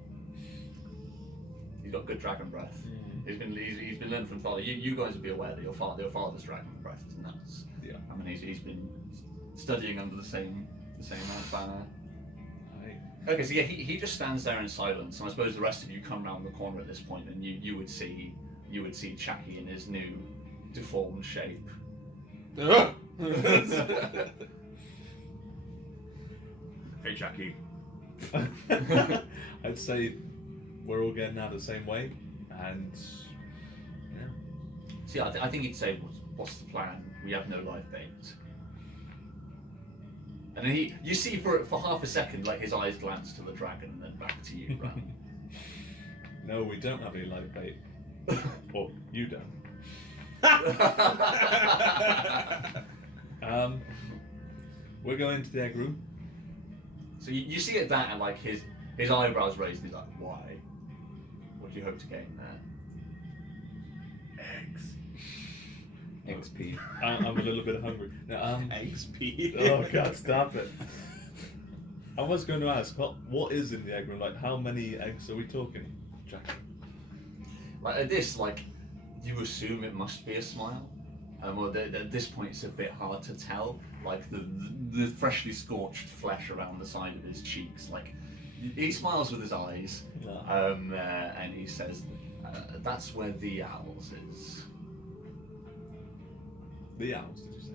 He's got good dragon breath. He's been learned from father. You guys would be aware that your father's dragon breath is nuts. Yeah. I mean, he's been studying under the same banner. Okay, so yeah, he just stands there in silence, and I suppose the rest of you come round the corner at this point, and you would see Chacky in his new deformed shape. Hey, Chacky. I'd say we're all getting out the same way, and yeah. See, I think he'd say, "What's the plan? We have no live bait." And then you see for half a second, like, his eyes glance to the dragon and then back to you, Ram. No, we don't have any live bait. Well, you don't. We're going to the egg room. So you see at that, and like his eyebrows raised, and he's like, "Why? What do you hope to gain there?" Eggs. XP. I'm a little bit hungry. Now, XP. oh God, stop it. I was going to ask, what is in the egg room? Like, how many eggs are we talking, Jack? Like at this, like you assume it must be a smile. Well, at this point, it's a bit hard to tell. Like the freshly scorched flesh around the side of his cheeks. Like he smiles with his eyes, and he says, "That's where the owls is." The owls, did you say?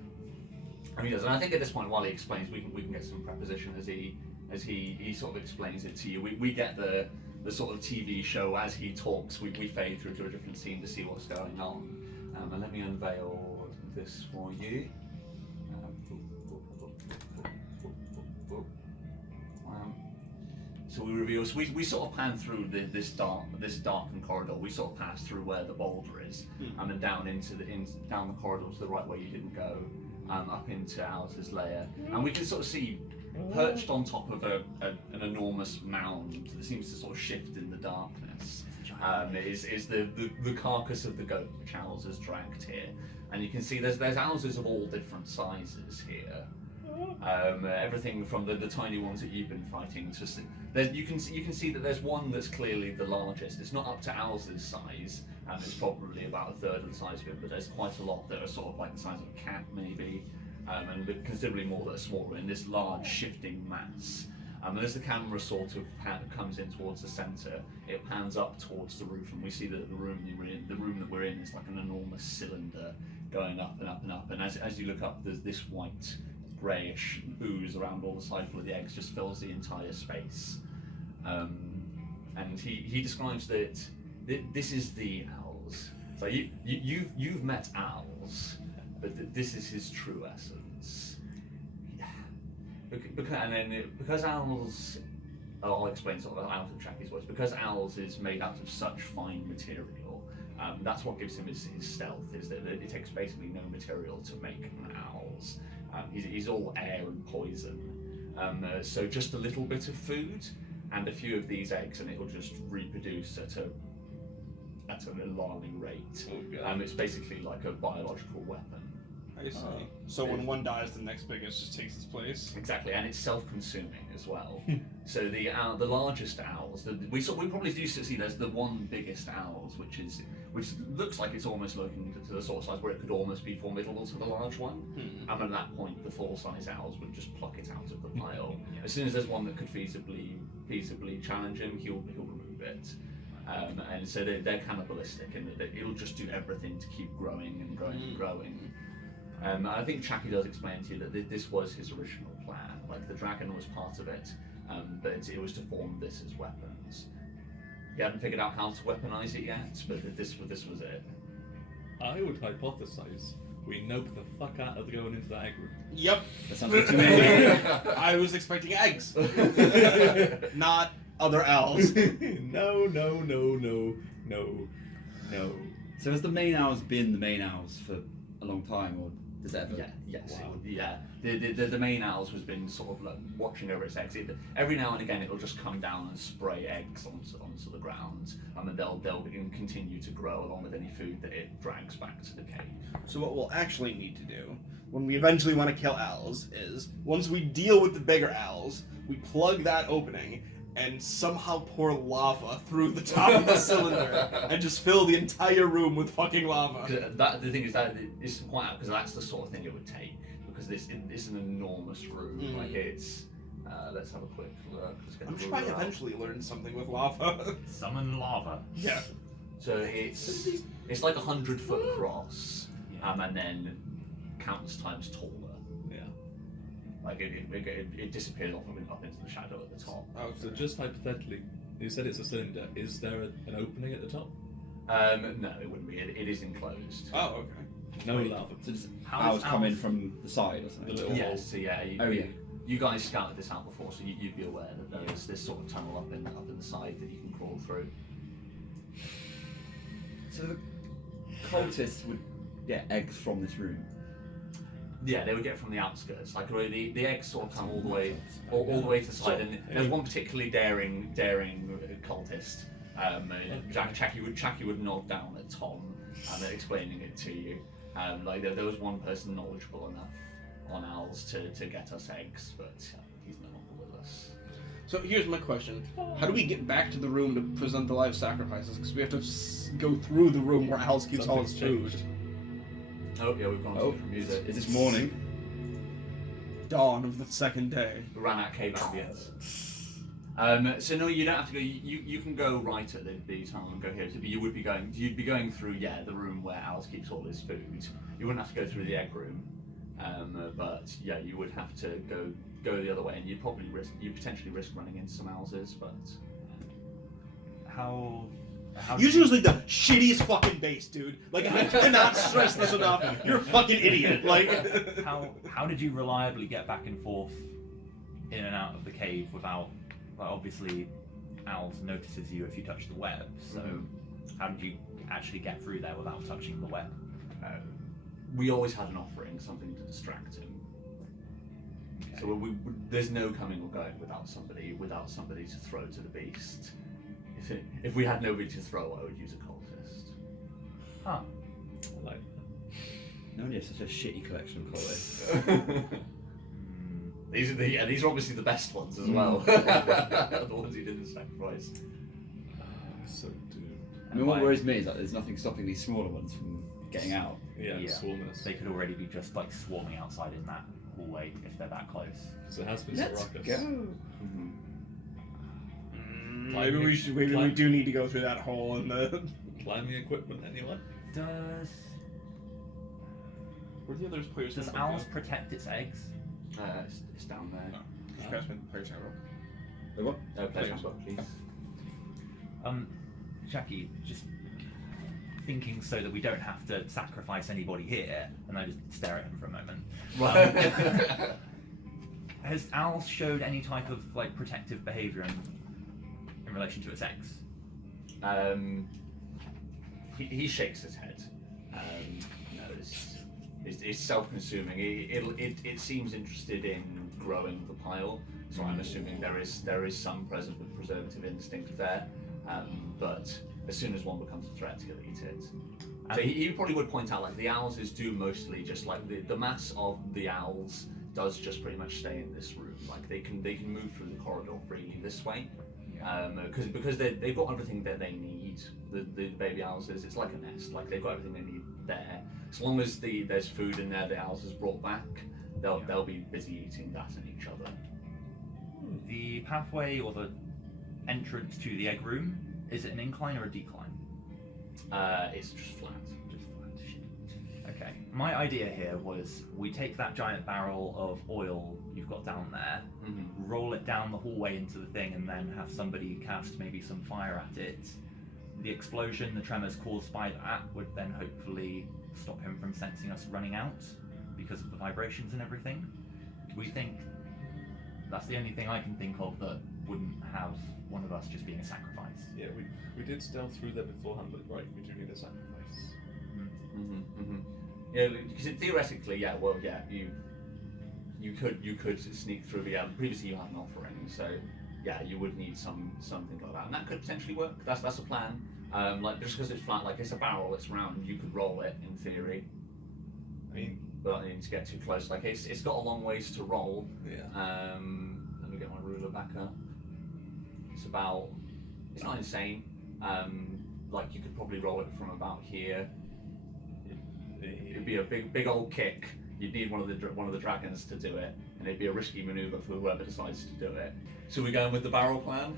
And he does, and I think at this point, while he explains, we can get some preposition as he sort of explains it to you. We get the sort of TV show as he talks. We fade through to a different scene to see what's going on. And let me unveil this for you. So we reveal. So we sort of pan through this darkened corridor. We sort of pass through where the boulder is, and then down down the corridor to the right where you didn't go, up into Alice's lair, and we can sort of see perched on top of an enormous mound that seems to sort of shift in the darkness. Is the carcass of the goat which Owls has dragged here, and you can see there's owls of all different sizes here. Everything from the tiny ones that you've been fighting to you can see that there's one that's clearly the largest. It's not up to Owls' size, and it's probably about a third of the size of it, but there's quite a lot that are sort of like the size of a cat maybe, and considerably more that are smaller in this large shifting mass. And as the camera sort of comes in towards the centre, it pans up towards the roof, and we see that the room that we're in is like an enormous cylinder going up and up and up. And as you look up, there's this white, greyish ooze around all the sides where the eggs just fills the entire space. And he describes that this is the owls. So you've met owls, but this is his true essence. Because owls, I'll explain sort of out of Chappie's voice. Because owls is made out of such fine material, that's what gives him his stealth. Is that it takes basically no material to make owls. He's all air and poison. So just a little bit of food and a few of these eggs, and it'll just reproduce at an alarming rate. It's basically like a biological weapon. I see. So when one dies, the next biggest just takes its place. Exactly, and it's self-consuming as well. So the largest owls, we probably do see there's the one biggest owls, which looks like it's almost looking to the sort of size where it could almost be formidable to the large one. And at that point, the full-size owls would just pluck it out of the pile. As soon as there's one that could feasibly challenge him, he'll remove it. And so they're cannibalistic, and it'll just do everything to keep growing and growing and growing. I think Chappie does explain to you that this was his original plan. Like the dragon was part of it, but it was to form this as weapons. He hadn't figured out how to weaponize it yet, but this was it. I would hypothesize we nope the fuck out of going into that egg room. Yep. That sounds good to me. I was expecting eggs, not other owls. No. So has the main owls been the main owls for a long time, or does that ever? Yes. Wow. The main owls has been sort of like watching over its eggs. Every now and again, it'll just come down and spray eggs onto the ground, and they'll continue to grow along with any food that it drags back to the cave. So what we'll actually need to do, when we eventually want to kill owls, is once we deal with the bigger owls, we plug that opening and somehow pour lava through the top of the cylinder and just fill the entire room with fucking lava. The thing is that it's quite out because that's the sort of thing it would take, because this is an enormous room. Like it's. Let's have a quick look. I'm sure I eventually learned something with lava. Summon lava. Yeah. So it's like 100-foot across, and then countless times taller. Like it disappears up into the shadow at the top. Oh, So just hypothetically, you said it's a cylinder. Is there an opening at the top? No, it wouldn't be. It is enclosed. oh, okay. No lava. So just How owls does come in owls- from the side or something? The little- Yes. So yeah. Oh, You guys scouted this out before, so you'd be aware that there's this sort of tunnel up in the side that you can crawl through. So the cultists would get eggs from this room? Yeah, they would get from the outskirts. Like the eggs sort of come all the way to the side. And there's one particularly daring cultist. Chucky would nod down at Tom and explaining it to you. Like there was one person knowledgeable enough on owls to get us eggs, but he's no longer with us. So here's my question: how do we get back to the room to present the live sacrifices? Because we have to go through the room where Owls keeps all his food. Oh yeah, we've gone to different music. Is this morning? Dawn of the second day. We ran out of cave ambience. So no, you don't have to go. You can go right at the tunnel and go here. But you'd be going through the room where Owls keeps all his food. You wouldn't have to go through the egg room, but yeah, you would have to go the other way, and you'd potentially risk running into some Owlses. But How You're usually the shittiest fucking base, dude. Like, I cannot stress this enough. You're a fucking idiot. Like, how did you reliably get back and forth in and out of the cave without? Well, obviously, Owls notices you if you touch the web. So, how did you actually get through there without touching the web? We always had an offering, something to distract him. Okay. So there's no coming or going without somebody to throw to the beast. If we had nobody to throw, I would use a cultist. Huh. Like, no one has such a shitty collection of cultists. These are obviously the best ones as well. The ones you didn't sacrifice. so doomed. I mean, what worries me is that there's nothing stopping these smaller ones from getting out. Yeah, swarming us. They could already be just like swarming outside in that hallway if they're that close. So it has been Let's some ruckus. go. maybe we do need to go through that hole in the... Climbing equipment, anyone? Where are the other players? Does Owls protect its eggs? It's down there. Just pass me the player's handbook. The what? Players handbook, please. Jackie, just thinking so that we don't have to sacrifice anybody here, and I just stare at him for a moment. Right. Has Owls showed any type of like protective behaviour in relation to its eggs? He shakes his head. It's self-consuming. It seems interested in growing the pile, so I'm assuming there is some preservative instinct there. But as soon as one becomes a threat, he'll eat it. So he probably would point out, like, the Owlses do mostly just like the mass of the Owls does just pretty much stay in this room. Like they can move through the corridor freely this way, because they've got everything that they need. The baby Owlses, it's like a nest. Like they've got everything they need there. As long as there's food in there, the Owls is brought back. They'll be busy eating that and each other. The pathway or the entrance to the egg room, is it an incline or a decline? It's just flat. Just flat. Shit. Okay. My idea here was we take that giant barrel of oil you've got down there, roll it down the hallway into the thing, and then have somebody cast maybe some fire at it. The explosion, the tremors caused by that, would then hopefully stop him from sensing us running out because of the vibrations and everything. Do we think that's the only thing I can think of that wouldn't have one of us just being a sacrifice? Yeah, we did stealth through there beforehand, but right, we do need a sacrifice. Yeah, because theoretically, you could sneak through. Yeah, previously you had an offering, so yeah, you would need something like that, and that could potentially work. That's a plan. Like just because it's flat, like it's a barrel, it's round, you could roll it in theory. I mean, but I need to get too close. Like it's got a long ways to roll. Yeah. Let me get my ruler back up. It's not insane. Like you could probably roll it from about here. It'd be a big old kick. You'd need one of the dragons to do it, and it'd be a risky maneuver for whoever decides to do it. So we're going with the barrel plan.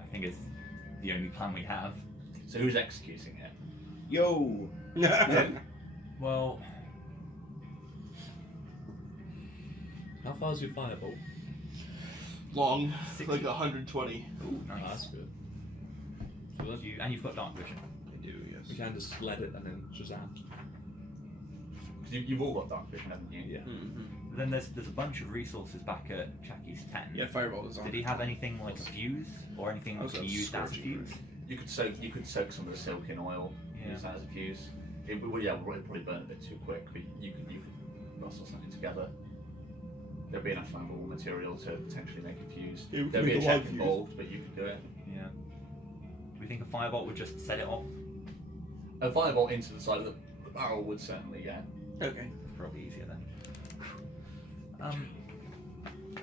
I think it's the only plan we have. So who's executing it? Yo! Well, how far is your firebolt? Long, 60. like 120. ooh, nice. That's good. And you've got dark vision. I do, yes. We can just let it and then Shazam. Because you've all got dark vision, haven't you? Yeah. Mm-hmm. Then there's a bunch of resources back at Chaki's tent. Yeah, fireball is on. Did he have anything like a fuse or anything that Also can be used as a scorching fuse? You could soak some of the silk in oil. Yeah. Use that as a fuse. Well, yeah, we'll probably burn a bit too quick, but you could rustle something together. There'd be enough flammable material to potentially make a fuse. Yeah, we There'd can be a make a check log fuse. involved, but you could do it. Yeah. Do we think a firebolt would just set it off? A firebolt into the side of the barrel would certainly, yeah. Okay. Probably easier then.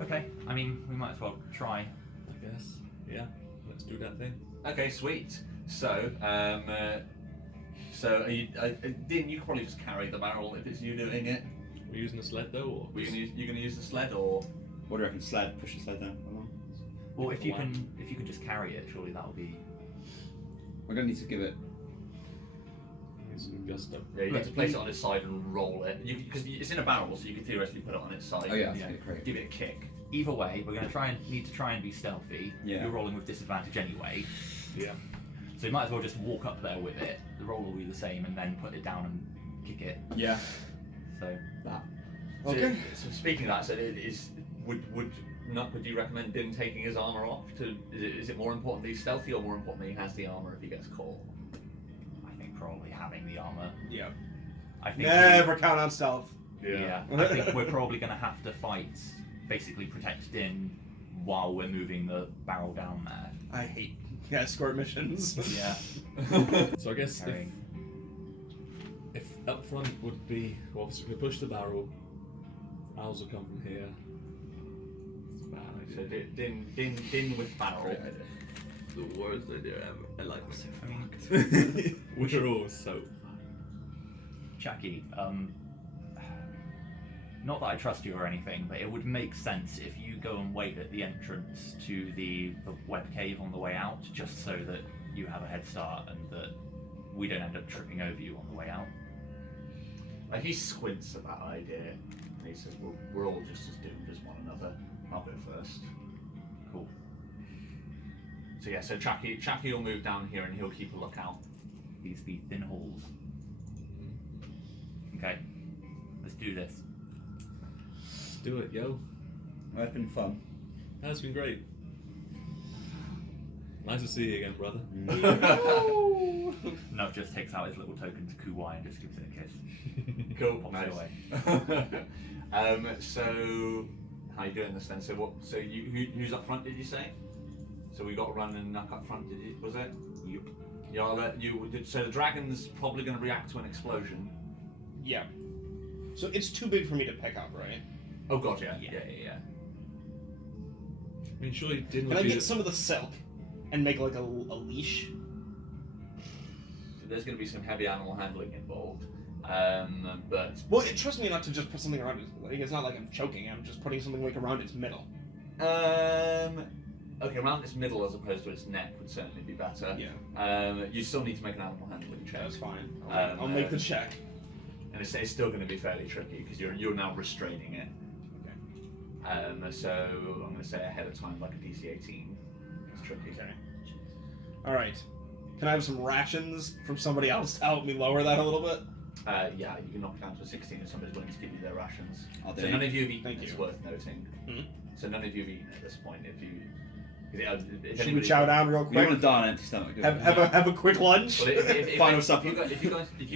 Okay. I mean, we might as well try. I guess. Yeah. Let's do that thing. Okay, sweet. So, are you, Din, you could probably just carry the barrel if it's you doing it. We're using a sled though, or You gonna use the sled or? What do you reckon? Sled? Push the sled down along? Well, if you can just carry it, surely that'll be. We're gonna need to give it. use some gusto. Yeah, you need to place it on its side and roll it. Because it's in a barrel, so you could theoretically put it on its side. Oh yeah, Yeah. great. Give it a kick. Either way, we're going to need to try and be stealthy. Yeah. You're rolling with disadvantage anyway, Yeah. so you might as well just walk up there with it. The roll will be the same, and then put it down and kick it. Yeah. So That. Okay. So speaking of that, so it is. Would you recommend Din taking his armor off? Is it more important that he's stealthy, or more important that he has the armor if he gets caught? I think probably having the armor. Yeah. I think Never count on stealth. Yeah, I think we're probably going to have to fight, basically protect Din while we're moving the barrel down there. I hate escort missions. Yeah. So I guess Carrying. if up front would be, well, obviously we push the barrel. Owls will come from here. It's a bad So idea. Din with barrel. Great idea. The worst idea ever. I like I mean, We're all so. Jackie, not that I trust you or anything, but it would make sense if you go and wait at the entrance to the web cave on the way out, just so that you have a head start and that we don't end up tripping over you on the way out. Like he squints at that idea, and he says, "We're all just as doomed as one another. I'll go first." Cool. So yeah, so Chucky will move down here and he'll keep a lookout. These be thin halls. Okay, let's do this. Let's do it, yo. Well, it's been fun. That's been great. Nice to see you again, brother. Nub just takes out his little token to Kuwai and just gives it a kiss. Cool, Pops nice. it away. So how you doing this then? So what? So who's up front? Did you say? So we got to run and knock up front. Was it? Yep. Yeah. So the dragon's probably going to react to an explosion. Yeah. So it's too big for me to pick up, right? Oh god, yeah. Yeah. I mean, surely didn't Can I we get some of the silk and make like a leash? There's going to be some heavy animal handling involved, but Well, trust me not to just put something around its leg. It's not like I'm choking. I'm just putting something like around its middle. okay, around its middle as opposed to its neck would certainly be better. Yeah. You still need to make an animal handling check. That's fine. I'll make the check. And it's still going to be fairly tricky because you're now restraining it. Okay. So I'm going to say ahead of time like a DC 18. It's tricky. Okay. All right. Can I have some rations from somebody else to help me lower that a little bit? Yeah, you can knock it down to a 16 if somebody's willing to give you their rations. I'll do So it. none of you have eaten. Thank It's you. worth noting. Hmm? So none of you have eaten at this point. If Should we anybody- chow down real We don't quick? want to die on an empty stomach. do we? Have a quick lunch. Well, Final supper. If you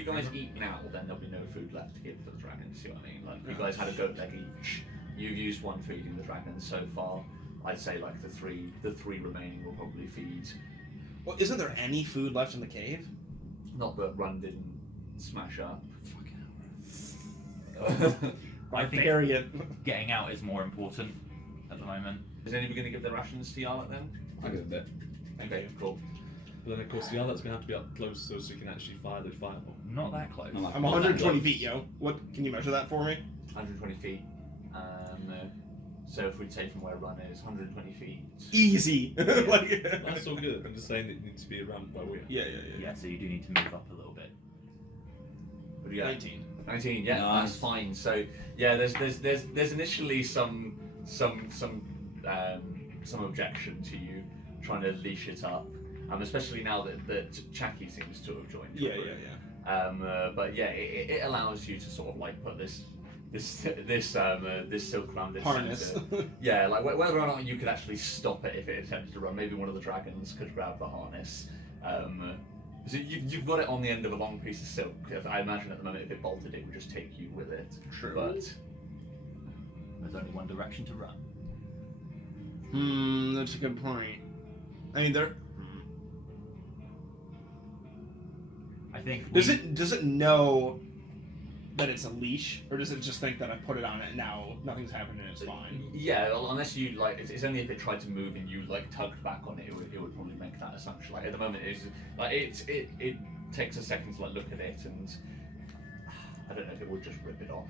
guys eat now, then there'll be no food left to give to the dragons. See what I mean? Like you guys had a goat leg each. You've used one feeding the dragons so far. I'd say like the three remaining will probably feed. Well, isn't there any food left in the cave? Not that Run didn't smash up. I think Barbarian. getting out is more important at the moment. Is anybody going to give their rations to Yarlet then? I'll give it a bit. Okay, cool. But then of course the other's gonna have to be up close so you can actually fire the fireball. Not that close. Not like- I'm Not that 120 close. feet, yo. What? Can you measure that for me? 120 feet. So if we take from where Run is, 120 feet. Easy. Like- That's all good. I'm just saying it needs to be around where we are. Yeah. Yeah, so you do need to move up a little bit. What do you got? 19. 19, yeah, Nice. that's fine. So yeah, there's initially some objection to you trying to leash it up, especially now that Chucky seems to have joined. your group. But yeah, it allows you to sort of like put this silk around its Harness. center. Yeah, like whether or not you could actually stop it if it attempted to run. Maybe one of the dragons could grab the harness. So you've got it on the end of a long piece of silk. I imagine at the moment if it bolted, it would just take you with it. True. But There's only one direction to run. That's a good point. I mean, there. I think. Does it know that it's a leash, or does it just think that I put it on it and now nothing's happening and it's fine? yeah, well, unless you like, it's only if it tried to move and you like tugged back on it, it would probably make that assumption. Like at the moment, it's like it takes a second to like look at it, and I don't know if it would just rip it off.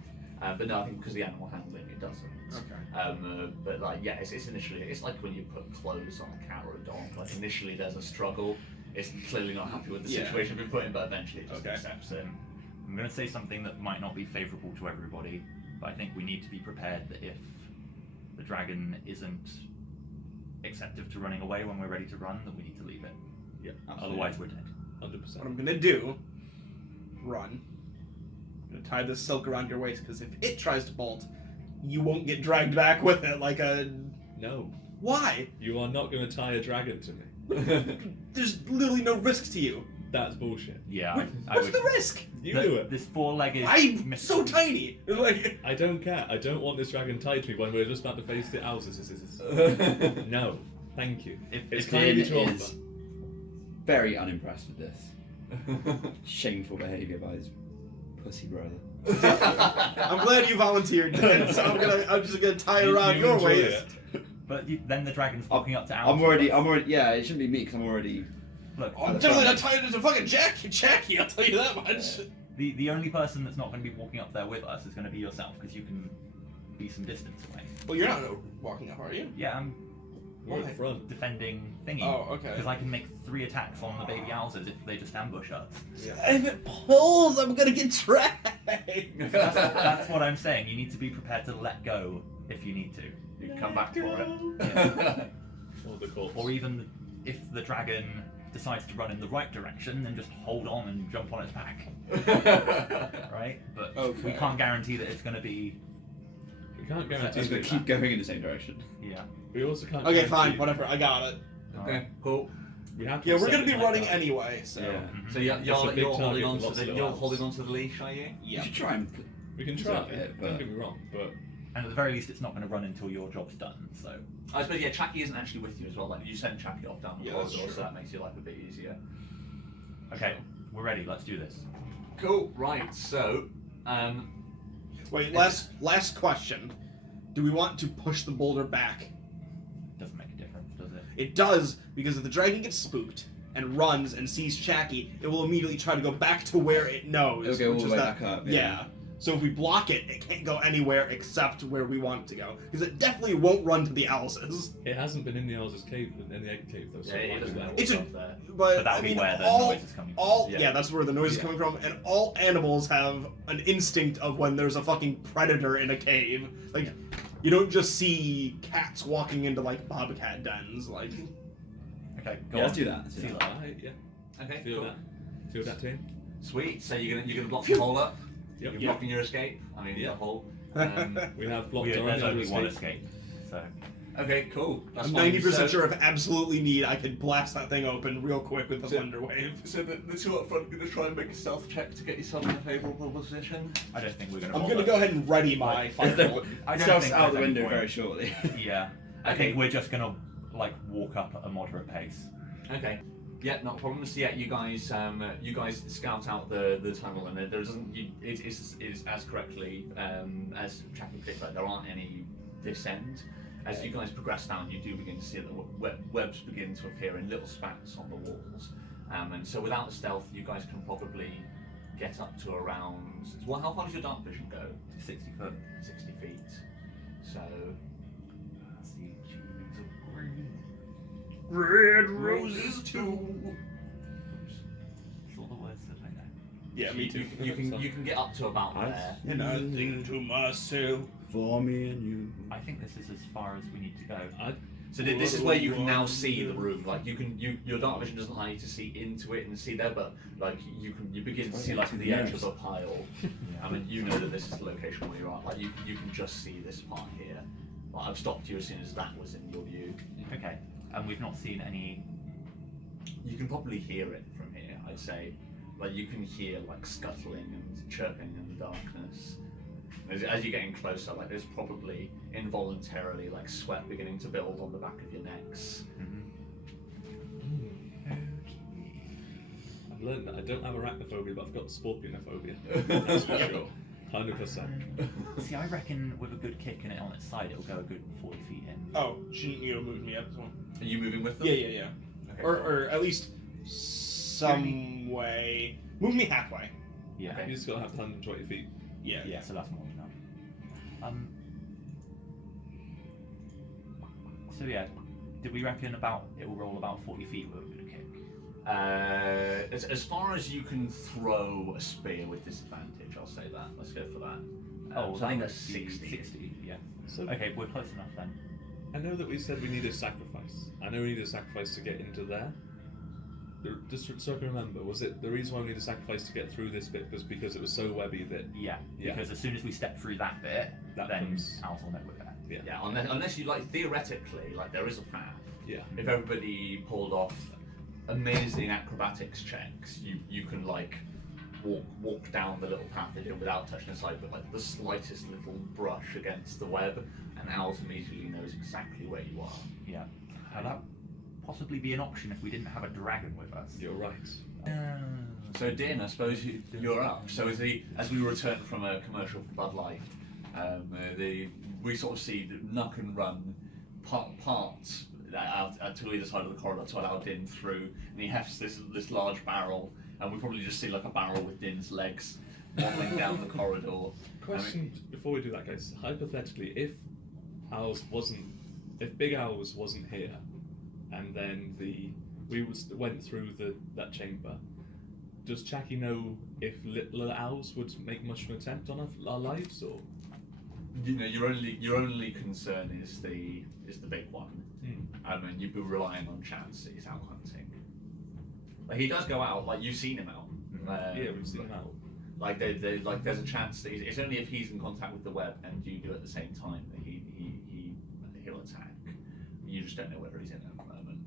But no, I think because the animal handling, it doesn't. Okay. But like, yeah, it's initially, it's like when you put clothes on a cat or a dog. Like initially, there's a struggle. It's clearly not happy with the situation we've been put in, but eventually it just accepts it. I'm going to say something that might not be favourable to everybody, but I think we need to be prepared that if the dragon isn't acceptive to running away when we're ready to run, then we need to leave it. Yeah, Otherwise, we're dead. 100%. What I'm gonna do, run. I'm gonna tie this silk around your waist, because if it tries to bolt, you won't get dragged back with it like a... No, Why? you are not going to tie a dragon to me. There's literally no risk to you. That's bullshit. Yeah, I What's would. the risk? You do it. This four-legged. I'm so tiny. Like, I don't care. I don't want this dragon tied to me when we're just about to face the owls. No, thank you. It's kind of you to Finn offer. is very unimpressed with this. Shameful behaviour by his pussy brother. I'm glad you volunteered, Dan, so I'm just gonna tie it around your enjoy waist. But then the dragon's walking up to Al. I'm already. Yeah, it shouldn't be me because I'm already. Look, Oh, I'm definitely not tying it to fucking Jackie, I'll tell you that much. the only person that's not going to be walking up there with us is going to be yourself, because you can be some distance away. Well, you're not walking up, are you? Yeah, I'm We're in front. defending thingy. Oh, okay. Because I can make 3 attacks on the baby owlers if they just ambush us. If it pulls, I'm gonna get dragged. That's what I'm saying. You need to be prepared to let go if you need to. You can come back for it. Or the corpse. Or even if the dragon decides to run in the right direction, then just hold on and jump on its back. Right? But we can't guarantee that it's going to be... We can't guarantee It's going to keep going in the same direction. Yeah. We also can't. Okay, guarantee- fine, whatever, I got it. Okay, cool. We have to Yeah, we're set gonna it be like running that. anyway, so. Yeah. So you're That's a big holding target on for to lots the of you're owls. holding onto the leash, are you? You Yeah. should try and. We can try Deserve it, it, don't but- get me wrong, but And at the very least, it's not going to run until your job's done, so... I suppose, yeah, Chucky isn't actually with you as well. Like, you send Chucky off down the Yeah, that's corridor, true. so that makes your life a bit easier. Okay, we're ready. Let's do this. Cool, right, so, Wait, last question. Do we want to push the boulder back? Doesn't make a difference, does it? It does, because if the dragon gets spooked and runs and sees Chacky, it will immediately try to go back to where it knows. It'll go all which the is way that- back up. Yeah. So if we block it, it can't go anywhere except where we want it to go. Because it definitely won't run to the Owlses. it hasn't been in the owl's cave, in the egg cave though. So yeah, it it might doesn't be know there. what's It's a- up there. But that'll I be mean, where the all, noise is coming from. all Yeah. yeah, that's where the noise is Yeah. coming from. And all animals have an instinct of when there's a fucking predator in a cave. Like, you don't just see cats walking into like bobcat dens. Like, Okay, go Yeah, on. let's do that. Let's do See that. that. Alright, yeah. Okay, Feel cool. that. Feel that team. Sweet, so you're gonna block the hole up? Yep. You're Yeah. blocking your escape? I mean, Yeah. the hole. We have blocked There's our own only one escape. escape, so... Okay, cool. That's I'm fine. 90% So- sure if absolutely need, I could blast that thing open real quick with the So- thunder wave. So the two up front are going to try and make a stealth check to get yourself in a favourable position. I don't think we're going to I'm gonna go ahead and ready my firebolt. I don't Stuff's think out the there's any window point. very shortly. Yeah. I think we're just going to, like, walk up at a moderate pace. Okay. Yeah, not a problem. So yeah, you guys scout out the tunnel, and there isn't. It is as correctly as Chappie predicted. There aren't any this end. As you guys progress down, you do begin to see that the webs begin to appear in little spats on the walls, and so without stealth, you guys can probably get up to around. Well, how far does your dark vision go? 60 foot. 60 feet. So. Let's see, choose a green. Red roses too. It's all the words that I know. Yeah, me too. You can get up to about there. And I think to myself. For me and you. I think this is as far as we need to go. So this is where you can now see the room. Like your dark vision doesn't allow you to see into it and see there, but like you begin to see like the edge of a pile. I mean, you know that this is the location where you are. Like you can just see this part here. Like, I've stopped you as soon as that was in your view. Okay. And we've not seen any... You can probably hear it from here. I'd say. Like you can hear like scuttling and chirping in the darkness. As you're getting closer, like there's probably involuntarily like sweat beginning to build on the back of your necks. I've learned that I don't have arachnophobia, but I've got scorpionophobia. That's for sure. 100%. See, I reckon with a good kick and it on its side, it'll go a good 40 feet in. Oh, shouldn't you have moved me up as well? Are you moving with them? Yeah. Okay, Or at least some way. Move me halfway. Yeah. Okay. You just gotta have 120 feet. Yeah. Yeah, so that's more than enough. So yeah, did we reckon about it will roll about 40 feet with a good kick? As far as you can throw a spear with disadvantage, I'll say that. Let's go for that. So I think that's 60. 60, yeah. So Okay, we're close enough then. I know that we said we needed sacrifice. I know we needed a sacrifice to get into there. Just so I can remember, was it the reason why we needed a sacrifice to get through this bit was because it was so webby that... Yeah, Yeah. because as soon as we step through that bit, That then comes- Al's will know we're there. Yeah, unless you like theoretically, like there is a path. Yeah. If everybody pulled off amazing acrobatics checks, you can like walk down the little path they did without touching the side, but like the slightest little brush against the web, and Al's immediately knows exactly where you are. Yeah. Now that would possibly be an option if we didn't have a dragon with us. You're right. So Din, I suppose you're up. So as we return from a commercial for Bud Light, we sort of see Nuck and Run parts out to either side of the corridor to allow Din through, and he hefts this large barrel, and we probably just see like a barrel with Din's legs waddling down the corridor. Question before we do that, guys. Hypothetically, if Big Owls wasn't here, and then went through that chamber, does Chacky know if little owls would make much of an attempt on our lives, or? You know, your only concern is the big one. And you'd be relying on chance that he's out hunting. Like he does go out, like you've seen him out. Yeah, we've seen him out. Like there's a chance that it's only if he's in contact with the web and you do at the same time that he'll attack. You just don't know whether he's in at the moment.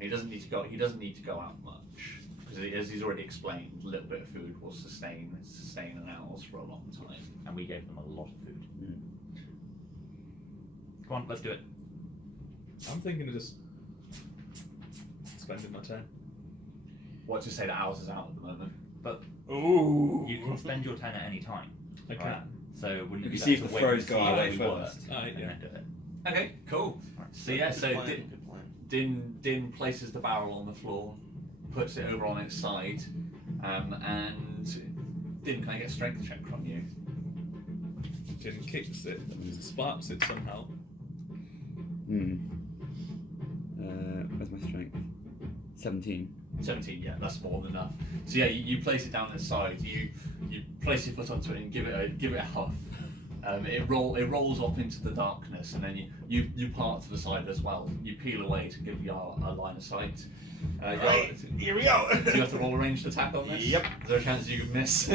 He doesn't need to go. He doesn't need to go out much because, as he's already explained, a little bit of food will sustain an owls for a long time. And we gave them a lot of food. Come on, let's do it. I'm thinking of just spending my turn. What to say that owls is out at the moment? But Ooh. you can spend your 10 at any time. I right? can. So wouldn't it You be see if better the to wait throws and go see our where way we first. were, Alright, and yeah. then do it? Okay, cool. So yeah, so Good plan. Din places the barrel on the floor, puts it over on its side, and Din, can I get a strength check from you? Jin kicks it, sparks it somehow. Where's my strength? 17. 17, yeah, that's more than enough. So yeah, you place it down its side. You place your foot onto it and give it a huff. It rolls off into the darkness, and then you part to the side as well. You peel away to give your a line of sight. Right, here we go. Do you have to roll a ranged attack on this? Yep. Is there a chance you could miss?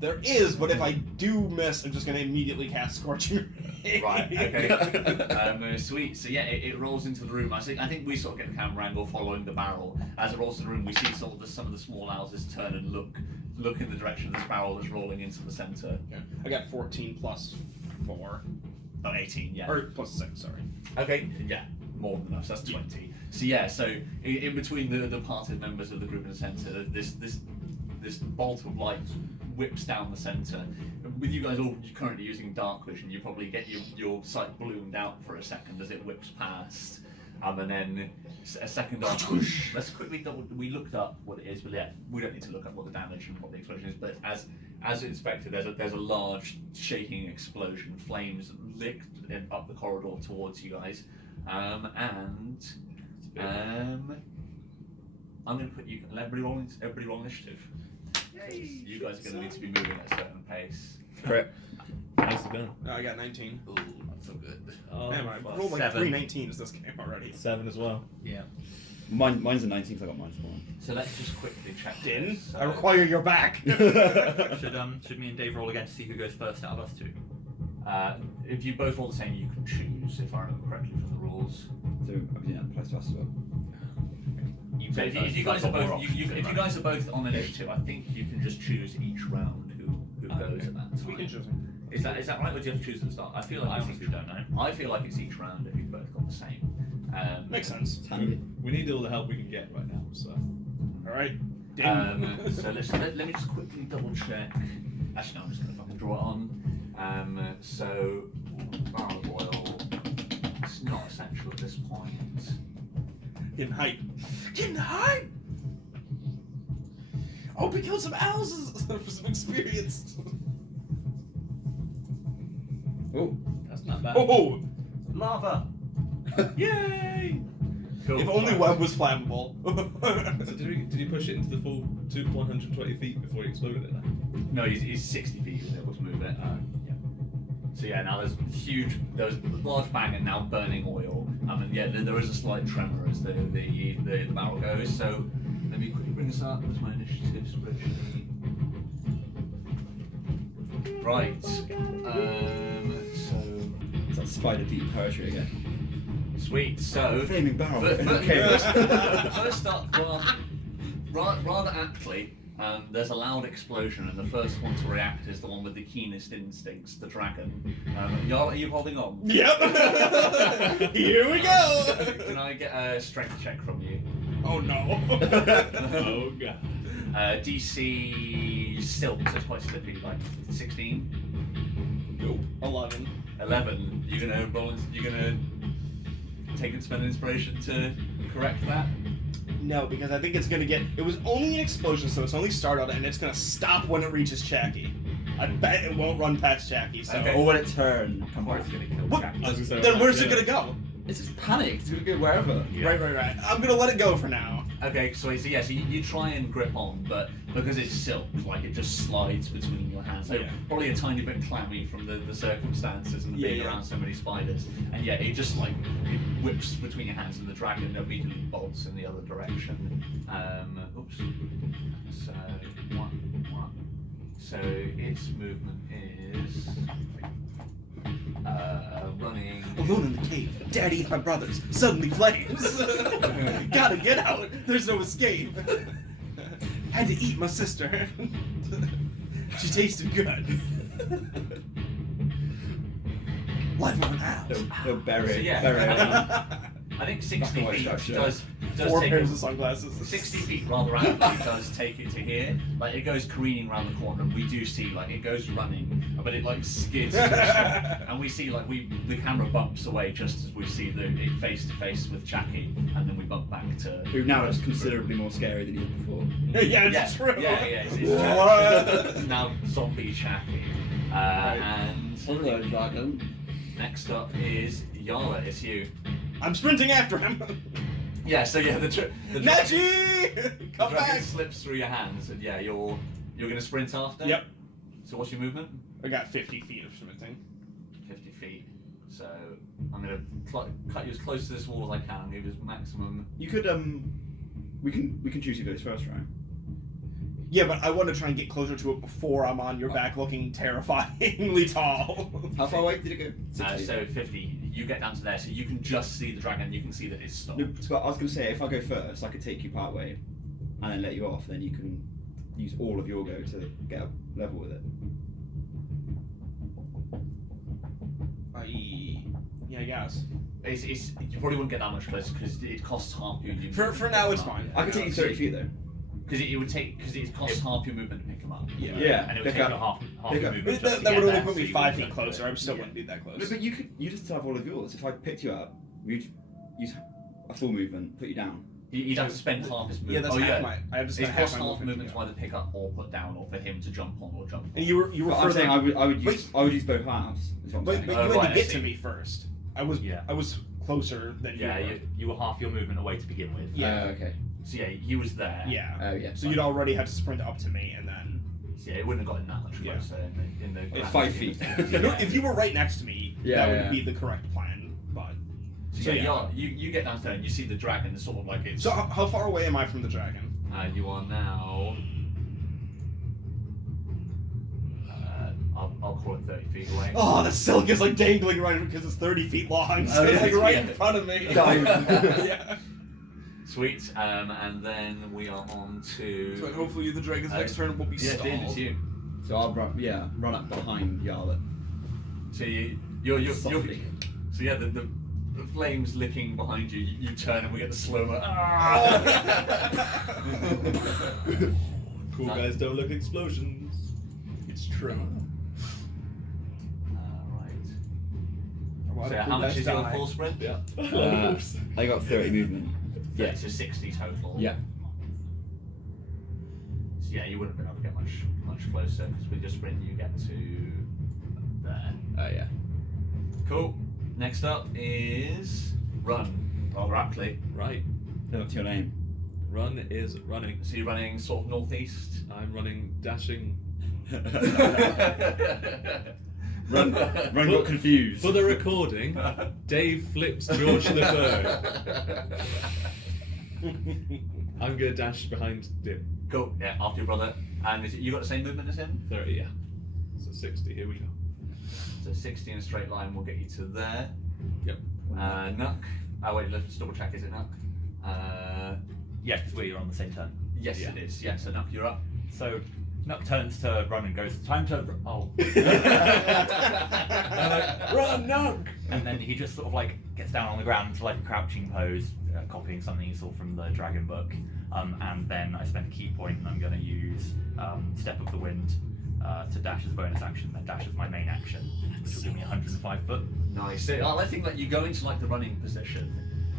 There is, but if I do miss, I'm just going to immediately cast Scorching Ray. Right, okay. Sweet. So yeah, it rolls into the room. I think we sort of get the camera angle following the barrel. As it rolls to the room, we see some of the small owls just turn and look in the direction of this barrel that's rolling into the centre. Okay. I got 14 plus 4. Oh, 18, yeah. Or plus 6, sorry. Okay, yeah, more than enough. So that's 20. So yeah, so in between the parted members of the group in the centre, this bolt of light whips down the centre. With you guys all currently using dark vision, you probably get your sight bloomed out for a second as it whips past, and then a second after. Let's quickly we looked up what it is, but yeah, we don't need to look up what the damage and what the explosion is. But as expected, there's a large shaking explosion, flames licked up the corridor towards you guys, and I'm going to put you. Everybody roll initiative. You guys are going to need to be moving at a certain pace. Crit. How's it going? I got 19. Ooh, that's so good. Oh, Damn, I rolled like 3 19s this game already. 7 as well. Yeah. Mine's a 19 because I got -1. So let's just quickly check Din, this. I require your back. Should me and Dave roll again to see who goes first out of us two? If you both roll the same, you can choose, if I remember correctly from the rules. So I've been at the plus to us as well. You So go if first, you guys are I've got more both, options if than you running. guys are both on initiative, I think you can just choose each round who goes Okay. at that time. We can choose. Is that right? Or do you have to choose at the start? I feel like I it's honestly each don't know. I feel like it's each round if you've both got the same. Makes sense. It's handy. We need all the help we can get right now. So All right. So let me just quickly double check. Actually, no, I'm just going to fucking draw it on. So barrel of oil. It's not essential at this point. Getting hype. Getting hype. I hope we kill some owls for some experience. Oh, that's not bad. Oh, Lava! Yay! Cool. if only web was flammable. So did you push it into the full 120 feet before you exploded it? Then? No, he's 60 feet. He was able to move it. So yeah, now there's a large bang and now burning oil. And yeah, there is a slight tremor as the barrel goes. So let me quickly bring this up. There's my initiative spreadsheet. Right. So it's that spider deep poetry again. sweet. So Flaming barrel. First Okay. up, rather aptly, there's a loud explosion, and the first one to react is the one with the keenest instincts, the dragon. Jarl, are you holding on? Yep. Here we go. Can I get a strength check from you? Oh no. Oh god. DC silk, so it's quite slippy, like 16, Nope. 11. 11. You're gonna take and spend an inspiration to correct that. No, because I think it's gonna get. It was only an explosion, so it's only startled, and it's gonna stop when it reaches Chacky. I bet it won't run past Chacky. So. Okay. Or when it turns. Of course, gonna kill What? Jack. I was gonna say, Then where's it yeah. gonna go? It's just panicked. It's gonna go wherever. Yeah. Right. I'm gonna let it go for now. Okay, so you try and grip on, but because it's silk, like it just slides between your hands. So Yeah. probably a tiny bit clammy from the circumstances and being Yeah. around so many spiders. And yeah, it just like it whips between your hands, and the dragon immediately bolts in the other direction. Oops. So one. So its movement is running. Alone in the cave, Daddy and my brothers, suddenly flames. Gotta get out. There's no escape. Had to eat my sister. She tasted good. Life of an owl. They'll bury So, it. yeah. Bury it. I think 60 Black and white feet structure. does 4 take pairs it- of sunglasses. 60 feet rather rapidly does take it to here. Like it goes careening around the corner, and we do see like it goes running, but it like skids, to a stop, and we see like the camera bumps away just as we see it face to face with Jackie, and then we bump back to. Who now is considerably more scary than he was before. Yeah, Yeah, it's true. yeah, it's What? it's now zombie Jackie. And Hello, dragon. next up is Yara. It's you. I'm sprinting after him. Yeah. So yeah, the Neji! Come dragon back! slips through your hands, and yeah, you're gonna sprint after. Yep. So what's your movement? I got 50 feet of sprinting. 50 feet. So I'm gonna cut you as close to this wall as I can. Give you as maximum. You could we can choose who goes first, right? Yeah, but I want to try and get closer to it before I'm on your back looking terrifyingly tall. How far away did it go? 60. So 50. You get down to there, so you can just see the dragon. You can see that it's stopped. No, but I was going to say, if I go first, I could take you part way and then let you off, then you can use all of your go to get up level with it. Yeah, I guess. It's you probably wouldn't get that much closer because it costs half your movement. For now, it's fine. I could take you 30 feet though. Because it costs half your movement to pick him up. Yeah. Yeah, And it would pick take up. you half Pick your up. movement That, just to that get would only there, put so me you 5 wouldn't feet go to closer. it. I still Yeah. wouldn't be that close. No, but you just have all of yours. If I picked you up, we'd use a full movement, put you down. You'd have to spend half his movement. Yeah, that's oh, half yeah. my. I have to It's spend cost half my half movement movement. to either pick up or put down, or for him to jump on or jump on. And you were But I'm further. saying I would Wait. use both halves. Is what I'm But saying. you Oh, had right, to I get see. to me first. I was closer than Yeah, you were. you were half your movement away to begin with. Yeah. Okay. So yeah, he was there. Yeah. Oh yeah. So you'd already have to sprint up to me and then. So yeah, it wouldn't have gotten that much Yeah. closer in the It's grand 5 scheme of feet. things. You know, Yeah. if you were right next to me, Yeah, that would yeah. be the correct plan. But So yeah, you get down there and you see the dragon. It's sort of like it's. so how far away am I from the dragon? You are now. I'll call it 30 feet away. Oh, the silk is like dangling right because it's 30 feet long, so Oh, it's yeah, like right yeah. in front of me. Dive. Yeah. Sweet. And then we are on to. So hopefully the dragon's next turn will be Yeah, stalled. it's you. So I'll run up behind Yarlet. So you're Softly. so yeah, the flames licking behind you. You turn and we get the slow-mo. Cool guys don't look explosions. It's true. Right. So how much is your full sprint? Yeah. I got 30 movement. Yeah, Yeah. so 60 total. Yeah. So yeah, you wouldn't have been able to get much closer because with your sprint you get to there. Yeah. Cool. Next up is run. Rather aptly. Right. What's your name? Run is running. So you're running sort of northeast. I'm running, dashing. Run got confused. For the recording, Dave flips George the Bird. I'm gonna dash behind Dim. Cool. Yeah, after your brother. And you got the same movement as him? 30, yeah. So 60, here we go. So 60 in a straight line will get you to there. Yep. Nuck. Oh wait, let's double check. Is it Nuck? Yeah, because we're on the same turn. Yes, Yeah. it is. Yeah. So Nuck, you're up. So Nuck turns to run and goes, time to oh. Run, Nuck! And then he just sort of like gets down on the ground to like a crouching pose, copying something he saw from the Dragon book. And then I spend a key point and I'm going to use Step of the Wind to dash as a bonus action, then dash as my main action, which will give me 105 foot. Nice. So I think like you go into like the running position,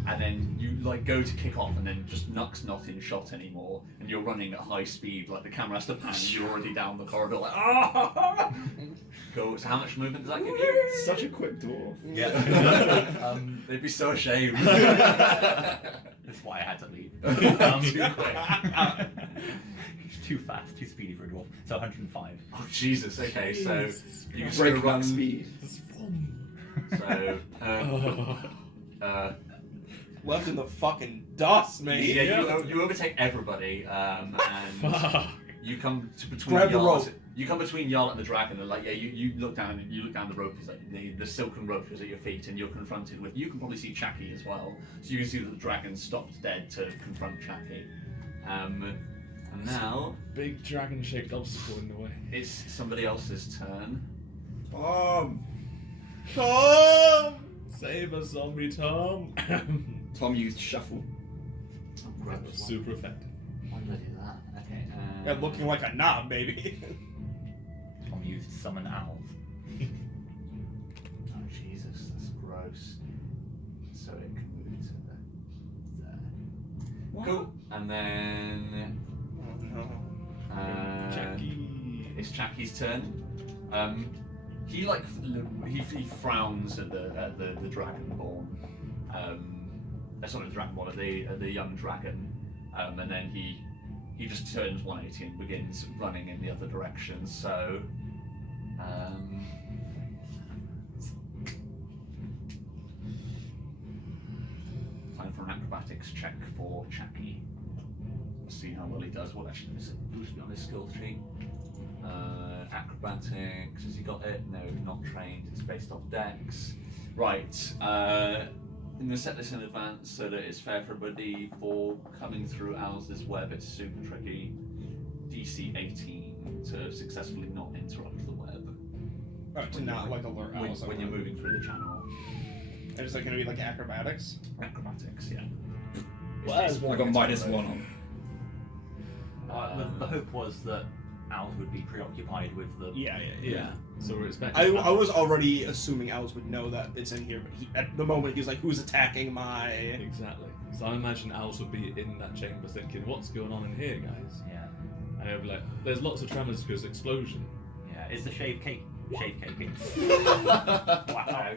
and then you like go to kick off, and then just Nuck's not in shot anymore, and you're running at high speed. Like the camera has to pan, and you're already down the corridor. Like ah. Cool. So how much movement does that give you? Such a quick dwarf. Yeah. They'd be so ashamed. That's why I had to leave. Too quick. He's too fast, too speedy for a dwarf. So 105. Oh Jesus. Okay. So you just Break gonna run. speed. So. Left in the fucking dust, man. Yeah, you overtake everybody, and Fuck. you come to between Grab the Jarl. rope. You come between Jarl and the dragon, and like you look down the rope is like the silken rope is at your feet, and you're confronted with. You can probably see Chaki as well, so you can see that the dragon stopped dead to confront Chaki. And now Big dragon-shaped obstacle in the way. it's somebody else's turn. Tom! Save us, zombie Tom! Tom used shuffle. Oh, grab this one. Super effective. Why did I do that? Okay. Yeah, looking like a knob, baby. Tom used summon owls. Oh Jesus, that's gross. So it can move to there. Cool. And then Oh, no. Jackie. it's Chaki's turn. He like he frowns at the dragonborn. Sorry, the dragonborn, at the young dragon. And then he just turns 180 and begins running in the other direction. So. Time for an acrobatics check for Chaki. Let's see how well he does. Well, actually, this should be on his skill tree. Acrobatics, has he got it? No, not trained. It's based off Dex. Right. I'm going to set this in advance so that it's fair for everybody. For coming through Owl's web, it's super tricky. DC 18 to successfully not interrupt the web. Oh, to not like alert owls. When you're moving through the channel. And is that going to be like acrobatics? Acrobatics, yeah. I got -1 on. The hope was that owls would be preoccupied with the. Yeah. So we're expecting. I was already assuming owls would know that it's in here, but at the moment he's like, who's attacking my... Exactly. So I imagine owls would be in that chamber thinking, what's going on in here, guys? Yeah. And they'll be like, there's lots of tremors because explosion. Yeah. It's the shave cake. Shave caking. Wow,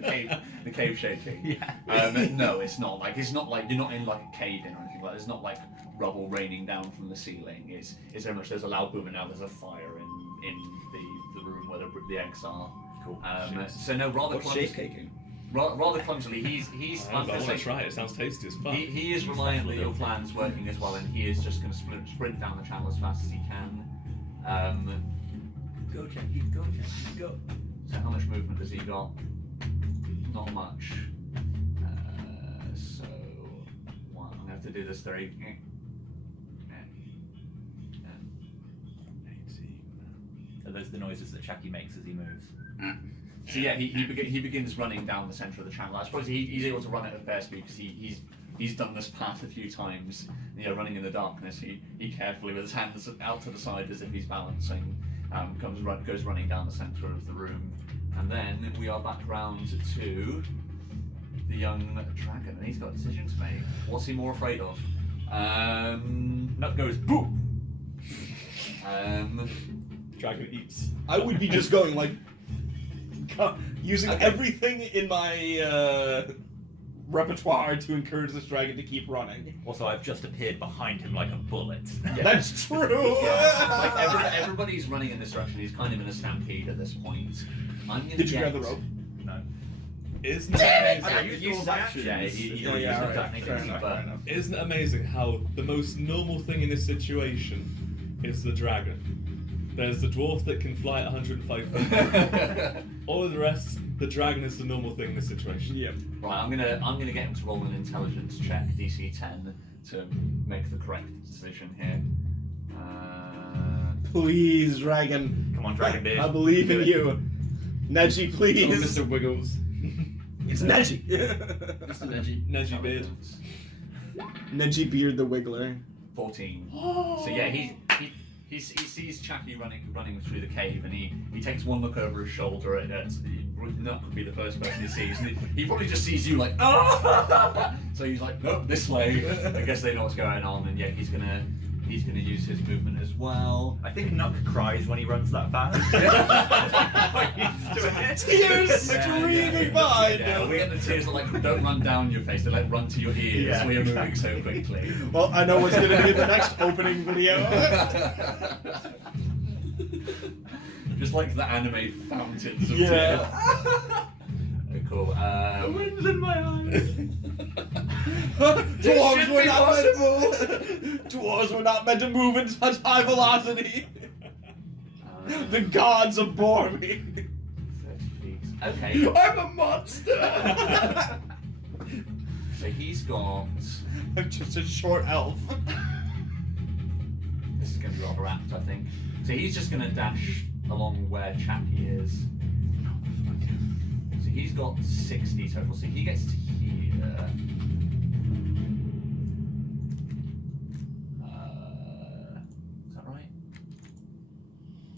the cave shaking. Yeah. No, it's not. Like it's not like you're not in like a cave in or anything like. There's not like rubble raining down from the ceiling. It's very much there's a loud boom and now there's a fire in the room where the eggs are. Cool. So no, rather What's clumsily, shave caking? rather clumsily, he's. I want to try it. It sounds tasty as fuck. He is reliant that your plan's working as well, and he is just going to sprint down the channel as fast as he can. Go, Jackie. Go, Jackie. Go. So how much movement has he got? Not much. So I'm going to have to do this 3. Are those the noises that Chucky makes as he moves? So yeah, he begins running down the centre of the channel. I suppose he's able to run at a fair speed because he's done this path a few times. You know, running in the darkness, he carefully with his hands out to the side as if he's balancing, goes running down the centre of the room, and then we are back round to the young dragon, and he's got a decision to make. What's he more afraid of? Nut goes boom. Dragon eats. I would be just going like using everything in my repertoire to encourage this dragon to keep running. Also, I've just appeared behind him like a bullet. That's true. Like everybody's running in this direction. He's kind of in a stampede at this point. Did you grab the rope? No. Isn't it amazing? I used all actions. Yeah, he already used alright, that. Fair enough, fair enough. Isn't it amazing how the most normal thing in this situation is the dragon? There's the dwarf that can fly at 105 feet. All of the rest, the dragon is the normal thing in this situation. Yep. Right, I'm gonna get him to roll an intelligence check, DC 10, to make the correct decision here. Please, dragon. Come on, Dragon Beard. I believe in Do it. you. Neji, please. Mr. Wiggles. It's Neji. Mr. Neji. Neji Beard. Neji Beard the Wiggler. 14. So yeah, he sees Chappie running through the cave, and he takes one look over his shoulder at Nut could be the first person he sees, and he probably just sees you like, oh! So he's like, nope, this way. I guess they know what's going on, and yeah, he's gonna use his movement as well. I think Nuck cries when he runs that fast. Tears streaming behind Yeah, him. we get the tears that like don't run down your face, they like run to your ears. Yeah, We are moving so quickly. Well, I know what's going to be in the next opening video. Just like the anime fountains of Yeah. tears. Cool. The wind's in my eyes. Dwarves were not meant to move. Dwarves were not meant to move in such high velocity. The gods abhor me. 30 feet. Okay. I'm a monster. So he's got. I'm just a short elf. This is going to be rather apt, I think. So he's just going to dash along where Chappie is. So he's got 60 total. So he gets to here. Is that right?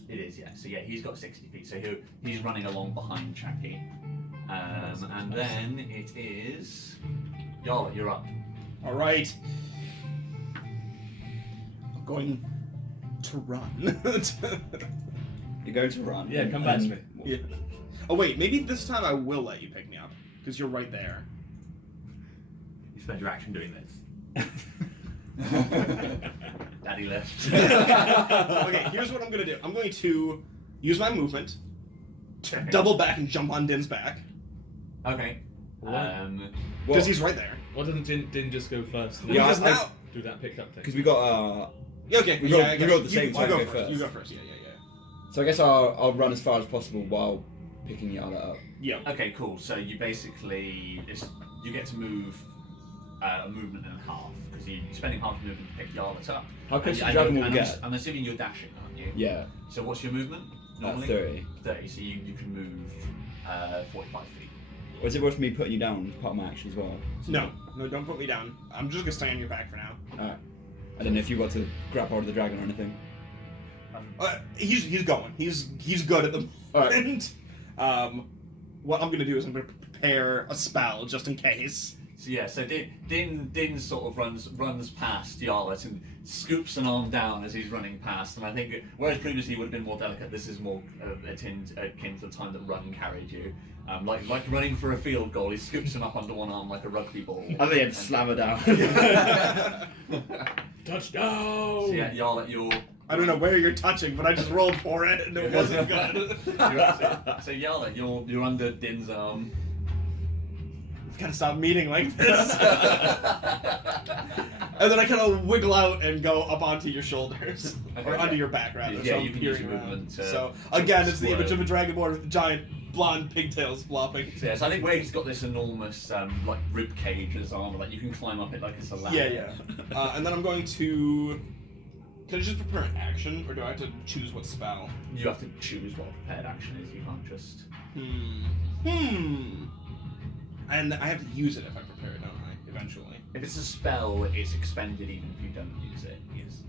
It is, yeah. So yeah, he's got 60 feet. So he's running along behind Chappie. And then it is. Yarl, you're up. All right. I'm going to run. You're going to run. Yeah, come back to me. Yeah. Oh wait, maybe this time I will let you pick me up because you're right there. You spend your action doing this. Daddy left. Okay, here's what I'm gonna do. I'm going to use my movement to double back and jump on Din's back Okay. because he's right there. Why doesn't Din just go first? Yeah, Because now. Do that pickup thing. Because we got Yeah, okay. We yeah, go- I we guess go at the you- same time, You go go first. You go first. Yeah. So I guess I'll run as far as possible while picking Yarla up. Yeah. Okay, cool. So you basically you get to move a movement in half because you're spending half your movement to pick Yarlet up. How close to the And dragon will we I'm get? I'm assuming you're dashing, aren't you? Yeah, So what's your movement? Normally 30. 30. So you can move 45 feet. Or is it worth me putting you down as part of my action as well? No, don't put me down. I'm just gonna stay on your back for now. Alright. I don't know if you got to grab hold of the dragon or anything. He's going. He's good at the moment. What I'm gonna do is I'm gonna prepare a spell just in case. So yeah, so Din sort of runs past Yarlet and scoops an arm down as he's running past, and I think whereas previously he would have been more delicate, this is more akin to the time that Run carried you. Like running for a field goal, he scoops him up under one arm like a rugby ball. And then slam her down. Touchdown! So yeah, Yarlet, you're. I don't know where you're touching, but I just rolled for it and it wasn't good. So Yarlet, you're under Din's arm. We've gotta stop meeting like this. And then I kind of wiggle out and go up onto your shoulders. Okay, Or yeah. under your back, rather. Yeah, so you I'm can use peering your around. movement to So, again, it's the swerve. image of a dragonborn with a giant blonde pigtails flopping. So, yeah, so I think where he's got this enormous like rib cage as armor, like you can climb up it like it's a ladder. Yeah. And then I'm going to. Can I just prepare an action, or do I have to choose what spell? You have to choose what a prepared action is. You can't just. And I have to use it if I prepare it, don't I? Eventually. If it's a spell, it's expended even if you don't use it. Yes.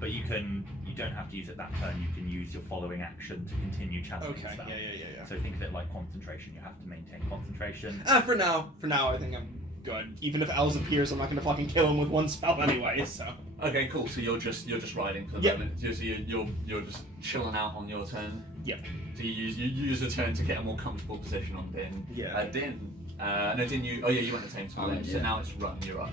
But you don't have to use it that turn. You can use your following action to continue channeling Okay. the spell. Yeah. So think of it like concentration. You have to maintain concentration. For now, I think I'm good. Even if Els appears, I'm not gonna fucking kill him with one spell anyway. So. Okay, cool. So you're just riding for the Yep. moment. You're just chilling out on your turn. Yep. So you use a turn to get a more comfortable position on Din. Yeah. Din. No, Din. You went the same time. So yeah. now it's Run. You're up.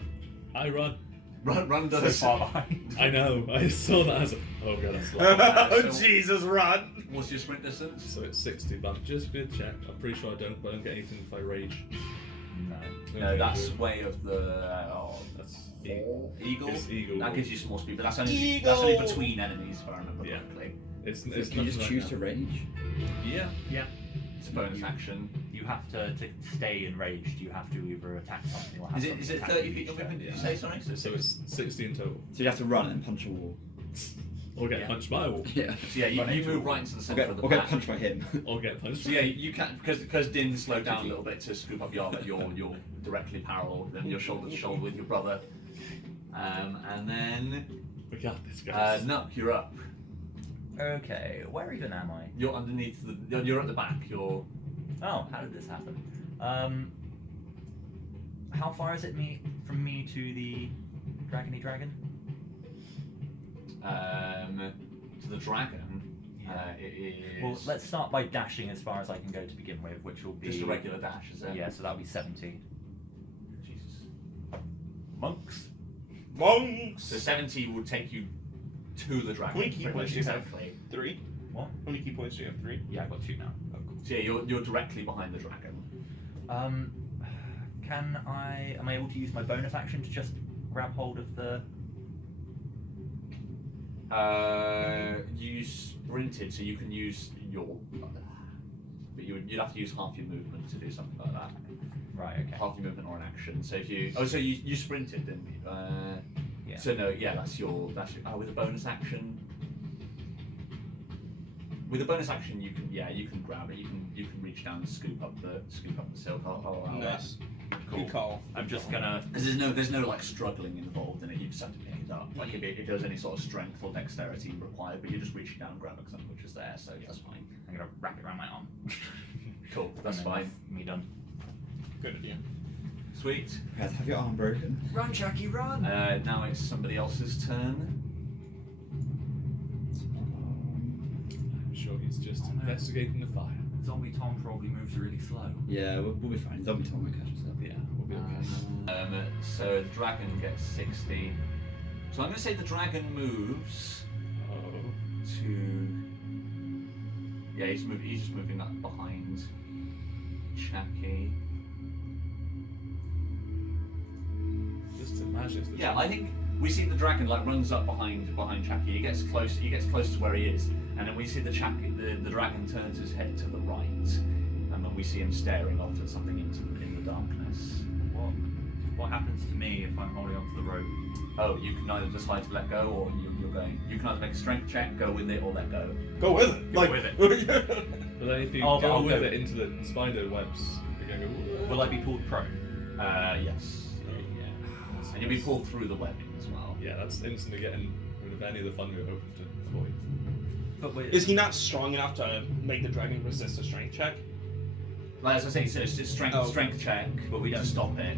I run. Run So does. far behind. I know. I saw that as a... Oh god, that's slow. Oh so- Jesus, run! What's your sprint distance? So it's 60, but I'm just gonna check. I'm pretty sure I don't get anything if I rage. No, that's way of the. That's Eagle. It's eagle. That gives you some more speed, but that's only Eagle! between enemies, if I remember Yeah. correctly. It's Can nothing you just like choose that. to rage? Yeah. It's a bonus action. You have to stay enraged. You have to either attack something or have Is it something attack 30 you feet each of movement? Did you yeah. say sorry? So it's 60 in total. So you have to run and punch a wall. Or get Yeah. punched by a wall. Yeah. So yeah, Run you into a move wall. right into the Or centre get, of the or get pack. punched by him. Or get punched. So yeah, you can because Din slowed down a little bit to scoop up Yarva. You're directly parallel, then you're shoulder to shoulder with your brother, and then We got this, guys. Nuck, you're up. Okay, where even am I? You're underneath the. You're at the back. You're. Oh, how did this happen? How far is it from me to the dragony dragon? To the dragon. It is. Well, let's start by dashing as far as I can go to begin with, which will be just a regular dash, is it? Yeah, so that'll be 70. Jesus. Monks. Monks! So 70 would take you to the dragon. How many key pretty points much do you have? exactly. 3? What? How many key points do you have? 3? Yeah, I've got 2 now. So yeah, you're directly behind the dragon. Am I able to use my bonus action to just grab hold of the... You sprinted, so you can use your. But you'd have to use half your movement to do something like that. Right, okay. Half your movement or an action. So if you. Oh, so you sprinted, didn't you? Yeah. So no, yeah, that's your. With a bonus action. With a bonus action, you can grab it. You can reach down and scoop up the silk. I'll allow that. Nice. Cool. Good call. I'm just gonna... Because there's no like struggling involved in it. You just have to pick it up. Like if there's any sort of strength or dexterity required, but you're just reaching down and grabbing something which is there. So that's fine. I'm gonna wrap it around my arm. Cool. That's And then fine. Me done. Good idea. Sweet. Have your arm broken. Run, Jackie, run! Now it's somebody else's turn. I'm sure he's just investigating the fire. Zombie Tom probably moves really slow. Yeah, we'll be fine. Zombie Tom will catch us up. Yeah, we'll be okay. So the dragon gets 60. So I'm going to say the dragon moves Oh. to. Yeah, he's just moving up behind Chucky. Just imagine if the Yeah, I think we see the dragon like runs up behind Chucky. He gets close to where he is, and then we see the dragon turns his head to the right, and then we see him staring off at something in the darkness. What happens to me if I'm holding onto the rope? Oh, you can either decide to let go, or you're going. You can either make a strength check, go with it, or let go. Go with it. Go with it. But then if you I'll go with go. it into the spider webs, you're going to go... Will I be pulled prone? Yes. Yeah. And you'll be pulled through the webbing as well. Yeah, that's instantly getting rid of any of the fun we were hoping to avoid. But wait, Is he not strong enough to make the dragon resist a strength check? Like as I say, so it's just strength check, But we to don't- stop it,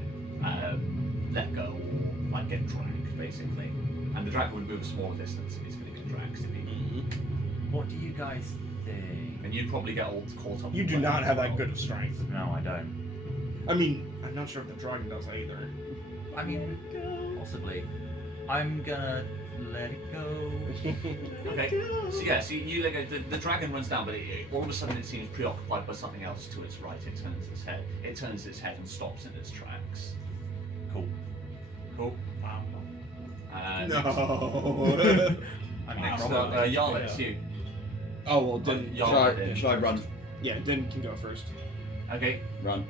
let go, or like get dragged basically. And the dragon would move a smaller distance if he's going to get dragged. what do you guys think? And you'd probably get all caught up. You in do the not webbing have as that well. good of strength. No, I don't. I mean, I'm not sure if the dragon does either. I mean, possibly. I'm gonna let it go. Okay. So yeah, so you let go. The dragon runs down, but all of a sudden it seems preoccupied by something else to its right. It turns its head. It turns its head and stops in its tracks. Cool. Cool. Wow. No. I'm Next next up, up. Yarla, it's you. Oh well, then Yarla Should I, did. should I run Yeah, Din can go first. Okay, Run.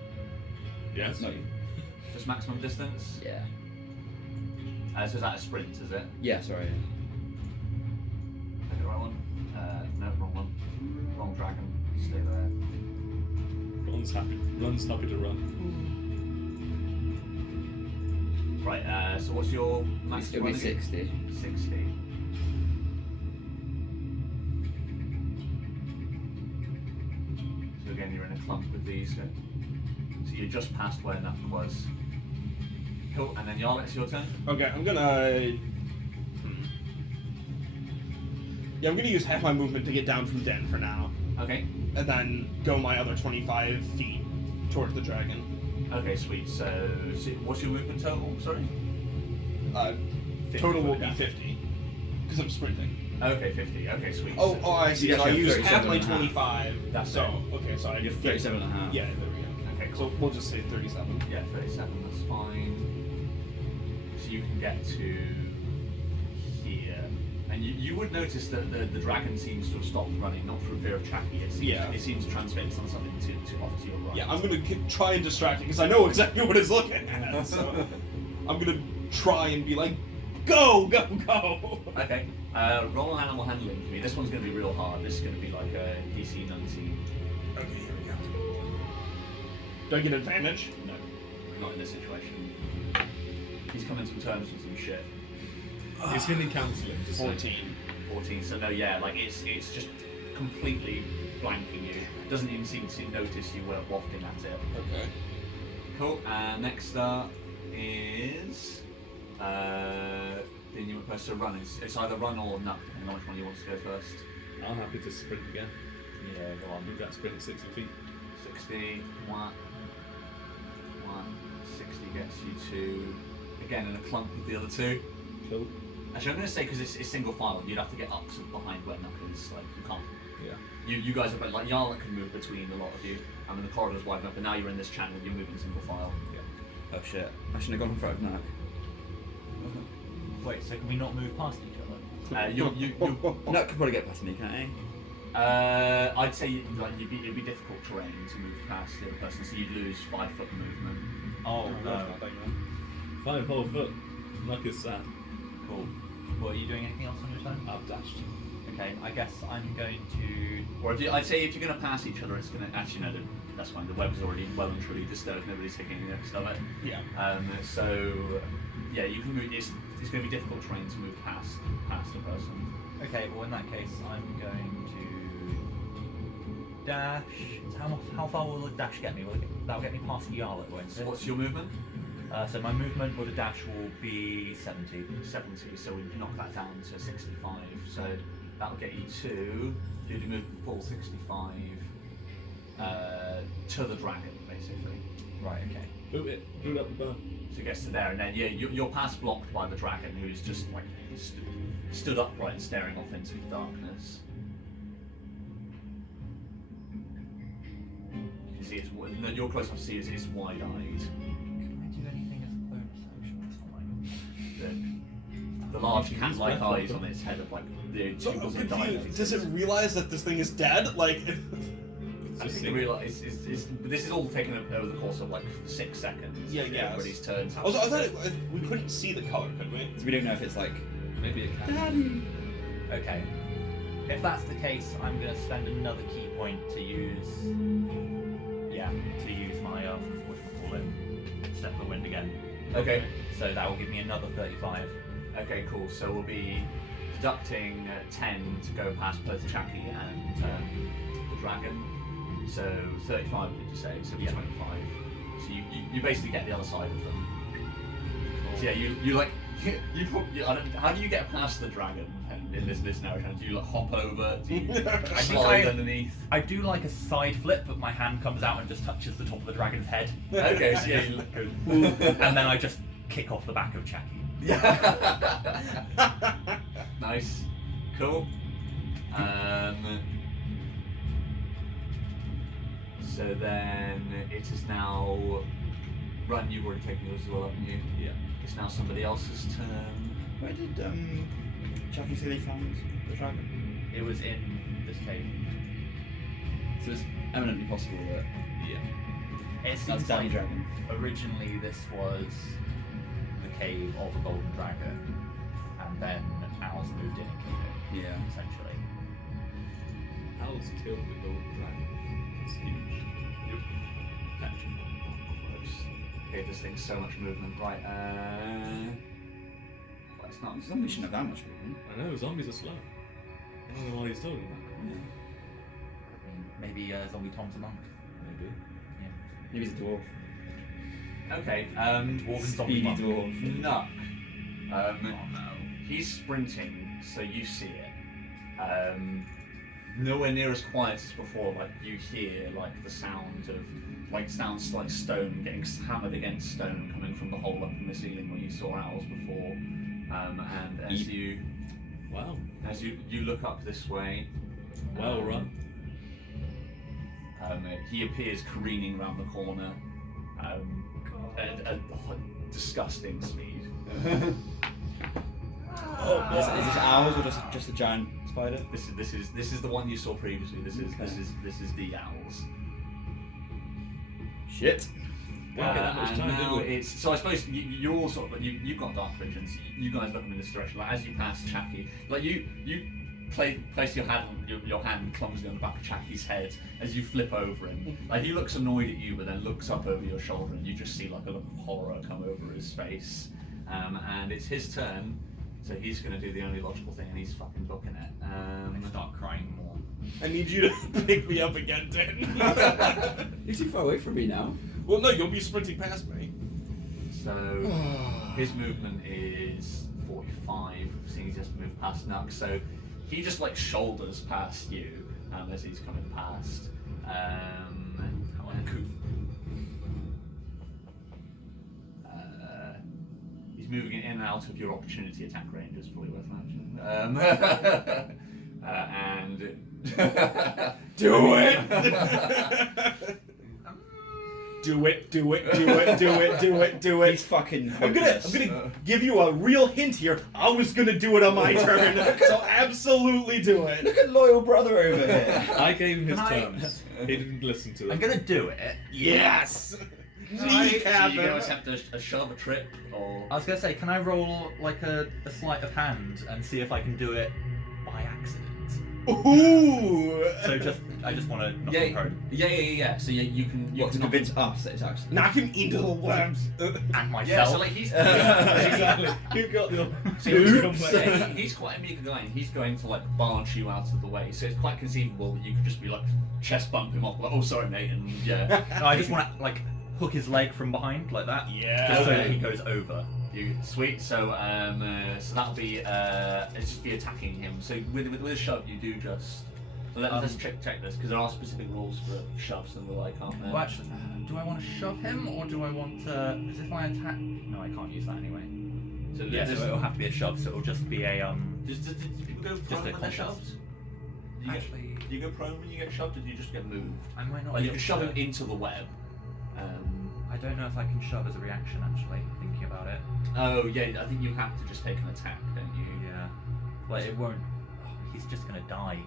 Yes. Not you. just maximum distance. Yeah. So is that a sprint, is it? Yeah, sorry. Okay, right one. No, wrong one. Wrong dragon. Stay there. Run's happy to run. Right, so what's your max? It'll be run again? 60. 60. So again, you're in a clump with these. So you're just past where Nuck was. Cool, and then Jarl, it's your turn. Okay, I'm gonna. Yeah, I'm gonna use half my movement to get down from Den for now, Okay. and then go my other 25 feet towards the dragon. Okay, sweet. So what's your movement total? Sorry. 50 total will be 50, because I'm sprinting. Okay, 50. Okay, sweet. Oh, I see. You So I actually have use half 37 my and a half. 25. That's so it. okay, so I You have 37 and a half. Yeah, there we go. Okay, So cool. we'll just say 37. Yeah, 37. That's fine. So you can get to here, and you would notice that the dragon seems to have stopped running, not through fear of tracking. It seems transfixed on something to off to your right. Yeah, I'm gonna try and distract it because I know exactly what it's looking at. So I'm gonna try and be like, go, go, go. Okay. Roll an animal handling for me. This one's going to be real hard. This is going to be like a DC 19. Okay, here we go. Do I get advantage? No, not in this situation. He's coming to terms with some shit. Is he any counselling? to say? 14. 14. So no, yeah, like it's just completely blanking you. Doesn't even seem to notice you were wafting at it. Okay. Cool. Next up is the new person to run. It's either run or nut, depending on which one you want to go first. I'm happy to sprint again. Yeah, go on. Move that sprint 60 feet. 60, 1, 60 gets you to, again in a clump with the other two. Cool. Actually, I'm going to say because it's single file, you'd have to get up to behind where Nuck is. Like, you can't. Yeah. You guys are like Jarl can move between a lot of you. I mean, the corridor's wide enough, but now you're in this channel, you're moving single file. Yeah. Oh shit. I shouldn't have gone in front of Nack. Wait, so can we not move past each other? Nack could probably get past me, can't he? I'd say it'd be difficult terrain to move past the other person, so you'd lose 5 foot movement. Oh, no. 5 whole foot. Luck is sad. Cool. What, are you doing anything else on your turn? I've dashed. Okay, I guess I'm going to... Or I'd say if you're going to pass each other, it's going to actually no, that's fine. The web's already well and truly disturbed. Nobody's taking any notice of it. Yeah. So yeah, you can move. It's going to be difficult terrain to move past the person. Okay, well in that case, I'm going to dash. How far will the dash get me? That'll get me past Jarl, won't it? So what's your movement? So my movement with a dash will be 70. 70. So we knock that down to 65. So that'll get you to do the movement full 65 to the dragon, basically. Right. Okay. Move it. Move it up the bar. So it gets to there, and then yeah, you're past blocked by the dragon, who's just like stood upright and staring off into the darkness. You see, you're close enough to see it's wide-eyed. Can I do anything as a bonus action? The large cat-like eyes on its head of like the So tubes I'm and confused. diamonds. Does it realize that this thing is dead? Like, I think they realise this is all taken over the course of like 6 seconds. Yeah, yeah. Everybody's turns. I thought we couldn't see the color, could we? So we don't know if it's like. Maybe a cat. Okay. If that's the case, I'm going to spend another key point to use. Yeah, to use my what do you call it? Step of the wind again. Okay. So that will give me another 35. Okay, cool. So we'll be deducting 10 to go past both Chucky and the dragon. So 35, did you say? So it'll be 25. So you basically get the other side of them. So yeah, you like how do you get past the dragon in this narrative? Do you like hop over? Do you slide underneath? I do like a side flip, but my hand comes out and just touches the top of the dragon's head. Okay, so yeah, And then I just kick off the back of Chucky. yeah. Nice, cool. So then it is now. Run, you've already taken yours as well, haven't you? Yeah. It's now somebody else's turn. Where did Chucky say they found the dragon? It was in this cave. So it's eminently possible that Yeah. It that's seems Daddy like Dragon. originally this was the cave of a golden dragon, and then owls moved in and killed it, Yeah. essentially. Owls killed the golden dragon. It's huge. Gave this thing so much movement. Right, well, it's not. Zombies shouldn't have that much movement. I know, zombies are slow. I don't know why he's talking about. I mean, maybe Zombie Tom's a monk. Maybe. Maybe he's a dwarf. Okay, Dwarf and zombie Speedy monk. dwarf. Nuck. Oh no. He's sprinting, so you see it. Nowhere near as quiet as before. Like you hear like the sound of sounds like stone getting hammered against stone coming from the hole up in the ceiling where you saw owls before. And as you look up this way, Well run. he appears careening around the corner at disgusting speed. Is this owls or just a giant spider? This is the one you saw previously. This is the owls. Shit. Didn't get that much And time, now did we? it's so I suppose you're all sort of you've got dark visions. You guys looking in this direction. Like as you pass Chacky, like you place your hand clumsily on the back of Chacky's head as you flip over him. Like he looks annoyed at you, but then looks up over your shoulder, and you just see like a look of horror come over his face. And it's his turn, so he's going to do the only logical thing, and he's fucking booking it. I start crying more. I need you to pick me up again, Dan. You're too far away from me now. Well, no, you'll be sprinting past me. So his movement is 45, seeing he's just moved past Nuck. So he just like shoulders past you as he's coming past. He's moving in and out of your opportunity attack range, is probably worth mentioning. And Do it! Do it, do it, do it, do it, do it, do it. He's fucking. I'm gonna give you a real hint here. I was gonna do it on my turn, so absolutely do it. Look at loyal brother over here. I gave him his Can I- terms. He didn't listen to I'm them. gonna do it. Yes. so you go attempt a shove, a trip, or I was gonna say, can I roll like a sleight of hand and see if I can do it by accident? Ooh. So I just want to knock him prone yeah. So you can What, to knock- convince us that it's actually. Knock him into the webs. and myself. Yeah, so like he's Exactly. You got the. he's quite a meager guy, and he's going to like barge you out of the way. So it's quite conceivable that you could just be like chest bump him off, like, oh sorry mate, and yeah. No, I just want to like hook his leg from behind like that. Yeah. Just so that Okay. he goes over. You sweet. So so that'll be it's just be attacking him. So with a shove, you do just. So let's check this because there are specific rules for shoves and the like, aren't there? Well, actually, do I want to shove him or do I want to? Is this my attack? No, I can't use that anyway. So Yeah, so it'll have to be a shove. So it'll just be a Does people go Just prone a when they're contest. shoved? Actually, Do you go prone when you get shoved, or do you just get moved? I might not. Like be you able can shove to- him into the web. I don't know if I can shove as a reaction. Actually, thinking about it. Oh yeah, I think you have to just take an attack, don't you? Yeah. Like it won't. Oh, he's just gonna die.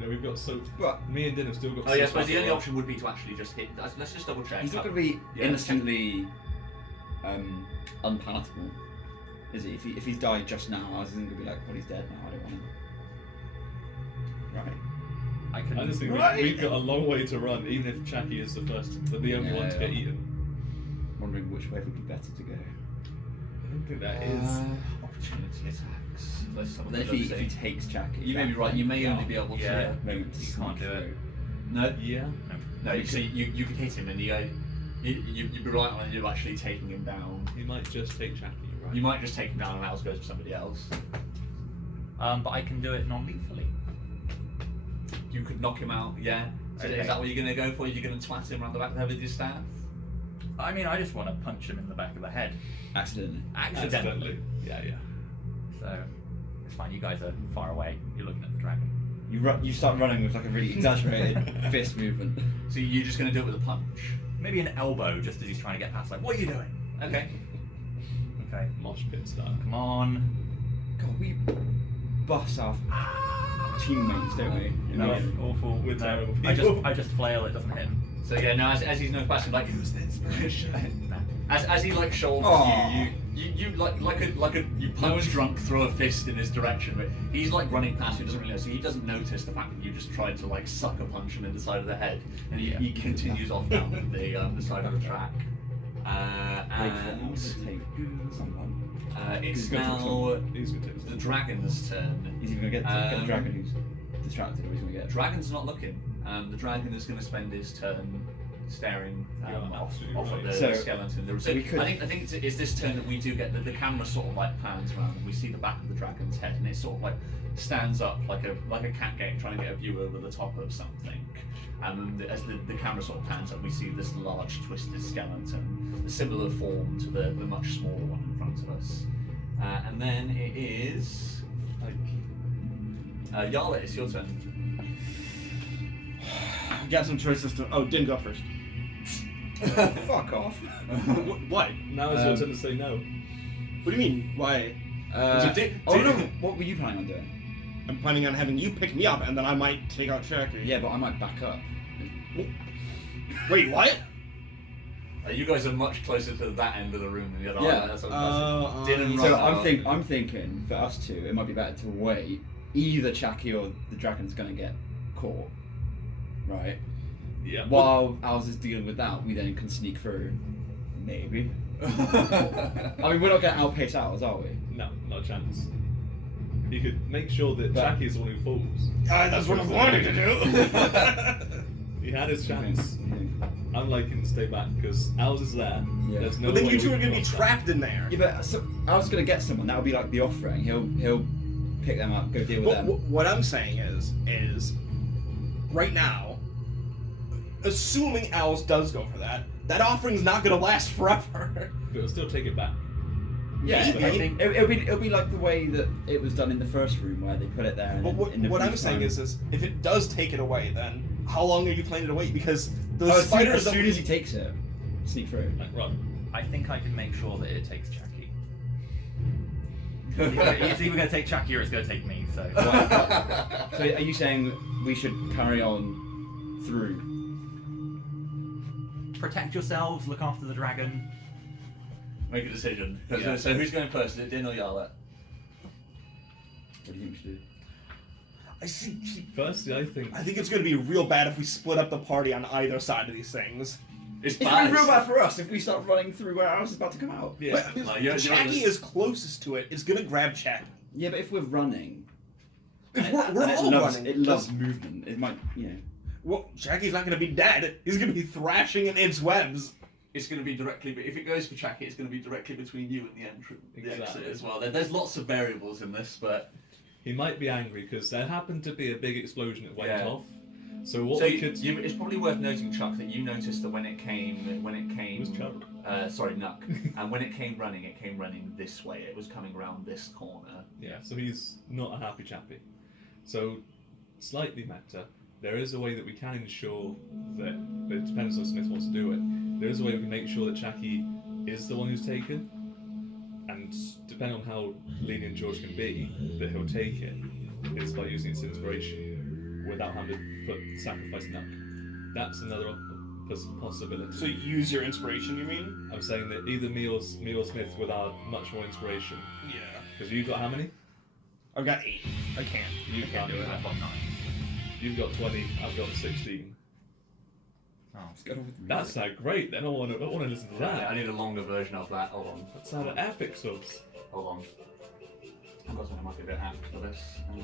No, we've got so. But Me and Din have still got. Oh yeah, I so suppose the far only to option would be to actually just hit. Let's just double check. he's not going to be Yeah, instantly unpalatable, is he? If he's died just now, I was going to be like, well, he's dead now. I don't want him. Right. I can. I just think we've got a long way to run, even if Chacky is the first, but the only one to get eaten. Wondering which way would be better to go. I don't think that is. Opportunity attacks. Let's have a Then if look, he see. takes Jack, You may be right. You may only be able to. Yeah. maybe to You can't sneak do it. through. No. Yeah. No. So you could hit him, and you'd be right on you actually taking him down. He might just take Chacky, right? You might just take him down, and ours goes for somebody else. But I can do it non-lethally. You could knock him out. Yeah. So Okay. is that what you're going to go for? You're going to twat him around the back of the head with your staff? I mean, I just want to punch him in the back of the head. Accidentally. Accidentally. Yeah. So it's fine. You guys are far away. You're looking at the dragon. You start running with like a really exaggerated fist movement. So you're just going to do it with a punch? Maybe an elbow, just as he's trying to get past. Like, what are you doing? Okay. Okay. Mosh pit style. Come on. God, we bust off. teammates, don't we? No, Yeah. awful. We're No, terrible I people. just flail. It doesn't hit him. So yeah, no, as he's no question, like Use the inspiration. No. as he like shoulders Aw. you like a you punch drunk throw a fist in his direction, but he's like running past you, doesn't really know, so he doesn't notice the fact that you just tried to like sucker punch him in the side of the head, and he continues off down the side of the track. And Take someone. it's He's gonna take now He's gonna take the dragon's turn. He's either gonna get the dragon who's distracted, or he's gonna get. Dragon's not looking. The dragon is going to spend his turn staring You're off absolutely at right. the So- skeleton. so we could- I think it's this turn that we do get the camera sort of like pans around and we see the back of the dragon's head, and it sort of like stands up like a cat game trying to get a view over the top of something. And then as the camera sort of pans up, we see this large twisted skeleton, a similar form to the much smaller one in front of us. And then it is Yarlet, it's your turn. Got some choices to. Oh, didn't go first. Fuck off. What? Now it's your turn to say no. What do you mean? Why? Oh no, what were you planning on doing? I'm planning on having you pick me up, and then I might take out Cherokee. Yeah, but I might back up. Wait, what? You guys are much closer to that end of the room than the other. Yeah. That's what I'm Dylan So runs out. I'm thinking for us two, it might be better to wait. Either Chucky or the dragon's gonna get caught, right? Yeah. While ours is dealing with that, we then can sneak through. Maybe. I mean, we're not going to outpace ours, are we? No, not a chance. You could make sure that But- Jackie is the one who falls. That's what I'm wanting to do. He had his chance. I'm liking to stay back because ours is there. Yeah. There's no But then way you two we are can gonna be cross that. trapped in there. Yeah, but so, I was going to get someone. That would be like the offering. He'll pick them up, go deal with But them. what I'm saying is, right now, assuming Owls does go for that offering's not gonna last forever. But it'll still take it back. Yeah, Maybe. I think it'll be like the way that it was done in the first room, where they put it there. And But then in the what I'm brief saying time- is, if it does take it away, then how long are you planning to wait? Because those Oh, as spiders. soon as he takes it, sneak through. Like, right. I think I can make sure that it takes Chucky. It's either going to take Chucky or it's going to take me. So So are you saying we should carry on through? protect yourselves. Look after the dragon. Make a decision. 'Cause, Yeah. So who's going first? Is it Din or Yarlet? What do you think we should do? I see. Firstly, I think I think it's gonna be real bad if we split up the party on either side of these things. It's It's gonna be real bad for us if we start running through where ours is about to come out. yeah. But No, you're- Jackie is closest to it. It's gonna grab Chat. Yeah, but if we're running, If and we're and it all loves, running, it loves movement. It might, well, Jackie's not gonna be dead. He's gonna be thrashing in its webs. It's going to be directly, but if it goes for Chucky, it's going to be directly between you and the entrance, the exit Exactly. as well. There's lots of variables in this, but He might be angry because there happened to be a big explosion that went Yeah. off. So what so we could it's probably worth noting, Chuck, that you noticed that when it came, It was Chuck. Sorry, Nuck, and when it came running this way. It was coming around this corner. Yeah, so he's not a happy chappy. So, slightly meta, there is a way that we can ensure that, but it depends if Smith wants to do it, there is a way we can make sure that Chucky is the one who's taken, and depending on how lenient George can be, that he'll take it, is by using its inspiration without having to sacrifice Nuck. That's another possibility. So use your inspiration, you mean? I'm saying that either me or Smith with our much more inspiration. Yeah. Because you've got how many? I've got 8. I can't. You can't do it. I've got 9. You've got 20, I've got 16. Oh. Let's go with That's great, then I want to listen to I that. need a longer version of that. Hold on. That sounded epic, subs. Hold on. I've got something might be a bit apt for this.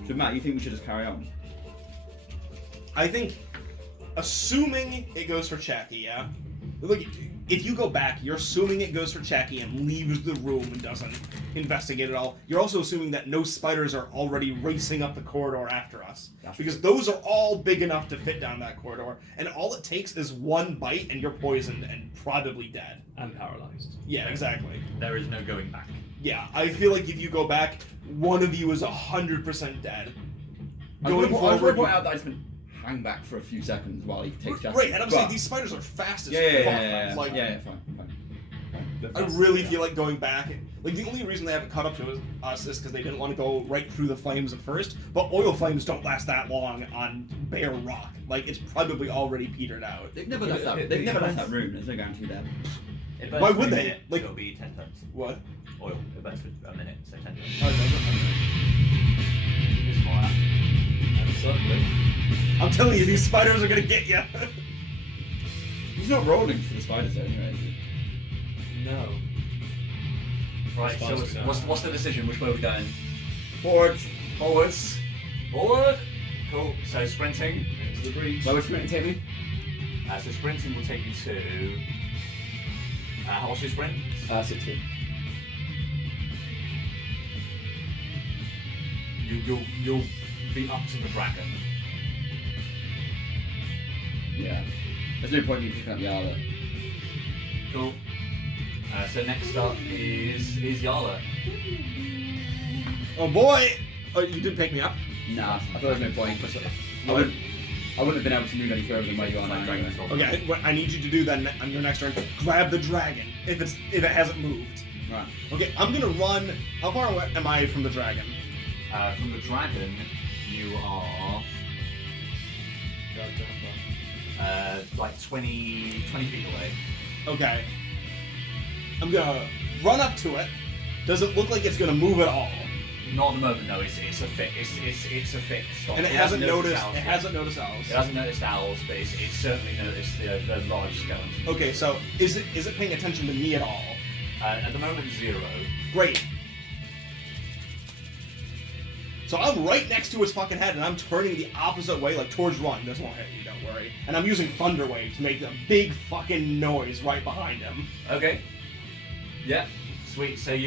So Matt, you think we should just carry on? I think, assuming it goes for Chacky, yeah? Look, if you go back, you're assuming it goes for Chacky and leaves the room and doesn't investigate at all. You're also assuming that no spiders are already racing up the corridor after us. That's Because true. those are all big enough to fit down that corridor. And all it takes is one bite and you're poisoned and probably dead. And paralyzed. Yeah, exactly. There is no going back. Yeah, I feel like if you go back, one of you is 100% dead. I was Going going to forward, point out that I just been hang back for a few seconds while he takes Jasper. right, and I'm But- saying these spiders are fast as Yeah, fuck. yeah, Like, yeah, fine. I really feel like going back. Like, the only reason they haven't caught up to us is because they didn't want to go right through the flames at first. But oil flames don't last that long on bare rock. Like, it's probably already petered out. They've never left that. They've never left that room. There's no guarantee there. It burns Why for would a they? minute, Like- it'll be 10 tons. What? Oil. It burns for a minute, so 10 tons. Oh, no, It's more that. And suddenly, I'm telling you, these spiders are gonna get you. He's not rolling for the spiders though, anyway. Is he? no. Right, As so far as we know. what's the decision? Which way are we going? Forwards. Forwards. Forward. Cool. So sprinting. Into the breach. Where would sprint take me? So sprinting will take you to. How much is sprint? 60. You'll be up to the dragon. Yeah. There's no point in you picking up Yala. Cool. So next up is Yala. Oh boy! Oh, you didn't pick me up? Nah, I thought there was no point. I wouldn't have been able to move any further than where you are now. Anyway. Okay, what I need you to do then on your next turn, grab the dragon if it hasn't moved. Right. Okay, I'm gonna run. How far away am I from the dragon? From the dragon, you are like 20 feet away. Okay. I'm gonna run up to it. Does it look like it's gonna move at all? Not at the moment, no. It's a fix. It's a fix. And it hasn't noticed. owls It yet. hasn't noticed owls. It hasn't noticed owls, but it's certainly noticed the large skeleton. Okay, so is it paying attention to me at all? At the moment, 0. Great. So I'm right next to its fucking head, and I'm turning the opposite way, like towards run. This won't hit you, don't worry. And I'm using Thunder Wave to make a big fucking noise right behind him. Okay. Yeah. Sweet. So where are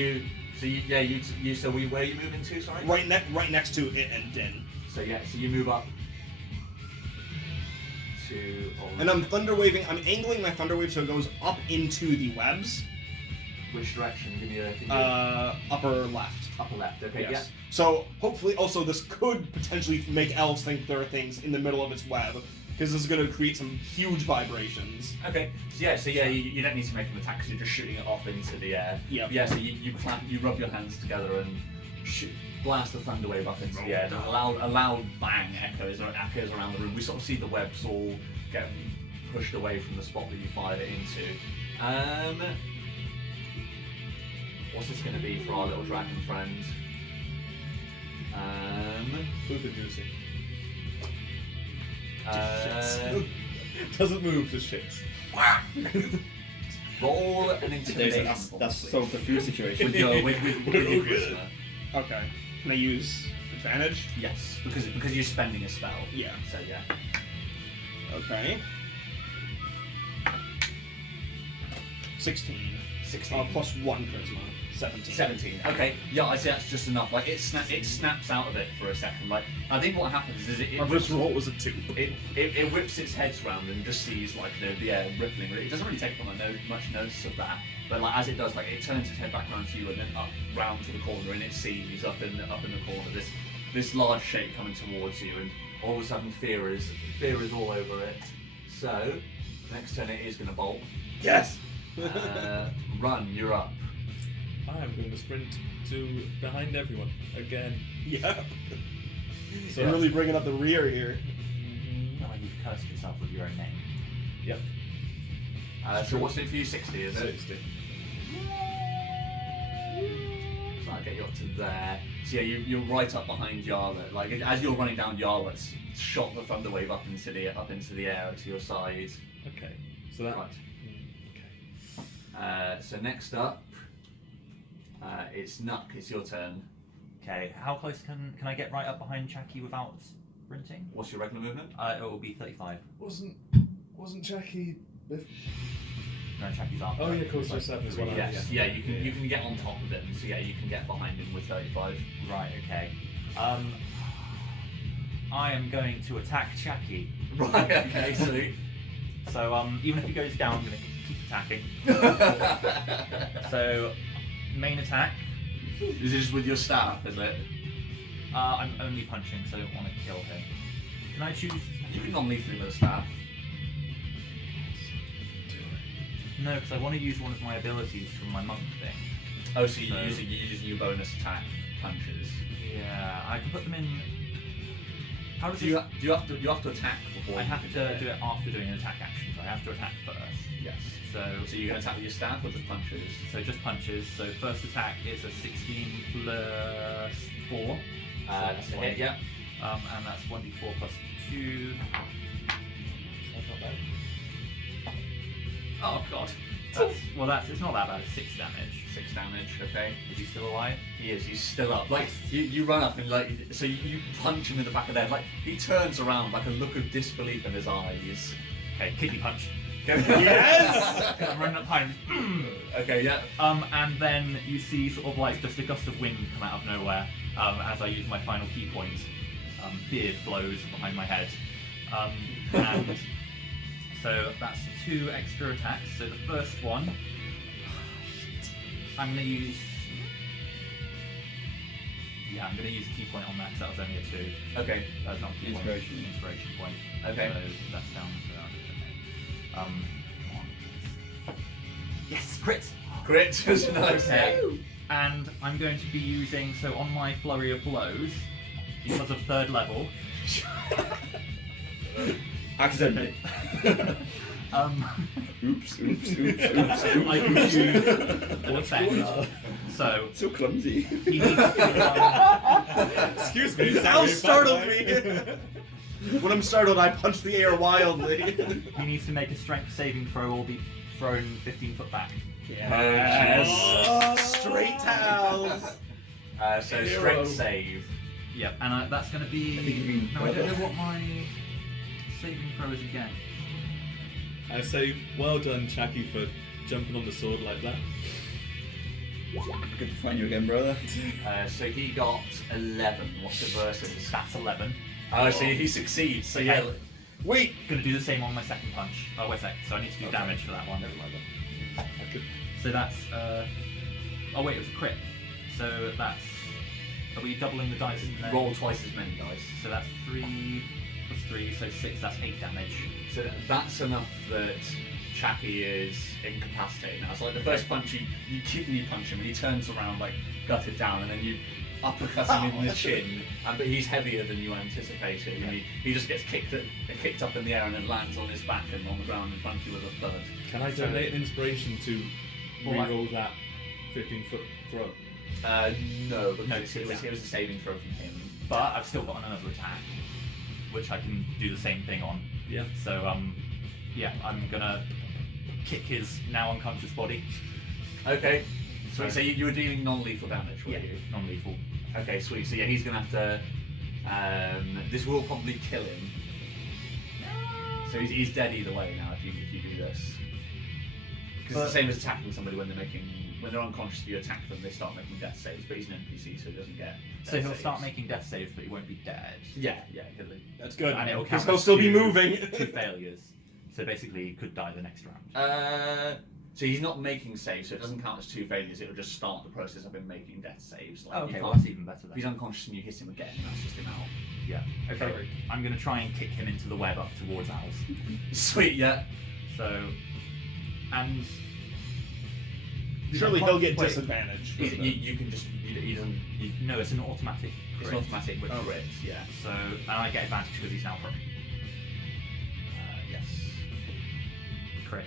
you moving to? Sorry. Right next to it and Din. So you move up to. And I'm Thunder Waving. I'm angling my Thunder Wave so it goes up into the webs. Which direction? Give me a Upper left. upper left. Okay. Yes. So hopefully, also this could potentially make elves think there are things in the middle of its web, because this is going to create some huge vibrations. Yeah. Okay. So you don't need to make an attack because you're just shooting it off into the air. Yep. Yeah. So you rub your hands together and blast the thunder wave up into the air. And a loud bang echoes around the room. We sort of see the webs all get pushed away from the spot that you fired it into. What's this going to be for our little dragon friend? Poop inducing. Doesn't move, just shits. Roll an intimidation. That's solved the food situation. with your charisma. Okay. Can I use advantage? Yes, because you're spending a spell. Yeah. So yeah. Okay. 16. 16. Plus 1 charisma. 17. 17. Okay. Yeah, I see that's just enough. Like it snaps out of it for a second. Like I think what happens is My first roll was a 2. it whips its head round and just sees like the air rippling. It doesn't really take much notice of that. But like as it does, like it turns its head back around to you and then up round to the corner, and it sees up in the corner this large shape coming towards you, and all of a sudden fear is all over it. So next turn it is going to bolt. Yes! Run, you're up. I am going to sprint to behind everyone again. Yeah. So You're really bringing up the rear here. Oh, you've cursed yourself with your own name. Yep. So what's it for you? 60, is it? 60. So I'll get you up to there. So yeah, you're right up behind Yarlet. Like as you're running down Yarlet's shot the thunder wave up into the air to your side. Okay. So that. Right. Okay. So next up, it's Nuck. It's your turn. Okay, how close can I get right up behind Chucky without sprinting? What's your regular movement? It will be 35. Wasn't Jackie? No, Chucky's after. Oh yeah, of course, you're 7 as well. Yes. Yeah. You can get on top of it. So yeah, you can get behind him with 35. Right, okay. I am going to attack Chucky. Right. Okay. So even if he goes down, I'm going to keep attacking. So main attack. Is it just with your staff? Is it? I'm only punching, so I don't want to kill him. Can I choose? You can non-lethally with a staff. No, because I want to use one of my abilities from my monk thing. Oh, so you're using your bonus attack punches. Yeah, I can put them in. How does Do this? you have to attack before? I you have can to do it after doing an attack action, so I have to attack first. Yes. So you're going to attack with your staff or just punches? So just punches. So first attack is a 16 plus 4. That's a hit, yeah. And that's 1d4 plus 2. That's not bad. Oh god. It's not that bad. It's 6 damage. 6 damage, okay. Is he still alive? He is, he's still up. Like, you run up and you punch him in the back of the head. Like, he turns around, like a look of disbelief in his eyes. Okay, kidney punch. Yes! I'm running up behind him. Okay, yeah. And then you see sort of like just a gust of wind come out of nowhere as I use my final key point. Beard flows behind my head. And so that's 2 extra attacks. So the first one, I'm going to use... Yeah, I'm going to use a key point on that because that was only a 2. Okay. That's not a key Inspiration. point. Inspiration point. Okay. So that's down to that. Come on. Yes, crit! Crit. Nice. Okay. And I'm going to be using, so on my flurry of blows, because of 3rd level, Accidentally. I Oops. can choose an effect. So clumsy. he needs to Excuse me. Now sorry, startled bye-bye. me! When I'm startled, I punch the air wildly. he needs to make a strength saving throw or be thrown 15 foot back. Yes. Straight towels! So Hero. strength save. Yep, and that's going to be. I think you mean No, I don't brother. know what my saving throw is again. I say, well done, Chucky, for jumping on the sword like that. Good to find you again, brother. So he got 11. What's the versus? That's 11. Oh, so he succeeds. So yeah. Wait! Gonna do the same on my second punch. Oh, wait a sec. So I need to do Okay. damage for that one. Never mind then. So that's. Oh wait, it was a crit. So that's. Are we doubling the dice? No. Roll twice as many dice. So that's 3 plus 3, so 6. That's 8 damage. So that's enough that Chucky is incapacitated now. So like the first punch, you kidney punch him and he turns around like gutted down, and then you uppercut him in the chin. But he's heavier than you anticipated, and he just gets kicked up in the air and then lands on his back and on the ground in front of you with a thud. Can I donate an inspiration to Well, I- reroll that 15-foot throw? No, because No, it was a saving throw from him. But I've still got another attack, which I can do the same thing on. Yeah. So yeah, I'm gonna kick his now unconscious body. Okay. Sweet. So you were dealing non-lethal damage, were Yeah, you? non-lethal. Okay, sweet. So yeah, he's gonna have to. This will probably kill him. So he's dead either way now if you do this. Because it's the same as attacking somebody when they're unconscious. If you attack them, they start making death saves. But he's an NPC, so he doesn't get. So death he'll saves. start making death saves, but he won't be dead. Yeah, could be. That's good. And it'll Because count he'll as still be 2 moving. 2 failures. So basically, he could die the next round. So he's not making saves, so it doesn't count as 2 failures. It'll just start the process of him making death saves. Like, you Okay, can't- well that's even better if he's then. unconscious and you hit him again, that's just him out. Yeah. Okay. Sorry. I'm gonna try and kick him into the web up towards Al's. Sweet, yeah. So, and Surely he'll get Wait. disadvantage. You can just he doesn't. no, it's an automatic. It's crit. an automatic with crits, yeah. So, and I get advantage because he's now prone. Yes. Crit.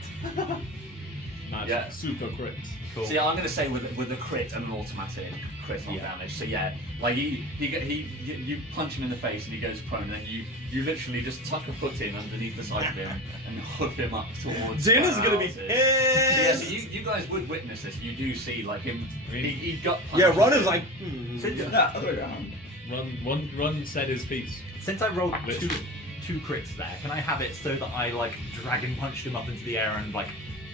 Magic. Yeah. Super crit. Cool. So yeah, I'm gonna say with a crit and an automatic crit on Yeah. damage. So yeah, like you punch him in the face and he goes prone, and then you literally just tuck a foot in underneath the side of him and hoof him up towards. Dana's gonna be So yeah, so pissed! you guys would witness this. You do see like him. He got punched. Yeah, Ron is like, Yeah, other way around. Run said his piece. Since I rolled Literally. two crits there, can I have it so that I like dragon punched him up into the air and like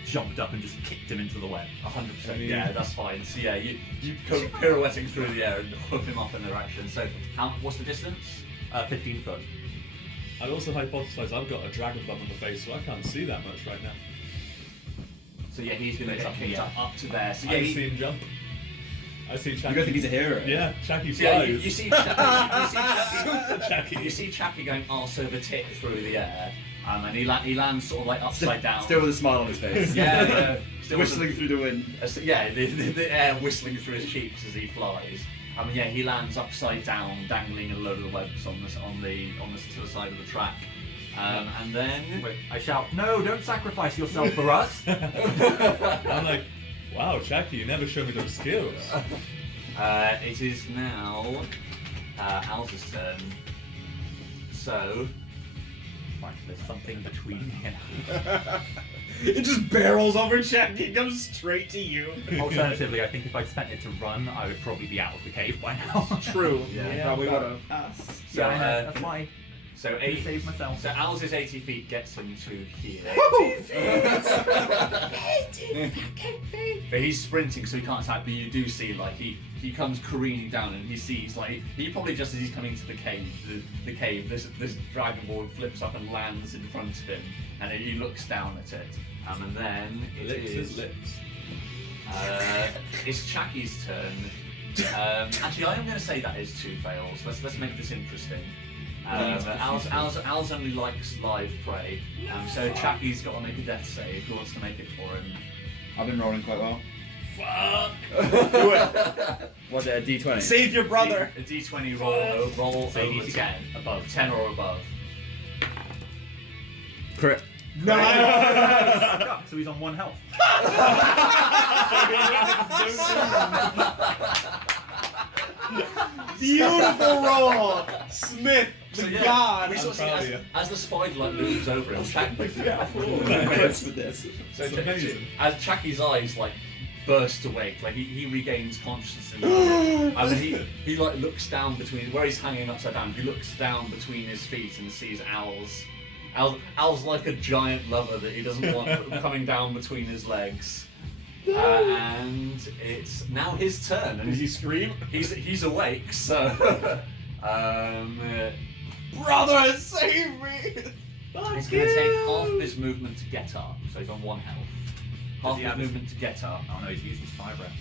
jumped up and just kicked him into the web? 100%. I mean- Yeah, that's fine. So yeah, you go pirouetting through the air and hoof him up in their action. So what's the distance? 15 foot. I also hypothesize I've got a dragon bump on the face, so I can't see that much right now. So yeah, he's gonna It's get up in kicked the up to there. So yeah, I see him jump. I see You Chucky. don't think he's a hero? Yeah, Chucky So, yeah, flies. you see Chucky, Chucky. you see Chucky going arse over tit through the air, And he lands sort of like upside down. Still with a smile on his face. Yeah. Still Whistling through the wind. Yeah, the air whistling through his cheeks as he flies. Yeah, he lands upside down, dangling a load of webs to the side of the track. And then Wait, I shout, "No, don't sacrifice yourself for us!" I'm like, wow, Jackie, you never show me those skills. it is now Al's turn. So Right, there's something between here. It just barrels over Jackie and comes straight to you. Alternatively, I think if I'd spent it to run, I would probably be out of the cave by now. True. Yeah. Probably would have. Yeah, I know, that's why. So I saved myself. So Al's 80 feet gets him to here. But he's sprinting, so he can't attack. But you do see, like, he comes careening down, and he sees, like, he probably just as he's coming to the cave, this dragonborn flips up and lands in front of him, and he looks down at it, and then Licks his lips. It's Chaki's turn. Actually, I am going to say that is 2 fails. Let's make this interesting. Al's only likes live prey, so Chaki's got to make a death save. Who wants to make it for him? I've been rolling quite well. Fuck! Do it. Was it a D20? Save your brother. A D20 roll So you need over to get 10. above 10 or above. Crit. Nice. So he's on 1 health. Beautiful roll, Smith, the god. we sort of see proud of you. as the spider like looms over him. Crits with this. So It's amazing. as Chaki's eyes like burst awake, like he regains consciousness, and he like looks down between where he's hanging upside down. He looks down between his feet and sees Al's like a giant lover that he doesn't want coming down between his legs. And it's now his turn, and Does he scream? he's awake. So, Brother, save me! he's going to take half of his movement to get up, so he's on 1 health. Half he his have his- movement to get up. Oh no, he's used his 5 rep.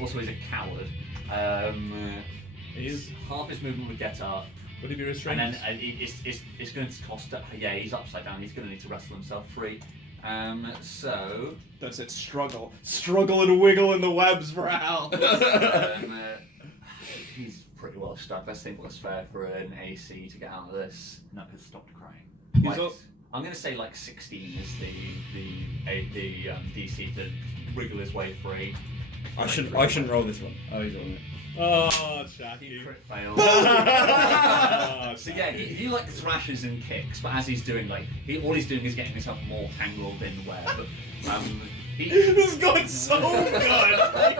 Also, he's a coward. He is. Half his movement would get up, Would he be and restrained? then it's going to cost. Yeah, he's upside down. He's going to need to wrestle himself free. So. That's it, struggle. Struggle and wiggle in the webs for Al. He's pretty well stuck. Let's think what's fair for an AC to get out of this. Nut has stopped crying. Like, al- I'm going to say like 16 is the DC to wriggle his way free. I shouldn't roll this one. Oh, he's rolling it. Oh, He Jackie. crit failed. Oh, So yeah, he like thrashes and kicks, but as he's doing all he's doing is getting himself more tangled in web. This is going so good.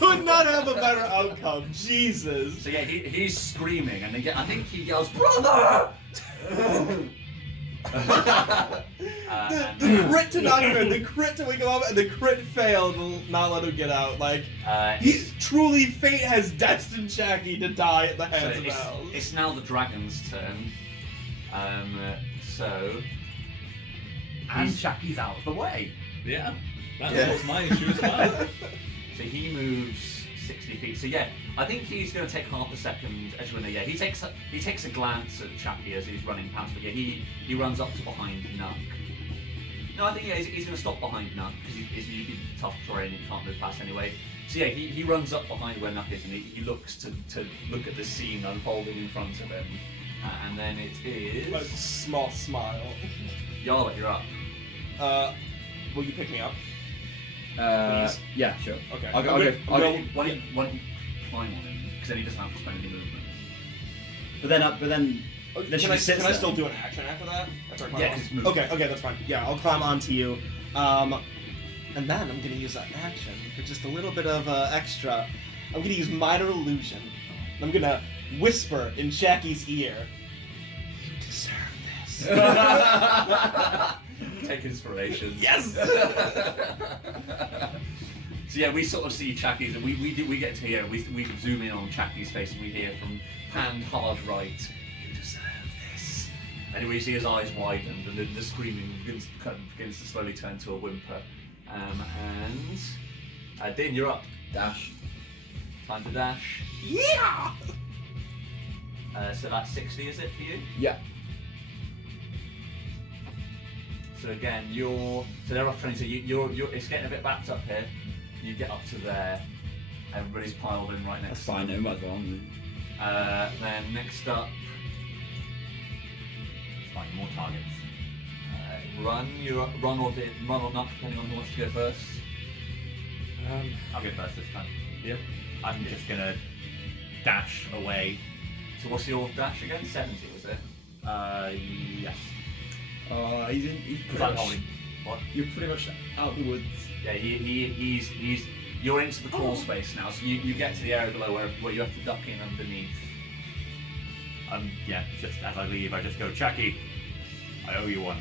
Could not have a better outcome. Jesus. So yeah, he's screaming, and I think he yells, "Brother!" The crit to knock him in, the crit to wake him up, and the crit fail to not let him get out. Like, truly, fate has destined Jackie to die at the so hands of Al. it's now the dragon's turn. So And Shaki's out of the way. Yeah, that was my issue as well. So he moves 60 feet. So yeah, I think he's going to take half a second. Yeah, he takes a glance at Chappie as he's running past. But yeah, he runs up to behind Nuck. No, I think he's going to stop behind Nuck because he's tough terrain. He can't move past anyway. So yeah, he runs up behind where Nuck is, and he looks to look at the scene unfolding in front of him. And then it is A small smile. Yarla, you're up. Will you pick me up? Please? Yeah, sure. Okay. I'll go. Why don't you climb on him? Because then he doesn't have to spend any movement. But then Can she I sits still there. do an action after that? After I climb Yeah, on? 'cause it's movement. Okay, that's fine. Yeah, I'll climb onto you. And then I'm gonna use that action for just a little bit of extra. I'm gonna use minor illusion. I'm gonna whisper in Jackie's ear. You deserve this. Take inspiration. Yes! So yeah, we sort of see Chaki's, and we get to hear, we zoom in on Chaki's face, and we hear from hand hard right, "You deserve this." And we see his eyes widen, and the screaming begins to slowly turn to a whimper. And Din, you're up. Dash. Time to dash. Yeah! So that's 60, is it for you? Yeah. So again, they're off 20. So you're it's getting a bit backed up here. You get up to there. Everybody's piled in right That's next. fine. No, might as well. Then next up, Find more targets. run. You're up, run or not, depending on who wants to go first. I'll go first this time. Yep. I'm just gonna dash away. So what's your dash again? 70, was it? Yes. He's Because I'm holding. What? You're pretty much out the woods. Yeah, he's you're into the crawl space now, so you get to the area below where you have to duck in underneath. Yeah, just as I leave, I just go, Chucky, I owe you one.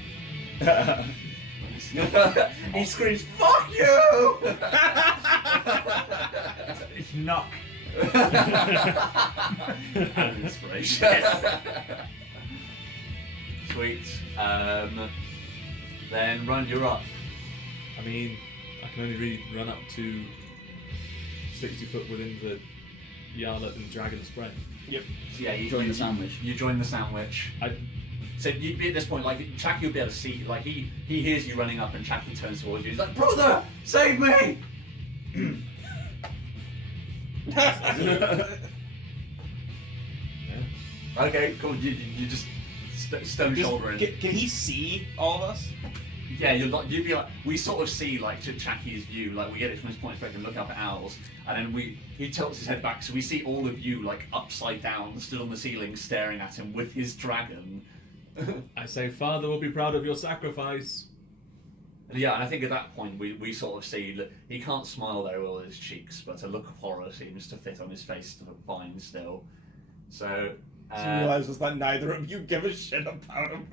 He screams, "Fuck you!" It's knock. And inspiration. Sweet. Then Run, you're up. I mean, I can only really run up to 60 foot within the Yarlet and Dragon spread. So yeah, you Join the sandwich. You join the sandwich. So you'd be at this point, like Chucky would be able to see, like he hears you running up, and Chucky turns towards you. He's like, "Brother, save me!" Okay, cool. You just stone shouldering. Can he see all of us? Yeah, you'd be like, we sort of see like to Chacky's view, like we get it from his point of view and look up at Owls, and then he tilts his head back, so we see all of you like upside down, stood on the ceiling, staring at him with his dragon. I say, Father will be proud of your sacrifice. Yeah, and I think at that point we sort of see that he can't smile very well with his cheeks, but a look of horror seems to fit on his face fine still. So. He realizes that neither of you give a shit about him.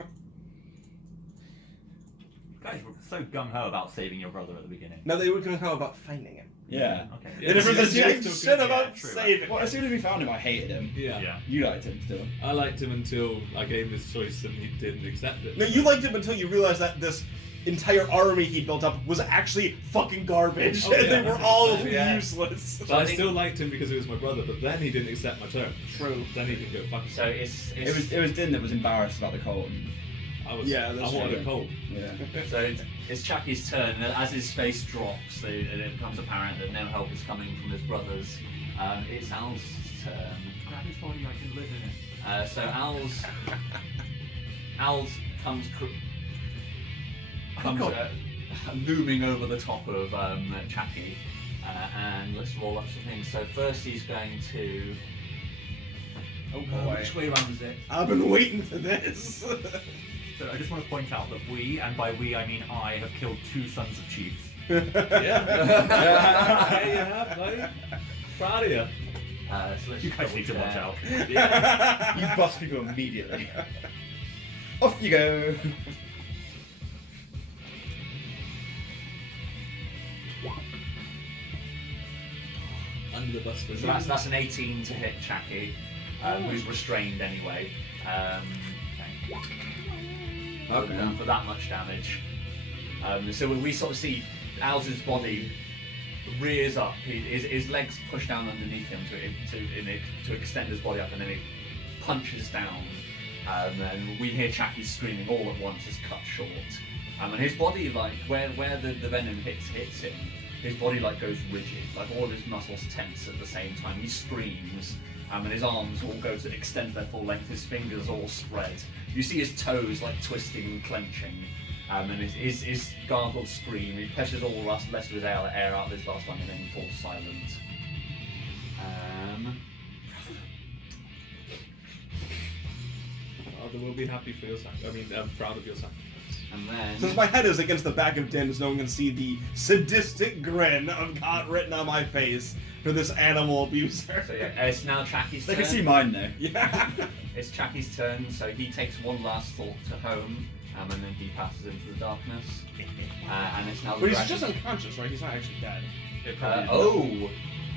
Guys, we're so gung-ho about saving your brother at the beginning. No, they were going to know about finding him. Yeah. Okay. The difference is you Yeah, ain't still shit good. about true, saving Well, him. as soon as we found him, I hated him. Yeah. You liked him still. I liked him until I gave him his choice and he didn't accept it. No, you liked him until you realized that this entire army he built up was actually fucking garbage, Oh, and yeah, they were all yeah. useless. But I think- still liked him because he was my brother, but then he didn't accept my terms. True. Then he can go fuck So himself. It was Din that was embarrassed about the cold. I that's wanted true. a cold. Yeah. So it's Chucky's turn, and as his face drops, and it becomes apparent that no help is coming from his brothers. It's Al's turn. Grab his body, I can live in it. So Al's comes looming over the top of Chucky, and let's roll up some things. So first he's going to. Oh boy. Which way around is it? I've been waiting for this. So I just want to point out that we, and by we I mean I, have killed 2 sons of chiefs. Yeah. There you have, buddy. Proud of you. So let's You guys need to watch out. You bust people immediately. Off you go. Under the bus for So that's an 18 to hit Chucky, who's restrained anyway. Okay. For that much damage. So when we sort of see Al's body rears up, his legs push down underneath him to extend his body up, and then he punches down. And we hear Chucky screaming all at once, is cut short. And his body, like where the venom hits him, his body like goes rigid, like all of his muscles tense at the same time. He screams, and his arms all go to extend their full length. His fingers all spread. You see his toes like twisting and clenching, and his gargled scream. He pushes all the rest of his air out of his last lung, and then he falls silent. Father will be happy for your sacrifice. I mean, I'm proud of your sacrifice. And then Since my head is against the back of Din's, no one can see the sadistic grin of God written on my face for this animal abuser. so yeah, it's now Chucky's They turn. can see mine though. Yeah. It's Chucky's turn, so he takes one last thought to home, and then he passes into the darkness. And it's now the But he's dragon. just unconscious, right? He's not actually dead. It probably Oh,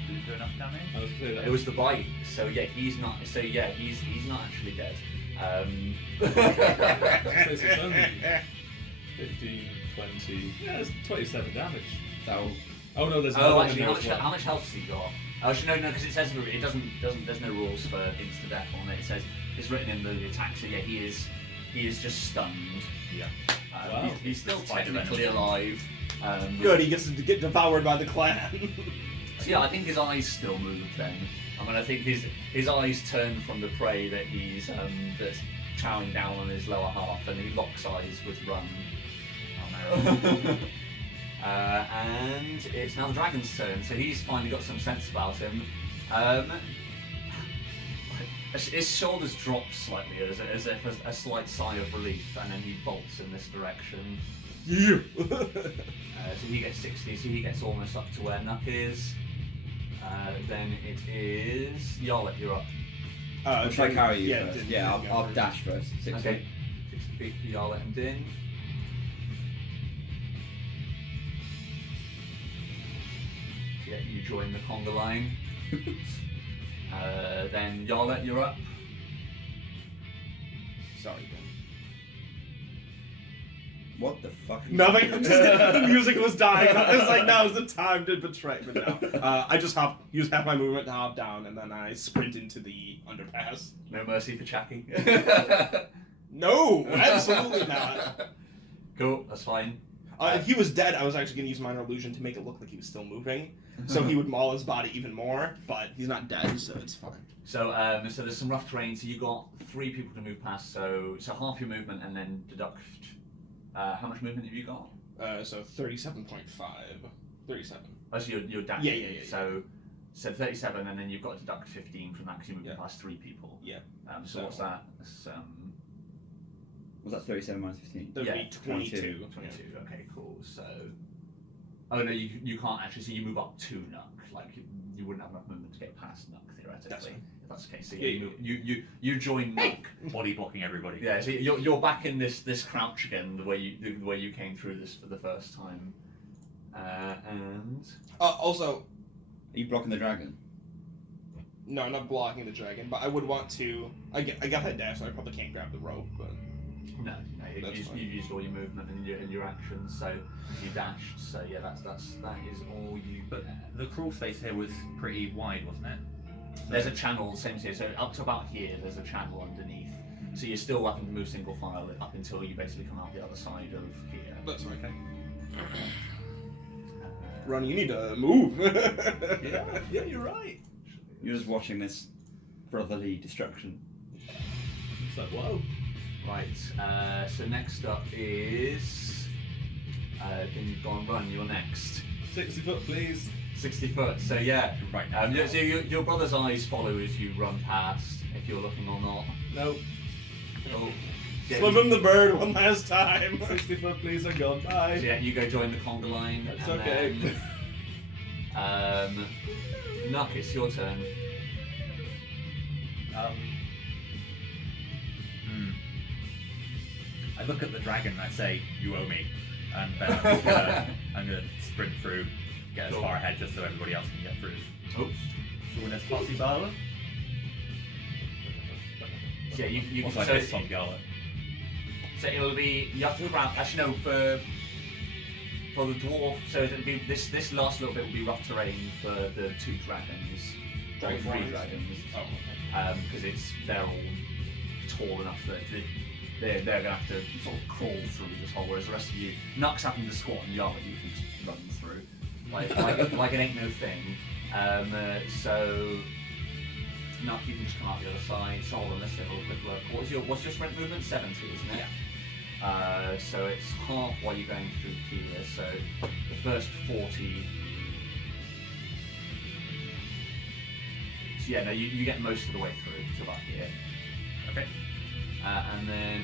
didn't do enough damage. I was gonna say that. it was the bite. So yeah, he's not. So yeah, he's not actually dead. So it's only 15, 20. Yeah, it's 27 damage. That'll Oh no, there's Oh, nothing actually, in there as well. how much health has he got? Oh, actually, no, because it says it doesn't. There's no rules for insta death on it. It says it's written in the attack. So yeah, he is just stunned. Yeah. Wow. He's still Spider technically alive. Good, he gets to get devoured by the clan. So yeah, I think his eyes still move then. I mean, I think his eyes turn from the prey that he's that's chowing down on his lower half, and he locks eyes with Run. Oh no. And it's now the dragon's turn, so he's finally got some sense about him. His shoulders drop slightly as if a slight sigh of relief, and then he bolts in this direction. Yeah. So he gets 60, so he gets almost up to where Nuck is. Then it is Yarlet, you're up. Should I carry you yeah, first? did- Yeah, did I'll go dash first. 60. Okay, 60 feet for Yarlet and Din. Yeah, you join the conga line. Then Yarlet, you're up. Sorry, Ben. What the fuck? Nothing. The music was dying. I was like, now's the time to betray. But no, I just use half my movement to hop down, and then I sprint into the underpass. No mercy for Chappie. No, absolutely not. Cool, that's fine. If he was dead, I was actually going to use minor illusion to make it look like he was still moving, so he would maul his body even more. But he's not dead, so it's fine. So, so there's some rough terrain. So you got 3 people to move past. So half your movement, and then deduct. How much movement have you got? So 37.5. 37. Oh, so you're dashing. Yeah. So 37, and then you've got to deduct 15 from that because you're moving Yeah. past 3 people. Yeah. So what's that? That's, Was that 37 minus 15? That would Yeah, be 22. 22. Okay, cool. So, oh no, you can't actually. So you move up to Nuck. Like you wouldn't have enough movement to get past Nuck theoretically. That's right. If that's the case, so Yeah, you join Nuck. Body blocking everybody. Yeah, so you're back in this crouch again, the way you came through this for the first time, and Also, Are you blocking the dragon? no, I'm not blocking the dragon, but I would want to. I got that dash, so I probably can't grab the rope. But no, That's fine. you've used all your movement and your actions, so you dashed. So yeah, that is all you. But the crawl space here was pretty wide, wasn't it? There's a channel, same here. So up to about here, there's a channel underneath. So you're still having to move single file up until you basically come out the other side of here. that's okay. Uh, Ron, you need to move. yeah, you're right. You're just watching this brotherly destruction. It's like, whoa. Right. So next up is. Then you've gone Run. You're next. 60 foot, please. 60 foot. So yeah. Right. So your brother's eyes follow as you run past, if you're looking or not. Nope. Oh. Yeah, Swim him the bird one last time. 60 foot, please. I'm gone. Bye. yeah, you go join the conga line. That's and okay. Then, Nuck, it's your turn. I look at the dragon and I say, "You owe me," and then I'm gonna sprint through, get as Cool. far ahead just so everybody else can get through. Oops. Soon as possible. Yeah, you Also, I so, hit Tom Garland. so it'll be you have to crouch. Actually, no, for the dwarf. So it'll be this last little bit will be rough terrain for the 2 dragons, or 3 Dragonflies? dragons, Oh, okay. because they're all tall enough that they're gonna have to sort of crawl through this hole, whereas the rest of you, Nuck's having to squat and yard, you can just run through, like it ain't no thing. So Nuck, you can just come out the other side. So hold on, let's have a quick look. What's your sprint movement? 70, isn't it? Yeah. So it's half while you're going through Kira. So the first 40. So yeah, no, you get most of the way through to about here. Okay. And then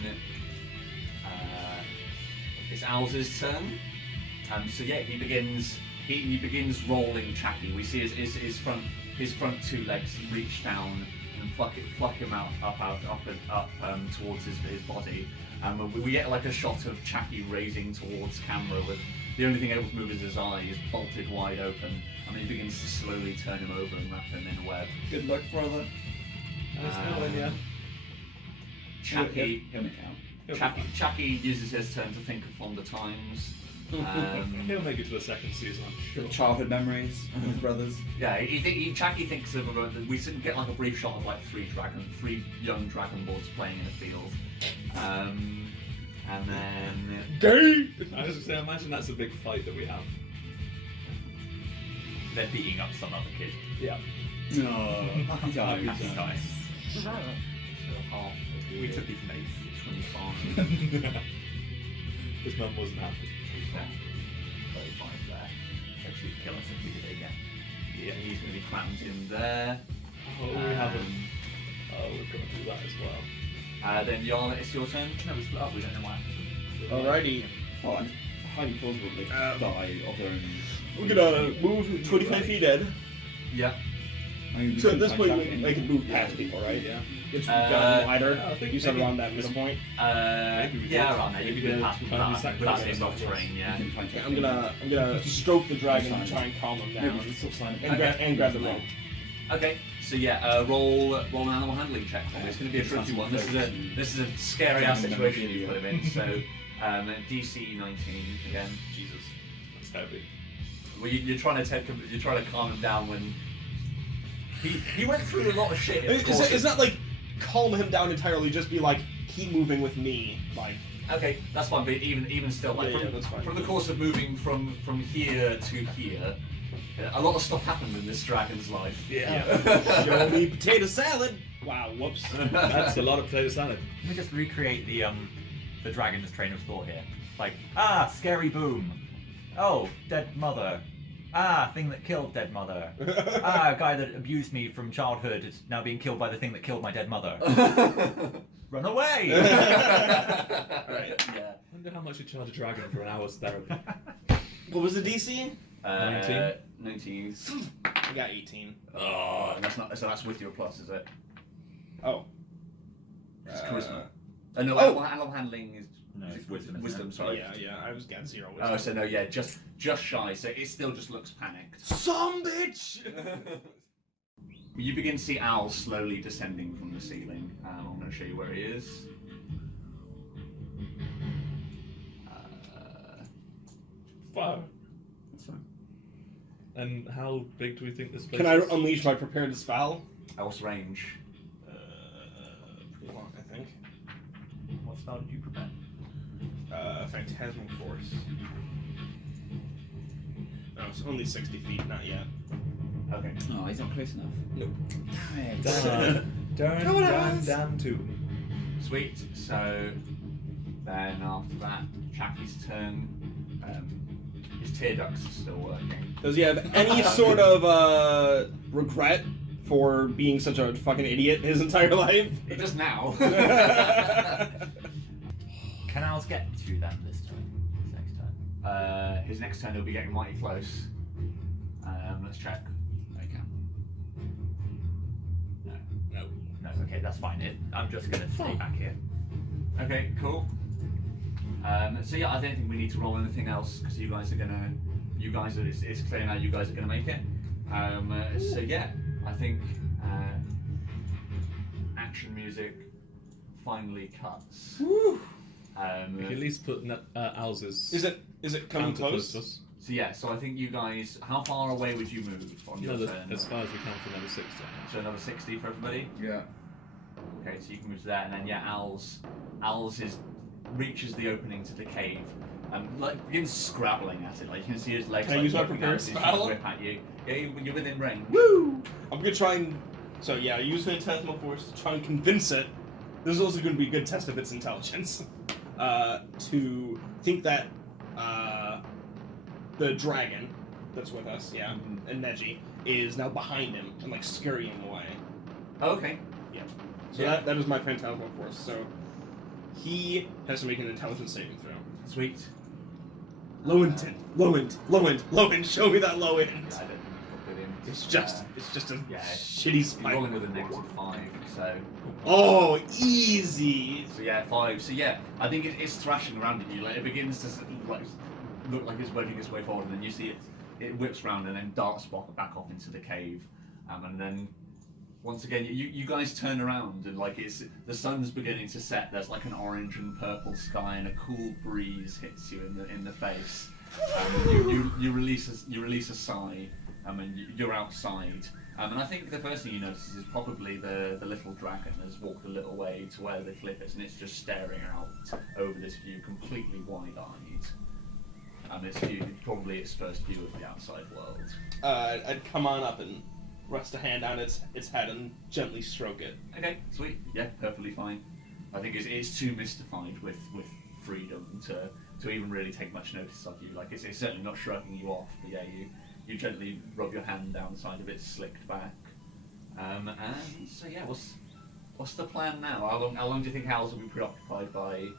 it's Owl's turn. So yeah, he begins rolling Chappie. We see his front 2 legs reach down and pluck him up towards his body. We get like a shot of Chappie raising towards camera with the only thing able to move is his eyes bolted wide open, and then he begins to slowly turn him over and wrap him in a web. Good luck, brother. Chappie He'll make out. Chappie uses his turn to think of fonder times. He'll make it to the second season, I'm sure. Childhood memories with his brothers. Yeah, Jackie thinks of we get like a brief shot of like three young dragonborns playing in a field, and then I was gonna say, imagine that's a big fight that we have. They're beating up some other kid. Yeah. No, happy times. Happy times. half. We took his mace. 25. His mum wasn't happy. 35 there. So she'd kill us if we did it again. Yeah, he's going to be crammed in there. Oh, we haven't. Oh, we've got to do that as well. Then Yarn, it's your turn. No, we split up. We don't know what happened. Alrighty. Oh, and highly plausible they die of their own. We're gonna move 25 feet in. Yeah. I mean, So at this point, Jack they can move past people, right? Yeah. It's gotten wider. I think You said maybe around that midpoint. Maybe we Yeah, did. around there. You Maybe can the pass boundary that. sacrifice That's in stuff off terrain, yeah. You can find Yeah, Jack. I'm gonna stroke the dragon and try and calm him Maybe down. we can sort of sign And, and grab the rope. Okay, so yeah, roll an animal handling check for me. It's going to be a tricky one. This is a scary ass situation you put him in. So DC 19 again. Jesus, that's heavy. Well, you're trying to calm him down when he went through a lot of shit. It's not like calm him down entirely. Just be like, keep moving with me. Like, Okay, that's fine. But even still, like Yeah, that's fine. from the course of moving from here to here, a lot of stuff happened in this dragon's life. Yeah. show me potato salad. Wow, whoops. That's a lot of potato salad. Let me just recreate the dragon's train of thought here. Like, scary boom. Oh, dead mother. Thing that killed dead mother. Guy that abused me from childhood is now being killed by the thing that killed my dead mother. Run away! Right. Yeah. I wonder how much you charge a dragon for an hour's therapy. What was the DC? 19? 19. I got 18. Oh, and that's not. So that's with your plus, is it? Oh. It's charisma. No, Oh. animal handling is No, it's wisdom, isn't Wisdom, it? sorry. Yeah, I was got 0 Oh, wisdom. so no, yeah, just shy. So it still just looks panicked. Some bitch! You begin to see Al slowly descending from the ceiling. I'm going to show you where he is. Fire. That's fine. And how big do we think this place Can I is? unleash my prepared spell? Al's range. Pretty long, I think. What spell did you prepare? Phantasmal Force. No, it's only 60 feet, not yet. Okay. Oh, he's not close enough. Nope. Darn, Come on, Alice. damn too. Sweet. So then after that, Chappie's turn. His tear ducts are still working. Does he have any sort of regret for being such a fucking idiot his entire life? He does now. Can Al's get to them this time? This next time? His next turn he'll be getting mighty close. Let's check. I can. No, okay, that's fine. I'm just gonna stay back here. Okay, cool. So yeah, I don't think we need to roll anything else because it's clear now you guys are gonna make it. So yeah, I think action music finally cuts. Woo. We can at least put Al's Is it coming close? to us. So yeah, so I think you guys, how far away would you move on your turn? As far as we can for another 60. So another 60 for everybody? Yeah. Okay, so you can move to there, and then yeah, Al's reaches the opening to the cave, and like begins scrabbling at it. Like you can see his legs. Can I like, use my poking out prepared as he's trying to spell? whip at you. Yeah, you're within range. Woo! I'm gonna try and. So yeah, use Phantasmal Force to try and convince it. This is also gonna be a good test of its intelligence. To think that the dragon that's with us, and Neji, is now behind him and like scurrying away. Okay. So Yeah. that is my Phantasmal Force. So he has to make an intelligence saving throw. Sweet. Low end, show me that low end. I don't think I'll put in. It's just a Yeah. shitty You're spike. rolling with a -5, so. Oh, easy. So yeah, 5. So yeah, I think it's thrashing around at you. Like it begins to like look like it's wedging its way forward, and then you see it whips round and then darts back off into the cave, and then once again you guys turn around and like the sun's beginning to set. There's like an orange and purple sky, and a cool breeze hits you in the face, You release a sigh, and you're outside. And I think the first thing you notice is probably the little dragon has walked a little way to where the cliff is, and it's just staring out over this view, completely wide-eyed. And it's probably its first view of the outside world. I'd come on up and rest a hand on its head and gently stroke it. Okay, sweet. Yeah, perfectly fine. I think it's too mystified with freedom to even really take much notice of you. Like it's certainly not shrugging you off. But yeah, you gently rub your hand down the side of it, slicked back. And so yeah, what's the plan now? How long do you think Howls will be preoccupied by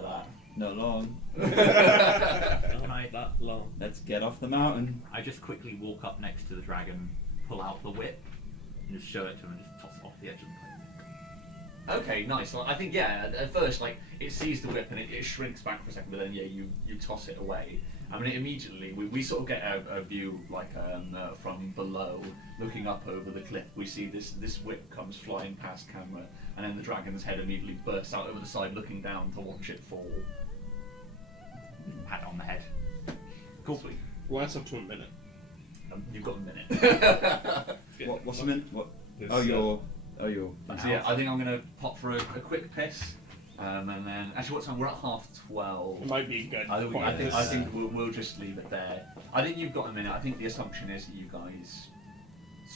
that? Not long. Not that long. Let's get off the mountain. I just quickly walk up next to the dragon, pull out the whip, and just show it to him and just toss it off the edge of the cliff. Okay, nice. Well, I think at first like it sees the whip and it shrinks back for a second, but then you toss it away. I mean, immediately we sort of get a view like from below, looking up over the cliff. We see this whip comes flying past camera, and then the dragon's head immediately bursts out over the side, looking down to watch it fall. Pat it on the head. Cool. Sweet. Well, that's up to a minute. You've got a minute. What's the minute? What? This, Your. So yeah, I think I'm gonna pop for a quick piss, and then actually, what time? We're at 12:30. It might be good. I think we'll just leave it there. I think you've got a minute. I think the assumption is that you guys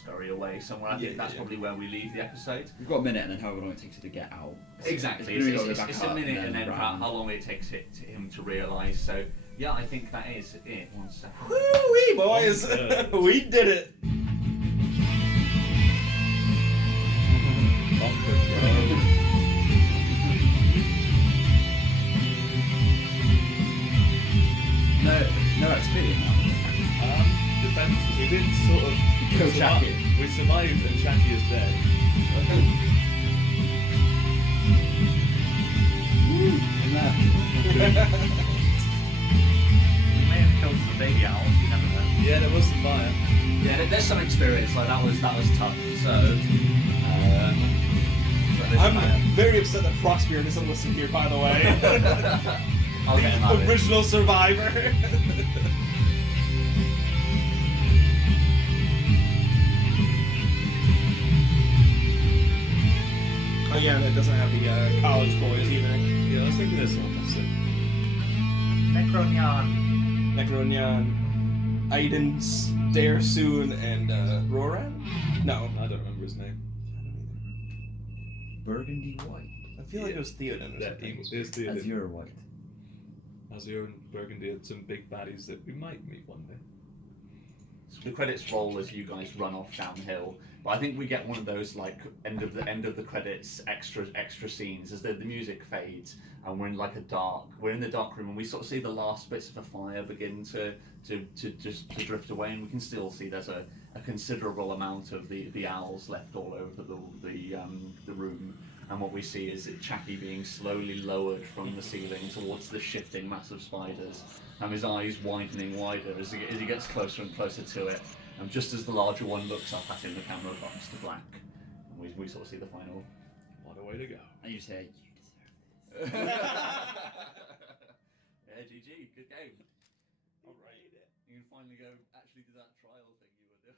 scurry away somewhere. I think that's probably where we leave the episode. We've got a minute, and then however long it takes you to get out. Exactly. It's It's a minute, and then how long it takes him to realise. So yeah, I think that is it. 1 second. Woo-wee, boys! We did it! No experience. Depends. We did sort of. Kill Jackie. We survived, and Jackie is dead. We may have killed some baby owls, you never know. Yeah, there was the fire. Yeah, there's some experience. Like that was tough. So. I'm very upset that Frostbeard isn't listening here, by the way. I'll get him out of it. Original survivor. Oh yeah, and it doesn't have the college boys either. Yeah, I was thinking this one. That's it. Necronyan. Necronyan, Aiden, Dare Soon, and Roran? No. I don't remember his name. Burgundy white. I feel like it was Theoden or Yeah, something. it is the Azure white. Azure and Burgundy had some big baddies that we might meet one day. So the credits roll as you guys run off downhill, but I think we get one of those like end of the credits extra scenes as the music fades and we're in like we're in the dark room and we sort of see the last bits of the fire begin to drift away, and we can still see there's a considerable amount of the owls left all over the room. And what we see is Chappie being slowly lowered from the ceiling towards the shifting mass of spiders, and his eyes widening wider as he gets closer and closer to it. And just as the larger one looks up at him, the camera cuts to black. And we sort of see the final. What a way to go. And you say, you deserve this. Yeah, GG, good game. Alright. You can finally go actually do that trial thing you were doing.